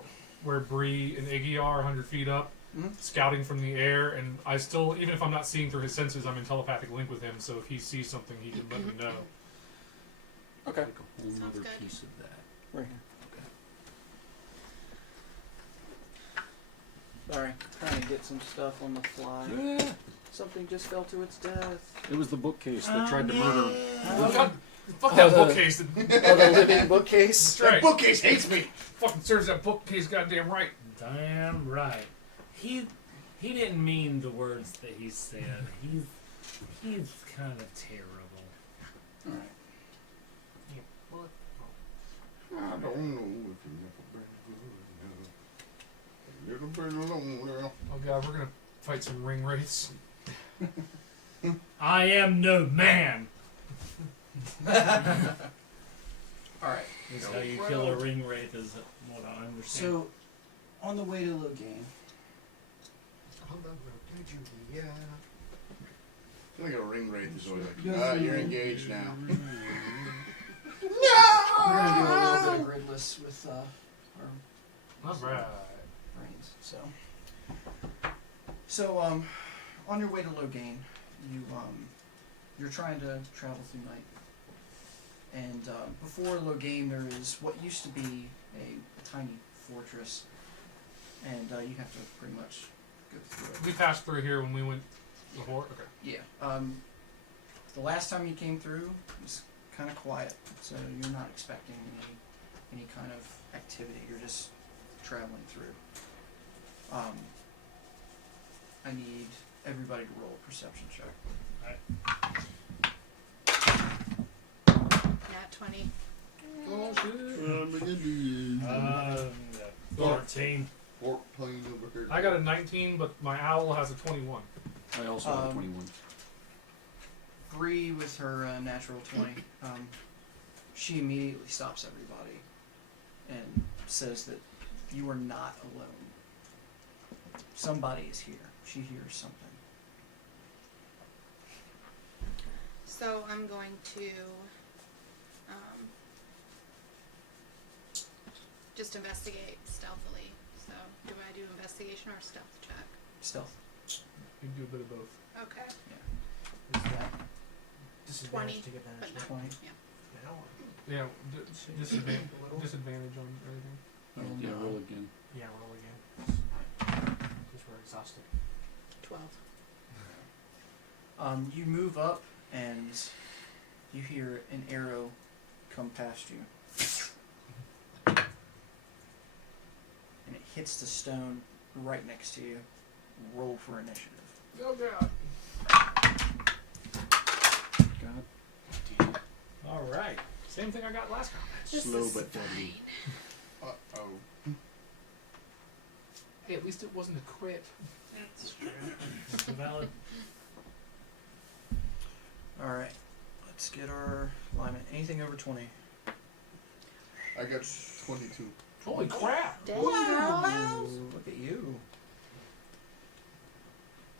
where Bree and Iggy are, 100 feet up, scouting from the air. And I still, even if I'm not seeing through his senses, I'm in telepathic link with him. So if he sees something, he can let me know. Okay. Like a whole Sounds other good. piece of that. Right here. Sorry, trying to get some stuff on the fly. Yeah. Something just fell to its death. It was the bookcase that tried to murder him. Fuck that bookcase. Oh, the living bookcase. That's right. That bookcase hates me. Fucking serves that bookcase goddamn right. Damn right. He didn't mean the words that he said. He's kind of terrible. All right. I don't know if you never been good. Little bit alone. Oh god, we're gonna fight some ring wraiths. I am no man. Alright. Is how you kill a ring wraith, is what I understand. So, on the way to Logain, I feel like a ring wraith is always like, you're engaged now. no! We're gonna do a little bit of gridless with our All right. brains. So on your way to Logain, you're trying to travel through night, and before Logain there is what used to be a tiny fortress, and you have to pretty much go through it. We passed through here when we went before. Okay. Yeah. The last time you came through it was kind of quiet, so you're not expecting any kind of activity. You're just traveling through. I need everybody to roll a perception check. Nat 20. Oh shit. 14. Fork plane over here. I got a 19, but my owl has a 21. I also have 21. Bree with her natural 20. She immediately stops everybody and says that you are not alone. Somebody is here. She hears something. So I'm going to just investigate stealthily. So do I do investigation or stealth check? Stealth. You can do a bit of both. Okay. Is that disadvantage 20, to get that? but not 20. yeah. Now or? Yeah, disadvantage, A little? disadvantage on everything. And, Yeah, roll again. Yeah, roll again. Because we're exhausted. 12. You move up and you hear an arrow come past you. And it hits the stone right next to you. Roll for initiative. Oh god. God, All right. Same thing I got last time. slow but deadly. Uh-oh. Hey, at least it wasn't a crit. That's Valid. Alright. Let's get our alignment. Anything over 20. I got 22. Holy crap! Dang, girl. Look at you.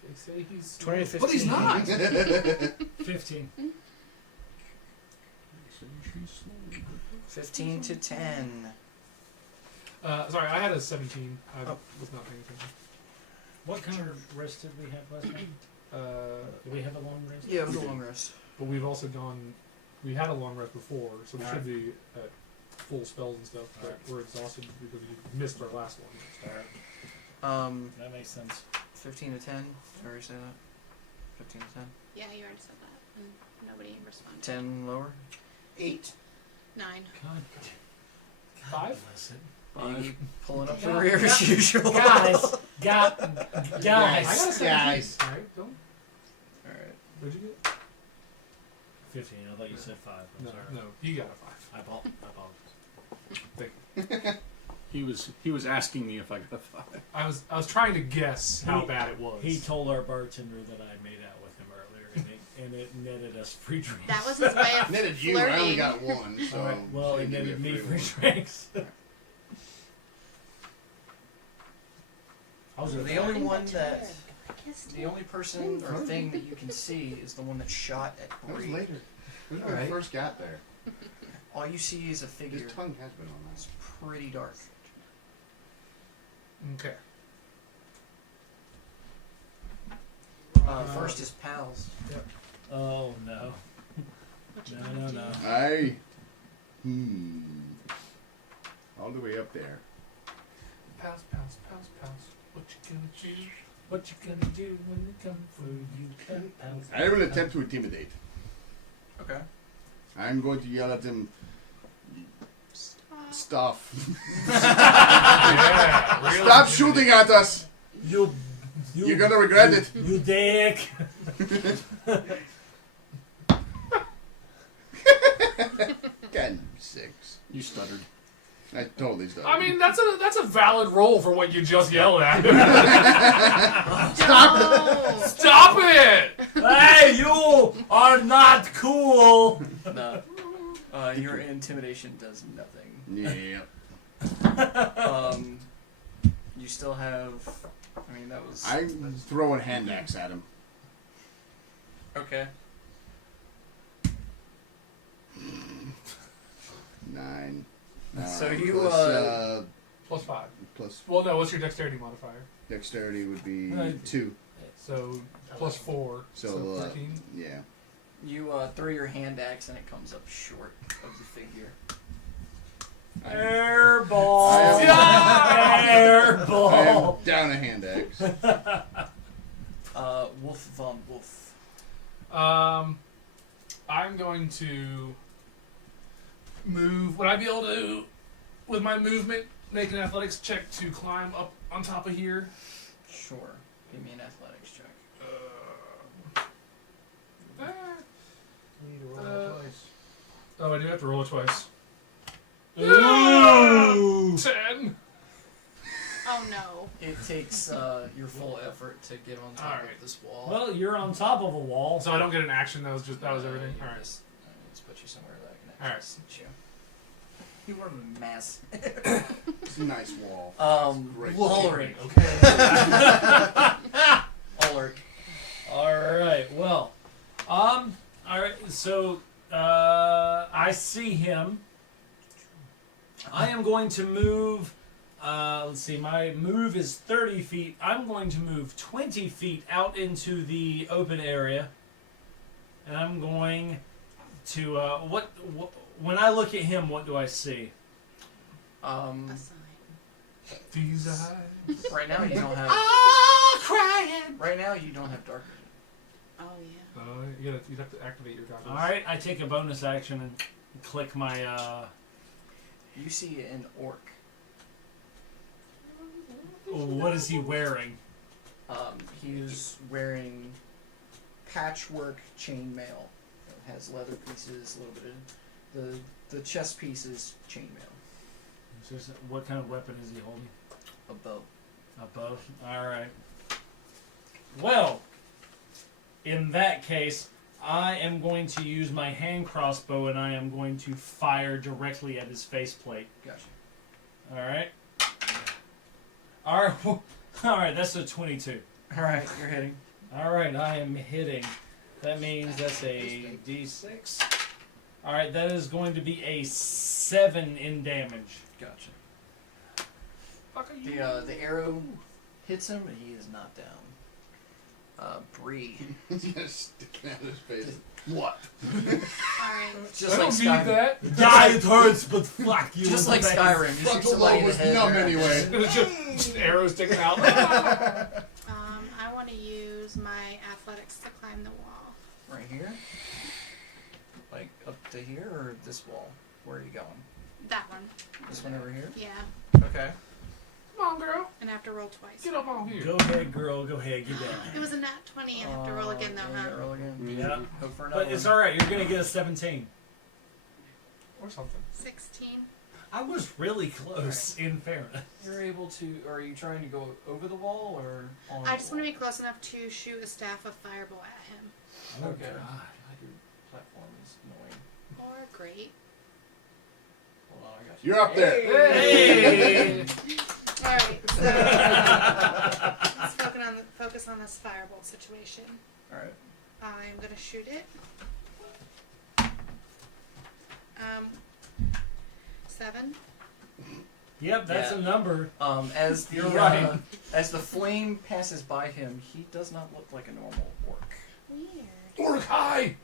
They say he's 20 to 15. But he's not! 15. 15 to 10. Sorry, I had a 17. I Oh. was not paying attention. What kind of rest did we have last night? Did we have a long rest? Yeah, it was a long rest. But we've also gone. We had a long rest before, so we Alright. should be at full spells and stuff. But Alright. we're exhausted because we missed our last one. Alright. That makes sense. 15 to 10. Did I already say that? 15 to 10. Yeah, you already said that. And nobody responded. 10 lower. 8. 9. God. 5? Bless it. Iggy pulling up the God. rear as usual. Guys. Guys. I got a 17. Guys. Alright, don't. Alright. What'd you get? 15. I thought you said 5. I'm No, sorry. no, he got a 5. I apologize. He was asking me if I got a 5. I was trying to guess how He- bad it was. He told our bartender that I made out with him earlier, and it netted us free drinks. That was his way of Netted you, flirting. I only got one, so. All right, well, so it you give netted me a free free drinks. I was So gonna the say- only one that, I kissed the him. only person or thing that you can see is the one that shot at That was Bree. later. That was when I Alright. first got there. All you see is a figure. His tongue has been on It's that. pretty dark. Okay. First is pals. Oh no. What you No, gonna no, do? no. All the way up there. Pals. What you gonna choose? What you gonna do when they come for you? Pals? I will attempt to intimidate. Okay. I'm going to yell at them Stop. stuff. Yeah, really. Stop shooting at us! You. You're gonna regret it. You dick. 6. You stuttered. I totally stuttered. I mean, that's a valid roll for what you just yelled at. stop! Stop it! Hey, you are not cool. No. Your intimidation does nothing. Yeah. You still have. I mean, that was. I'm throwing hand axe at him. Okay. 9. So you plus, +5. plus Well, no. What's your dexterity modifier? dexterity would be Right. 2. So +4. So, So 13. Yeah. you throw your hand axe and it comes up short of the figure. Airball. I Airball. am down a hand axe. Wolf von Wolf. I'm going to move. Would I be able to, with my movement, make an athletics check to climb up on top of here? Sure. Give me an athletics check. You need to roll it twice. Oh, I do have to roll it twice. Ooh. 10. Oh no. It takes your full effort to get on top Alright. of this wall. Well, you're on top of a wall. So I don't get an action. That was everything. All right. Let's put you somewhere that I can Alright. actually see you. You are a mess. It's a nice wall. Great. Ulrich. Okay. Ulrich. All right. Well, all right. So I see him. I am going to move. Let's see. My move is 30 feet. I'm going to move 20 feet out into the open area, and I'm going to what when I look at him, what do I see? A sign. These eyes. Right now you don't have. Oh, crying. Right now you don't have dark vision. Oh yeah. You'd have to activate your goggles. All right. I take a bonus action and click my. You see an orc. What is he wearing? He's wearing patchwork chainmail. It has leather pieces, a little bit of the chest piece is chainmail. What kind of weapon is he holding? A bow. A bow. All right. Well, in that case, I am going to use my hand crossbow and I am going to fire directly at his faceplate. Gotcha. All right. All right. All right. That's a 22. All right, you're hitting. All right. I am hitting. That means that's a D6. All right. That is going to be a 7 in damage. Gotcha. Fuck are you? The arrow hits him, and he is knocked down. Bree. Just sticking out his face. What? Alright. Just I like don't need Skyrim. that. Yeah, it hurts, but fuck you. Just like Skyrim. You shoot Frontal somebody in lobe the was head. numb they're- anyway. just arrows sticking out. I want to use my athletics to climb the wall. Right here? Like up to here, or this wall? Where are you going? That one. This one over here? Yeah. Okay. Come on, girl. And I have to roll twice. Get up on here. Go ahead, girl. Go ahead. Get down. It was a nat 20. I have to roll again though, Yeah, huh? roll again. Yeah. Hope for another But it's one. all right. You're gonna get a 17. Or something. 16. I was really close, in fairness. You're able to. Are you trying to go over the wall or on? I just want to be close enough to shoot a staff of fireball at him. Oh, Okay. God. Your platform is annoying. Or great. Hold on, I got you. You're up there. Hey! Alright, so let's focus on this fireball situation. All right. I'm gonna shoot it. 7. Yep, that's Yeah. a number. As the You're right. as the flame passes by him, he does not look like a normal orc. Weird. Orc high.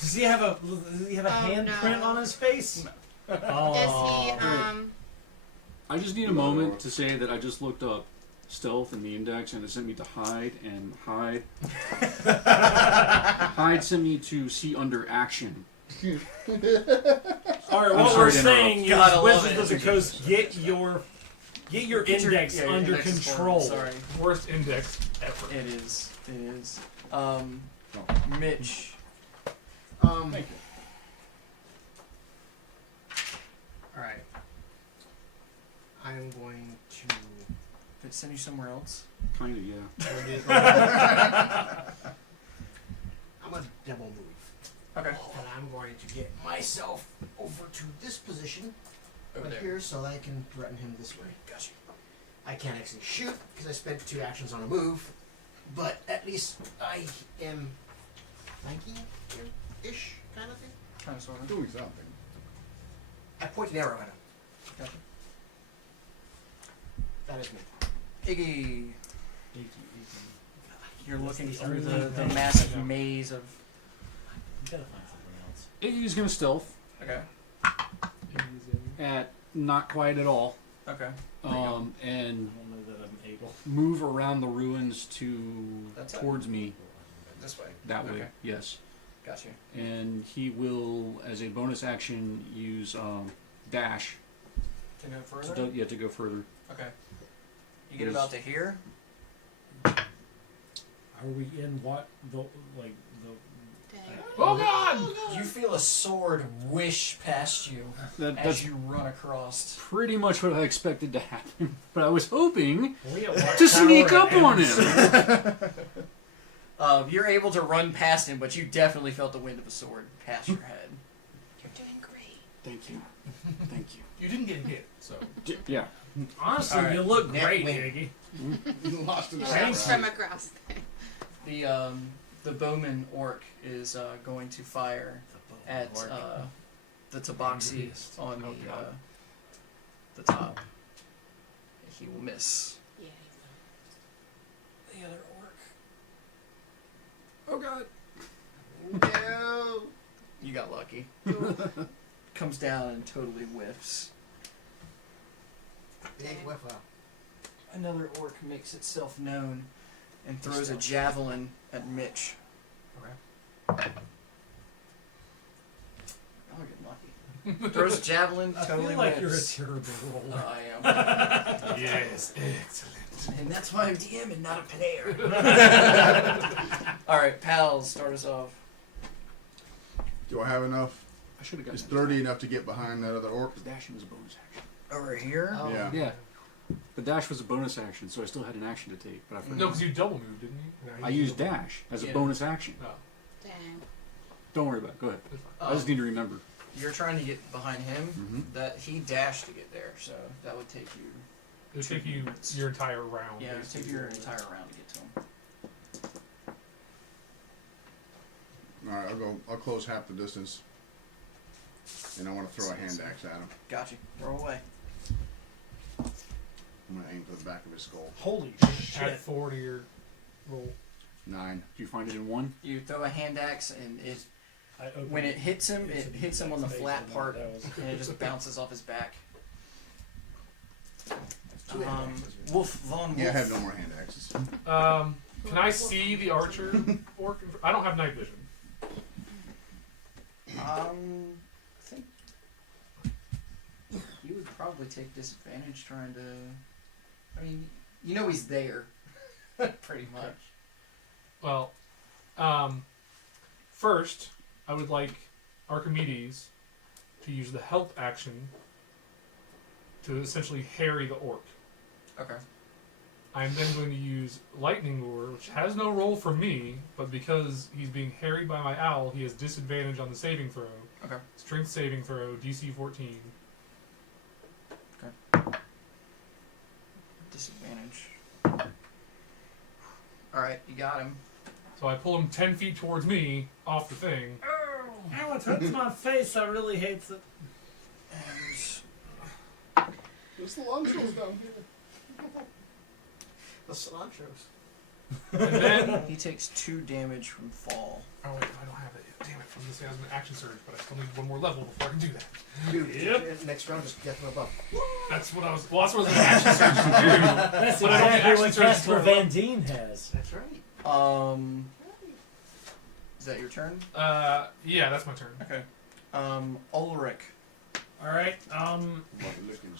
Does he have a handprint no. on his face? Oh. Is he, I just need a moment to say that I just looked up stealth in the index and it sent me to hide, and hide. Hide sent me to see under action. All right, I'm what sorry we're to saying is, God, I love Wizards it. of the Coast, get your index Yeah, your under index is control. horrible, Sorry. Worst index ever. It is. It is. Mitch. Thank you. Alright. I'm going to. Could it send you somewhere else? Kind of, yeah. I'm a double move. Okay. And I'm going to get myself over to this position Over right there. here so that I can threaten him this way. Gotcha. I can't actually shoot because I spent 2 actions on a move, but at least I am flanking-ish kind of thing. Kind of sort of. Doing something. I point an arrow at him. Gotcha. That is me. Iggy, you're looking the through only the thing. massive maze of. You gotta find something else. Iggy's gonna stealth Okay. at not quite at all, Okay. and I don't know that I'm able. move around the ruins to That's it. towards me This way. that way. Okay. Yes, Got you. and he will, as a bonus action, use dash To go to further. to go further. Okay. You get about to here. Are we in what the like the? Dang. Oh God! You feel a sword whish past you as That's you run across. pretty much what I expected to happen, but I was hoping Are we at to Watchtower sneak up and on Amazon? him. You're able to run past him, but you definitely felt the wind of a sword past your head. You're doing great. Thank you, thank you. You didn't get hit, so. Yeah. Honestly, All right. you look Net great, win. Iggy. You lost in the Shouts round. from across there. The bowman orc is going to fire at the tabaxi on the top. He will miss. Yeah. The other orc. Oh God. No. You got lucky. Comes down and totally whiffs. Big whiff out. Another orc makes itself known and throws a javelin at Mitch. Okay. Oh, you're lucky. Throws a javelin, I totally feel like whiffs. you're a terrible roller. I am. Yes, excellent. And that's why I'm DM and not a player. Alright, pals, start us off. Do I have enough? I should have Is gotten 30 enough to get behind that other orc? Dashing was a bonus action. Over here? Oh. Yeah. Yeah. The dash was a bonus action, so I still had an action to take, but I forgot. No, because you double moved, didn't you? No, I used dash as a Yeah. bonus action. No. Dang. Don't worry about it. Go ahead. It's fine. I just need to remember. You're trying to get behind him. Mhm. That he dashed to get there, so that would take you. It would take you your entire round. Yeah, it would take basically. your entire round to get to him. Alright, I'll close half the distance. And I want to throw a hand axe at him. Got you. Roll away. I'm going to aim for the back of his skull. Holy Add shit! 4 to your roll. 9. Do you find it in one? You throw a hand axe, and I opened when it hits him, it hits him on the Space flat on part, that was- and it just bounces off his back. Two hand axes. Wolf Von Wolf. Yeah, I have no more hand axes. Can I see the archer orc? I don't have night vision. I think you would probably take disadvantage trying to. I mean, you know he's there, pretty much. Well, first, I would like Archimedes to use the help action to essentially harry the orc. Okay. I'm then going to use Lightning Lure, which has no roll for me, but because he's being harried by my owl, he has disadvantage on the saving throw. Okay. Strength saving throw, DC 14. Disadvantage. All right, you got him. So I pull him 10 feet towards me off the thing. Ow, it hurts my face. I really hate it. And There's the cilantros down here. The cilantros. And then he takes 2 damage from fall. oh wait, I don't have it. Damn it! From this as an action surge, but I still need one more level before I can do that. Dude, Yep. next round, just get them above. That's what I was. Well, that's what I was an action surge to do. That's But I don't exactly get what action surge Casper until- Van Dien has. That's right. Is that your turn? Yeah, that's my turn. Okay. Ulrich. All right.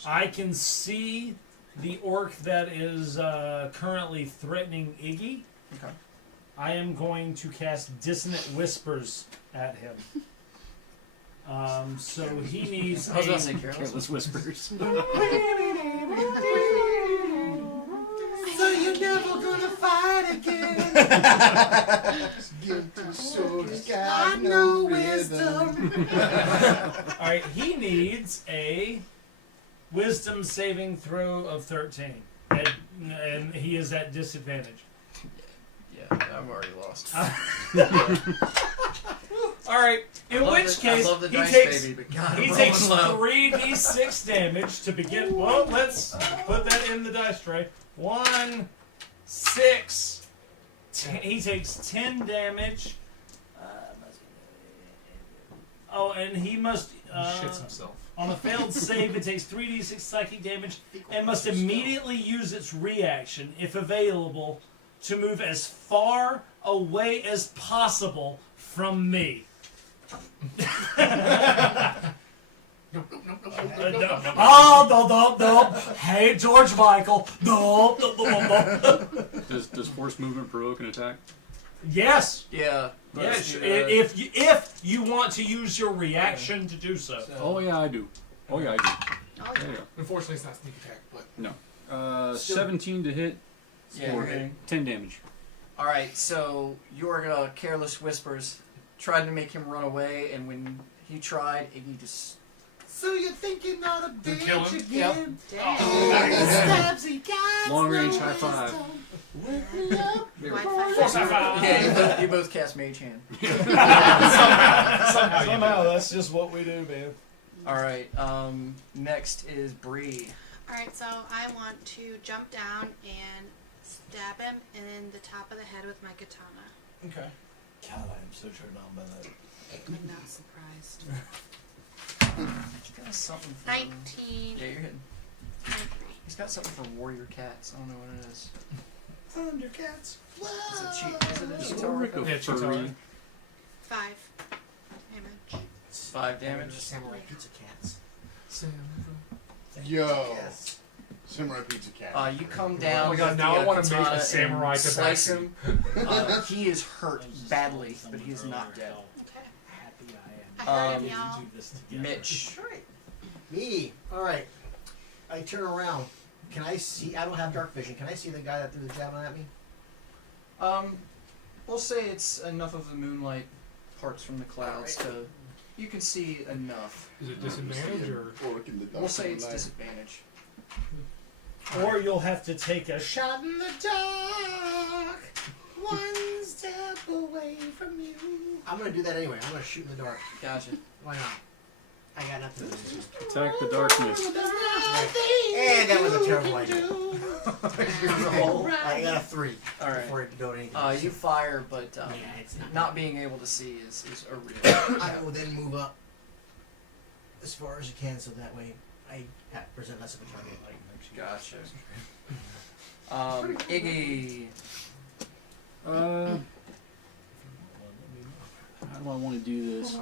I can see the orc that is currently threatening Iggy. Okay. I am going to cast Dissonant Whispers at him. So he needs I was about to say a... careless. Whispers. So you're never gonna fight again. Got no wisdom. Alright, he needs a Wisdom saving throw of 13. And he is at disadvantage. Yeah, I've already lost. All right. In I love which the, case, I love the he dice, takes baby, but God, he I'm takes rolling low. 3d6 damage to begin. Well, let's put that in the dice tray. 1, 6. He takes 10 damage. Oh, and he must. He shits himself. On a failed save, it takes 3d6 psychic damage and must immediately use its reaction, if available, to move as far away as possible from me. Oh, no. Hey, George Michael. No. Does force movement provoke an attack? Yes. Yeah. Yes. let's do If you want to use your reaction to do so. Oh yeah, I do. Oh yeah, I do. Oh, Yeah, yeah. Unfortunately, it's not sneak attack, but No. 17 to hit Yeah, for you're hitting. 10 damage. Alright, so your careless whispers tried to make him run away, and when he tried, Iggy just. So you're thinking not a you kill bitch him? again? Long range high five. force high five. Yeah, you both cast Mage Hand. Somehow that's just what we do, man. Alright, next is Bree. Alright, so I want to jump down and stab him in the top of the head with my katana. Okay. God, I am so turned on by that. I'm not surprised. He's got something for. 19. Yeah, you're hitting. 23. He's got something for warrior cats. I don't know what it is. Thundercats. Is it cheat? Is it a It's cheat a Rick of Yeah, cheetah. furry. 5 damage. 5 damage. Samurai pizza cats. Yo. Samurai Pizza Cat. You come down. Oh my God, with now the, I wanna katana make a and samurai slice tabaxi. him. He is hurt badly, but he is not dead. Okay. Happy I am. I heard y'all. Do this together. Mitch. Me. All right. I turn around. Can I see? I don't have dark vision. Can I see the guy that threw the javelin at me? We'll say it's enough of the moonlight parts from the clouds to. You can see enough. Is it disadvantage or? Look in the dark We'll say it's light. disadvantage. Or you'll have to take a shot in the dark, one step away from you. I'm gonna do that anyway. I'm gonna shoot in the dark. Gotcha. Why not? I got nothing to lose. Attack the darkness. And that was a terrible idea. I got a 3 All right. before I could do anything. You fire, but Yeah, it's not being able to see is a real. I will then move up as far as you can, so that way I present less of a target. Gotcha. Iggy. How do I want to do this?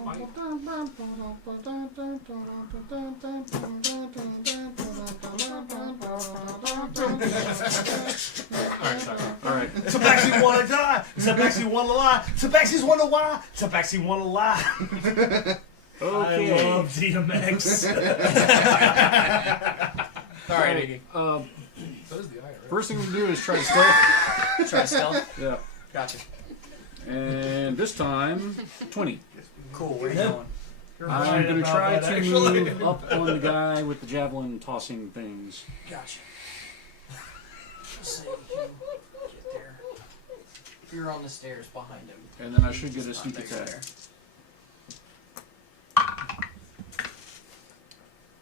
Alright. Tabaxi wanna die. Tabaxi wanna lie. Tabaxi's wanna why. Tabaxi wanna lie. Okay. I love DMX. Alright, Iggy. So is the eye, right? First thing we do is try to stealth. Try stealth. Yeah. Gotcha. And this time, 20. Cool. Where are you going? I'm going to about try that, to actually. move up on the guy with the javelin tossing things. Gotcha. So you can get there. You're on the stairs behind him. And then I should get a Not sneak next attack. there.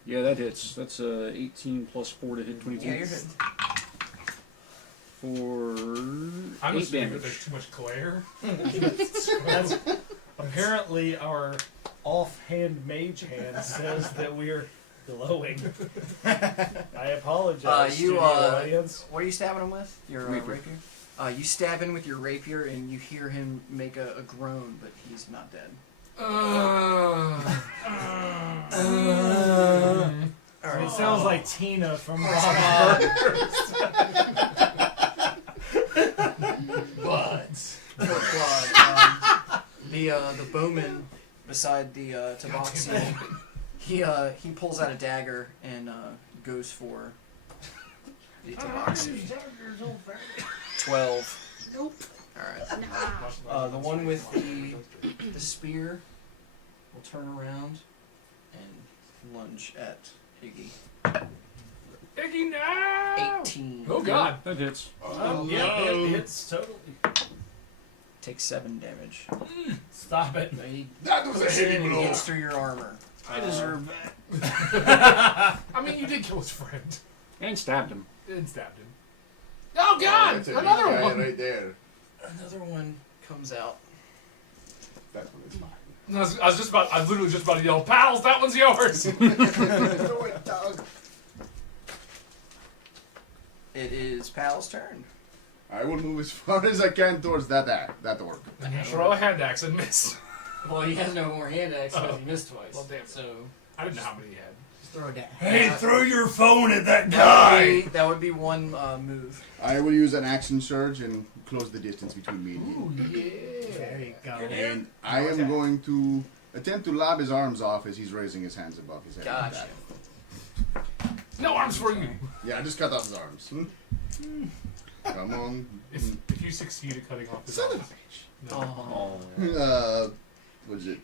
Yeah, that hits. That's 18 plus 4 to hit 22. Yeah, you're good. For I'm 8 assuming that damage. there's too much glare. That's, apparently, our offhand mage hand says that we're glowing. I apologize, You, studio audience. What are you stabbing him with? Your Rapier. rapier? You stab him with your rapier, and you hear him make a groan, but he's not dead. It sounds like Tina from Bob's Burgers. The bowman beside the tabaxi, he pulls out a dagger and goes for the tabaxi. 12. Nope. All Nah. right. The one with the spear will turn around and lunge at Iggy. Iggy, no! 18. Oh God! That hits. Yeah, it's totally. Takes 7 damage. Stop it. He That was a puts heavy in and blow. gets through your armor. I deserve that. I mean, you did kill his friend And stabbed him. and stabbed him. Oh God! That's a big Another guy one. right there. Another one comes out. That one is mine. I was literally just about to yell, "Pals, that one's yours!" Throw it, dog. It is Pal's turn. I will move as far as I can towards that orc. Throw a hand axe and miss. Well, he has no more hand axe because Oh. he missed twice. Well, damn it. So I didn't know how many he had. Just throw that. Hey, throw your phone at that that would be one move. I will use an action surge and close the distance between me and him. Ooh, yeah. There you go. And I am going to attempt to lob his arms off as he's raising his hands above his head. like Gotcha. that. No arms for you. Yeah, I just cut off his arms. Come on. If you succeed at cutting off his Son arms. of a Oh. What is it?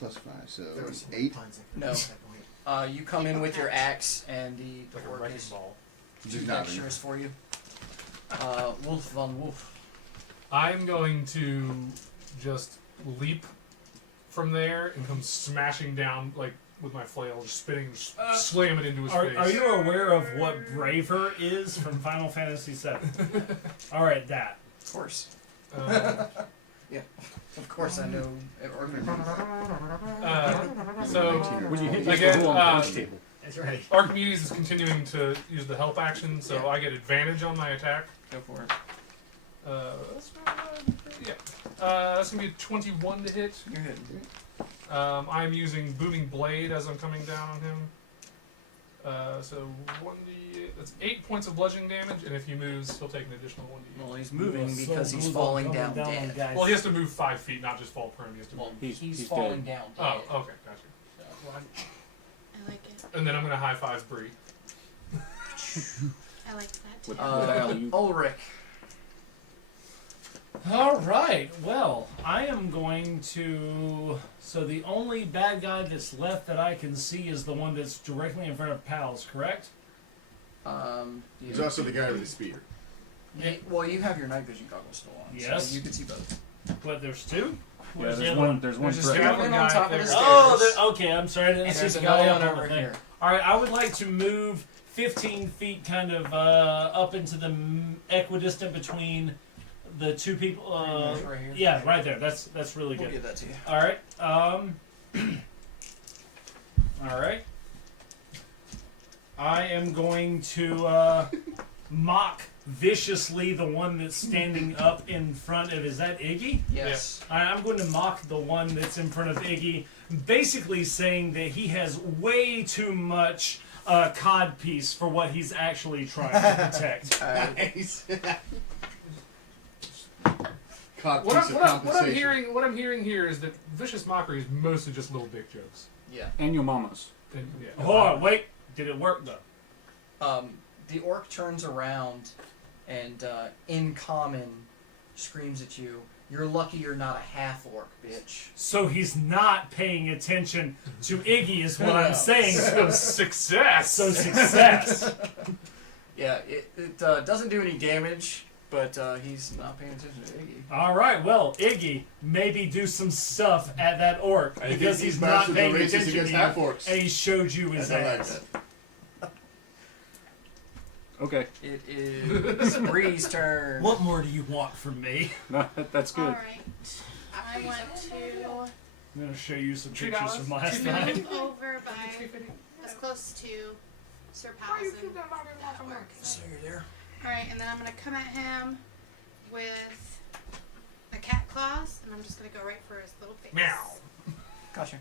+5, so There was some 8. puns I No. couldn't at that point. You come in with your axe, and the Like a orc wrecking is ball. too Just nodding. dexterous for you. Wolf von Wolf. I'm going to just leap from there and come smashing down, like, with my flail, just spinning, slam it into his face. Are you aware of what Braver is from Final Fantasy VII? All right, that. Of course. Yeah. Of course I know. So, When you hit Again, the wall on the table. That's right. Archimedes is continuing to use the help action, so Yeah. I get advantage on my attack. Go for it. That's going to be a 21 to hit. You're hitting. I'm using Booming Blade as I'm coming down on him. So 1d8, that's 8 points of bludgeoning damage, and if he moves, he'll take an additional 1d8. Well, he's moving So because he's move falling on, down coming dead. guys. Well, he has to move 5 feet, not just fall prone. He has to Well, move. he's he's falling dead. down dead. Oh, okay, gotcha. I like it. And then I'm going to high five Bree. I like that too. With alley-oop. Ulrich. All right. Well, I am going to. So the only bad guy that's left that I can see is the one that's directly in front of Pals. Correct? He's also the guy with the spear. Well, you have your night vision goggles still on. Yes. So you can see both. What? There's two. Yeah, Where's the there's other one. There's one. There's a threat. skeleton on guy top of there. the stairs. Oh, okay. I'm sorry. I didn't And see there's the another guy one up on over the thing. here. All right. I would like to move 15 feet, kind of up into the equidistant between the two people. Right here. Yeah, right there. That's really We'll good. give that to you. All right. All right. I am going to mock viciously the one that's standing up in front of. Is that Iggy? Yes. I'm going to mock the one that's in front of Iggy, basically saying that he has way too much codpiece for what he's actually trying to protect. Nice. Caught What piece of compensation. I'm hearing here is that vicious mockery is mostly just little dick jokes. Yeah. And your mamas. And, yeah. Hold on, wait. Did it work though? The orc turns around and, in common, screams at you. You're lucky you're not a half orc, bitch. So he's not paying attention to Iggy, is what I'm No. saying. So success. So success. Yeah, it doesn't do any damage, but he's not paying attention to Iggy. All right, well, Iggy, maybe do some stuff at that orc I think because these he's not bastards are paying racist attention to against you, half-orcs. and he showed you his And I like ass. that. Okay. It is Bree's turn. What more do you want from me? No, that's good. All right. I want to I'm gonna show you some $3, pictures from last night. move over by as close to Sir Pals and that orc. So you're there. All right, and then I'm gonna come at him with a cat claws, and I'm just gonna go right for his little face. Meow. Gotcha.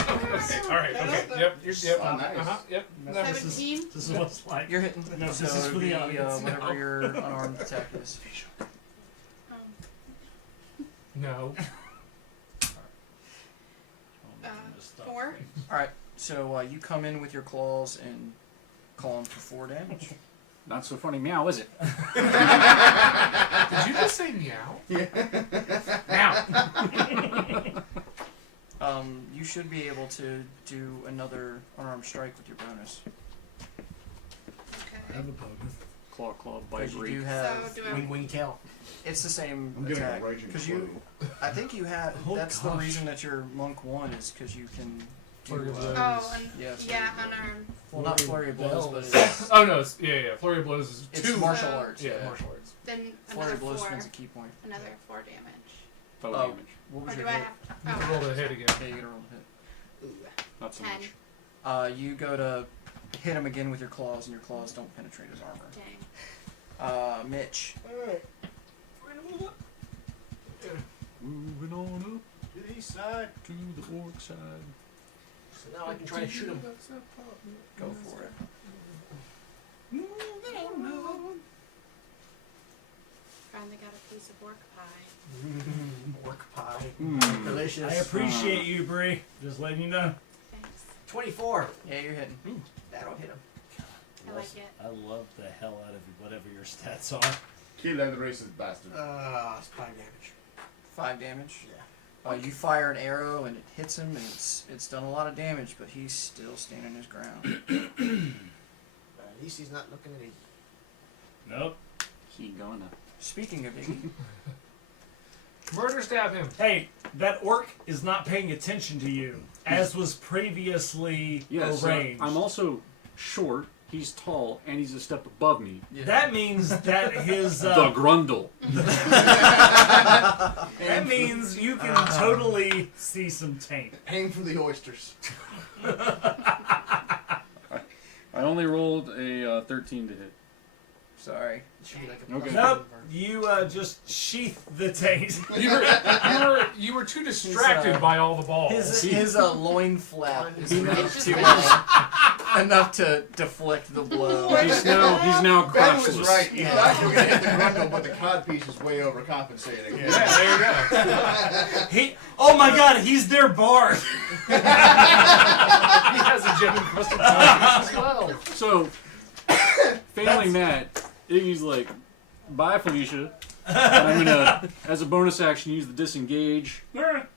Okay. All right. Okay. Yep. Yep. Oh, nice. Yep. This 17. is what it's like. You're hitting. No, so this is for the audience. whatever your unarmed attack is. No. 4. Alright, so you come in with your claws and call him for 4 damage. Not so funny meow, is it? Did you just say meow? Now. You should be able to do another unarmed strike with your bonus. Okay. Claw, Because bite, you do have. So do I? Wing, wing, tail. It's the same I'm getting attack. a raging Because you, I think you have. Oh, That's the gosh. reason that you're monk 1 is because you can. Flurry of do, blows. Oh, and Yeah, yeah, unarmed. well, not flurry of blows, but Bells. it's, Oh no, yeah. Flurry of blows is it's 2. martial arts. Yeah, martial arts. Then Flurry another of blows 4. spends a key point. Another 4 damage. Foe Oh. damage. What Or was do your I hit? have? You roll the hit again. Yeah, you gotta roll the hit. Not so 10. much. You go to hit him again with your claws, and your claws don't penetrate his armor. Dang. Mitch. Alright. Moving on up To the east side. to the orc side. So now I can try to shoot him. Go for it. Finally got a piece of pork pie. Pork pie. Mm. Delicious. I appreciate you, Bree. Just letting you know. Thanks. 24. Yeah, you're hitting. That'll hit him. I like it. I love the hell out of whatever your stats are. Kill that racist bastard. It's 5 damage. 5 damage. Yeah. You fire an arrow and it hits him, and it's done a lot of damage, but he's still standing his ground. At least he's not looking at me. Nope. He gonna. Speaking of Iggy, Murder stab him. Hey, that orc is not paying attention to you, as was previously Yes, arranged. I'm also short. He's tall, and he's a step above me. That means that his The Grundle. that means you can totally see some taint. Paying for the oysters. I only rolled a 13 to hit. sorry. Should be like a Okay. Nope, you just sheath the taint. You were too distracted by all the balls. His loin flap is enough to deflect the blow. He's now Ben was crotchless. right. You thought you were going to hit the grundle, but the codpiece is way overcompensating. Yeah, there you go. Oh my god, he's their bard. He has a gem encrusted as well. So, failing that, Iggy's like, bye, Felicia. And I'm gonna, as a bonus action, use the disengage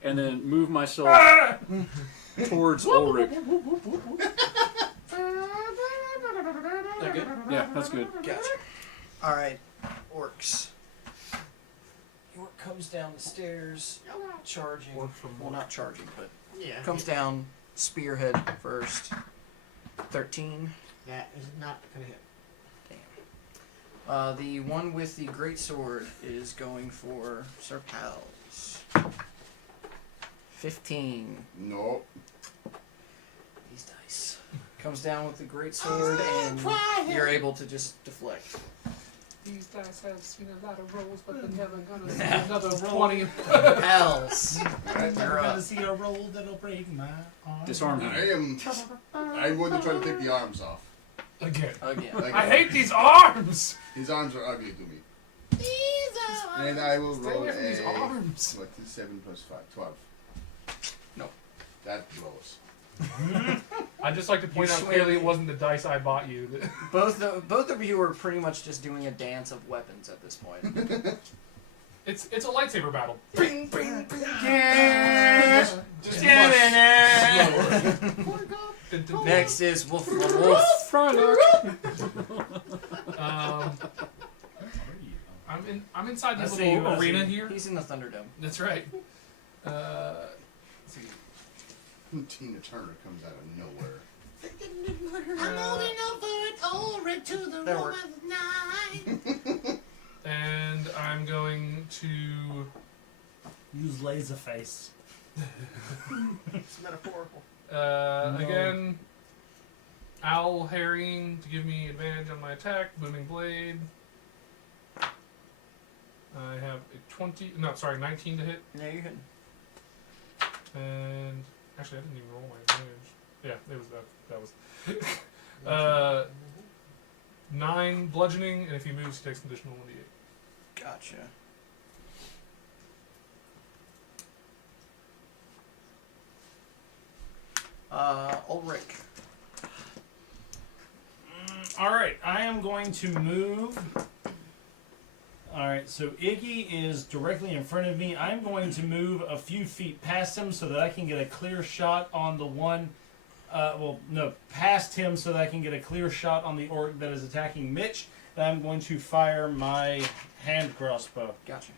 and then move myself towards Ulrich. That good? Yeah, that's good. Gotcha. Alright, orcs. Orc comes down the stairs, charging. Well, not charging, but Yeah. comes down, spearhead first. 13. That is not going to hit. The one with the great sword is going for Sir Pals. 15. No. These dice. Comes down with the great sword, and you're able to just deflect. These guys have seen a lot of rolls, but they're never gonna see another 20. Pals. I'm You're up. gonna see a roll that'll break my arm. Disarm him. I'm going to try to take the arms off. Again. Again. Like, I hate these arms! his arms are ugly to me. These are And I will Stay roll away from these a... arms. What is 7 plus 5? 12. No. That blows. I'd just like to point out clearly it wasn't the dice I bought you. Both of you are pretty much just doing a dance of weapons at this point. It's a lightsaber battle. Bing, bing, bing. Just Next is Wolf the Wolf. Frylock. I'm inside I this see you, little I see arena you. here. He's in the Thunderdome. That's right. Let's see. Tina Turner comes out of nowhere. I'm holding over to the That room worked. of night. And I'm going to Use laser face. It's metaphorical. again owl harrying to give me advantage on my attack. Booming blade. I have a 19 to hit, Yeah, you're hitting. and actually I didn't even roll my advantage. Yeah, it was that was 9 bludgeoning, and if he moves, he takes an additional 1d8. Gotcha. Ulrich. Alright, I am going to move. Alright, so Iggy is directly in front of me. I'm going to move a few feet past him so that I can get a clear shot on the one. Past him so that I can get a clear shot on the orc that is attacking Mitch. And I'm going to fire my hand crossbow. Gotcha.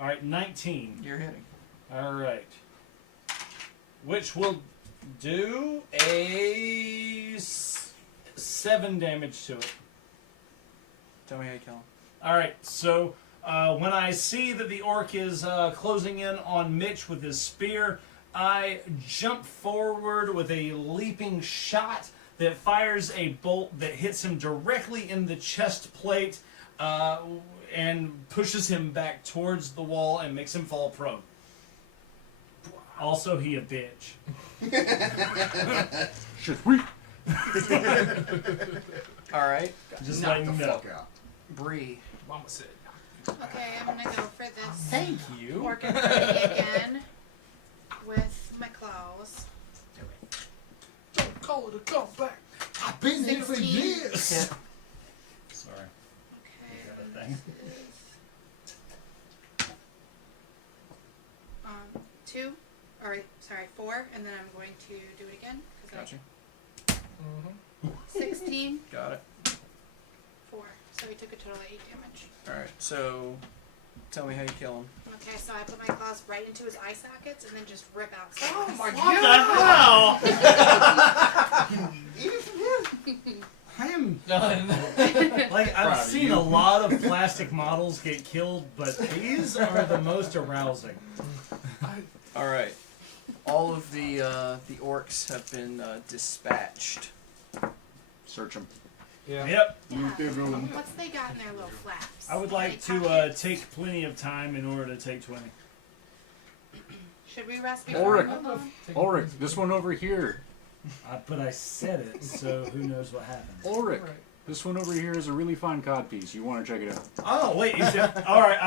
All right, 19. You're hitting. All right. Which will do 7 damage to it. Tell me how you kill him. All right, so when I see that the orc is closing in on Mitch with his spear, I jump forward with a leaping shot that fires a bolt that hits him directly in the chest plate and pushes him back towards the wall and makes him fall prone. Also, he a bitch. Should we? All right. Just Knock letting the you know. fuck out. Bree. Mama said. Okay, I'm gonna go for this Thank you. orc and birdie again with my claws. Don't call it a comeback. I've been here for 16. years. Hit. Sorry. Okay. You got a and thing. this is, 2. All right, sorry, 4, and then I'm going to do it again. 'Cause Got you. 16, Got it. 4. So we took a total of 8 damage. All right. So, tell me how you kill him. Okay, so I put my claws right into his eye sockets and then just rip out. Oh my What the hell? Even from him. I am Done. like Proud I've of seen you. a lot of plastic models get killed, but these are the most arousing. All right. All of the orcs have been dispatched. Search him. Yeah. Yep. Yeah. They room. What's they got in their little flaps? I would like They to pockets? take plenty of time in order to take 20. Should we rest before we Ulrich. move on? Ulrich, this one over here. But I said it, so who knows what happens. Ulrich, this one over here is a really fine codpiece. You want to check it out? Oh wait, you said all right.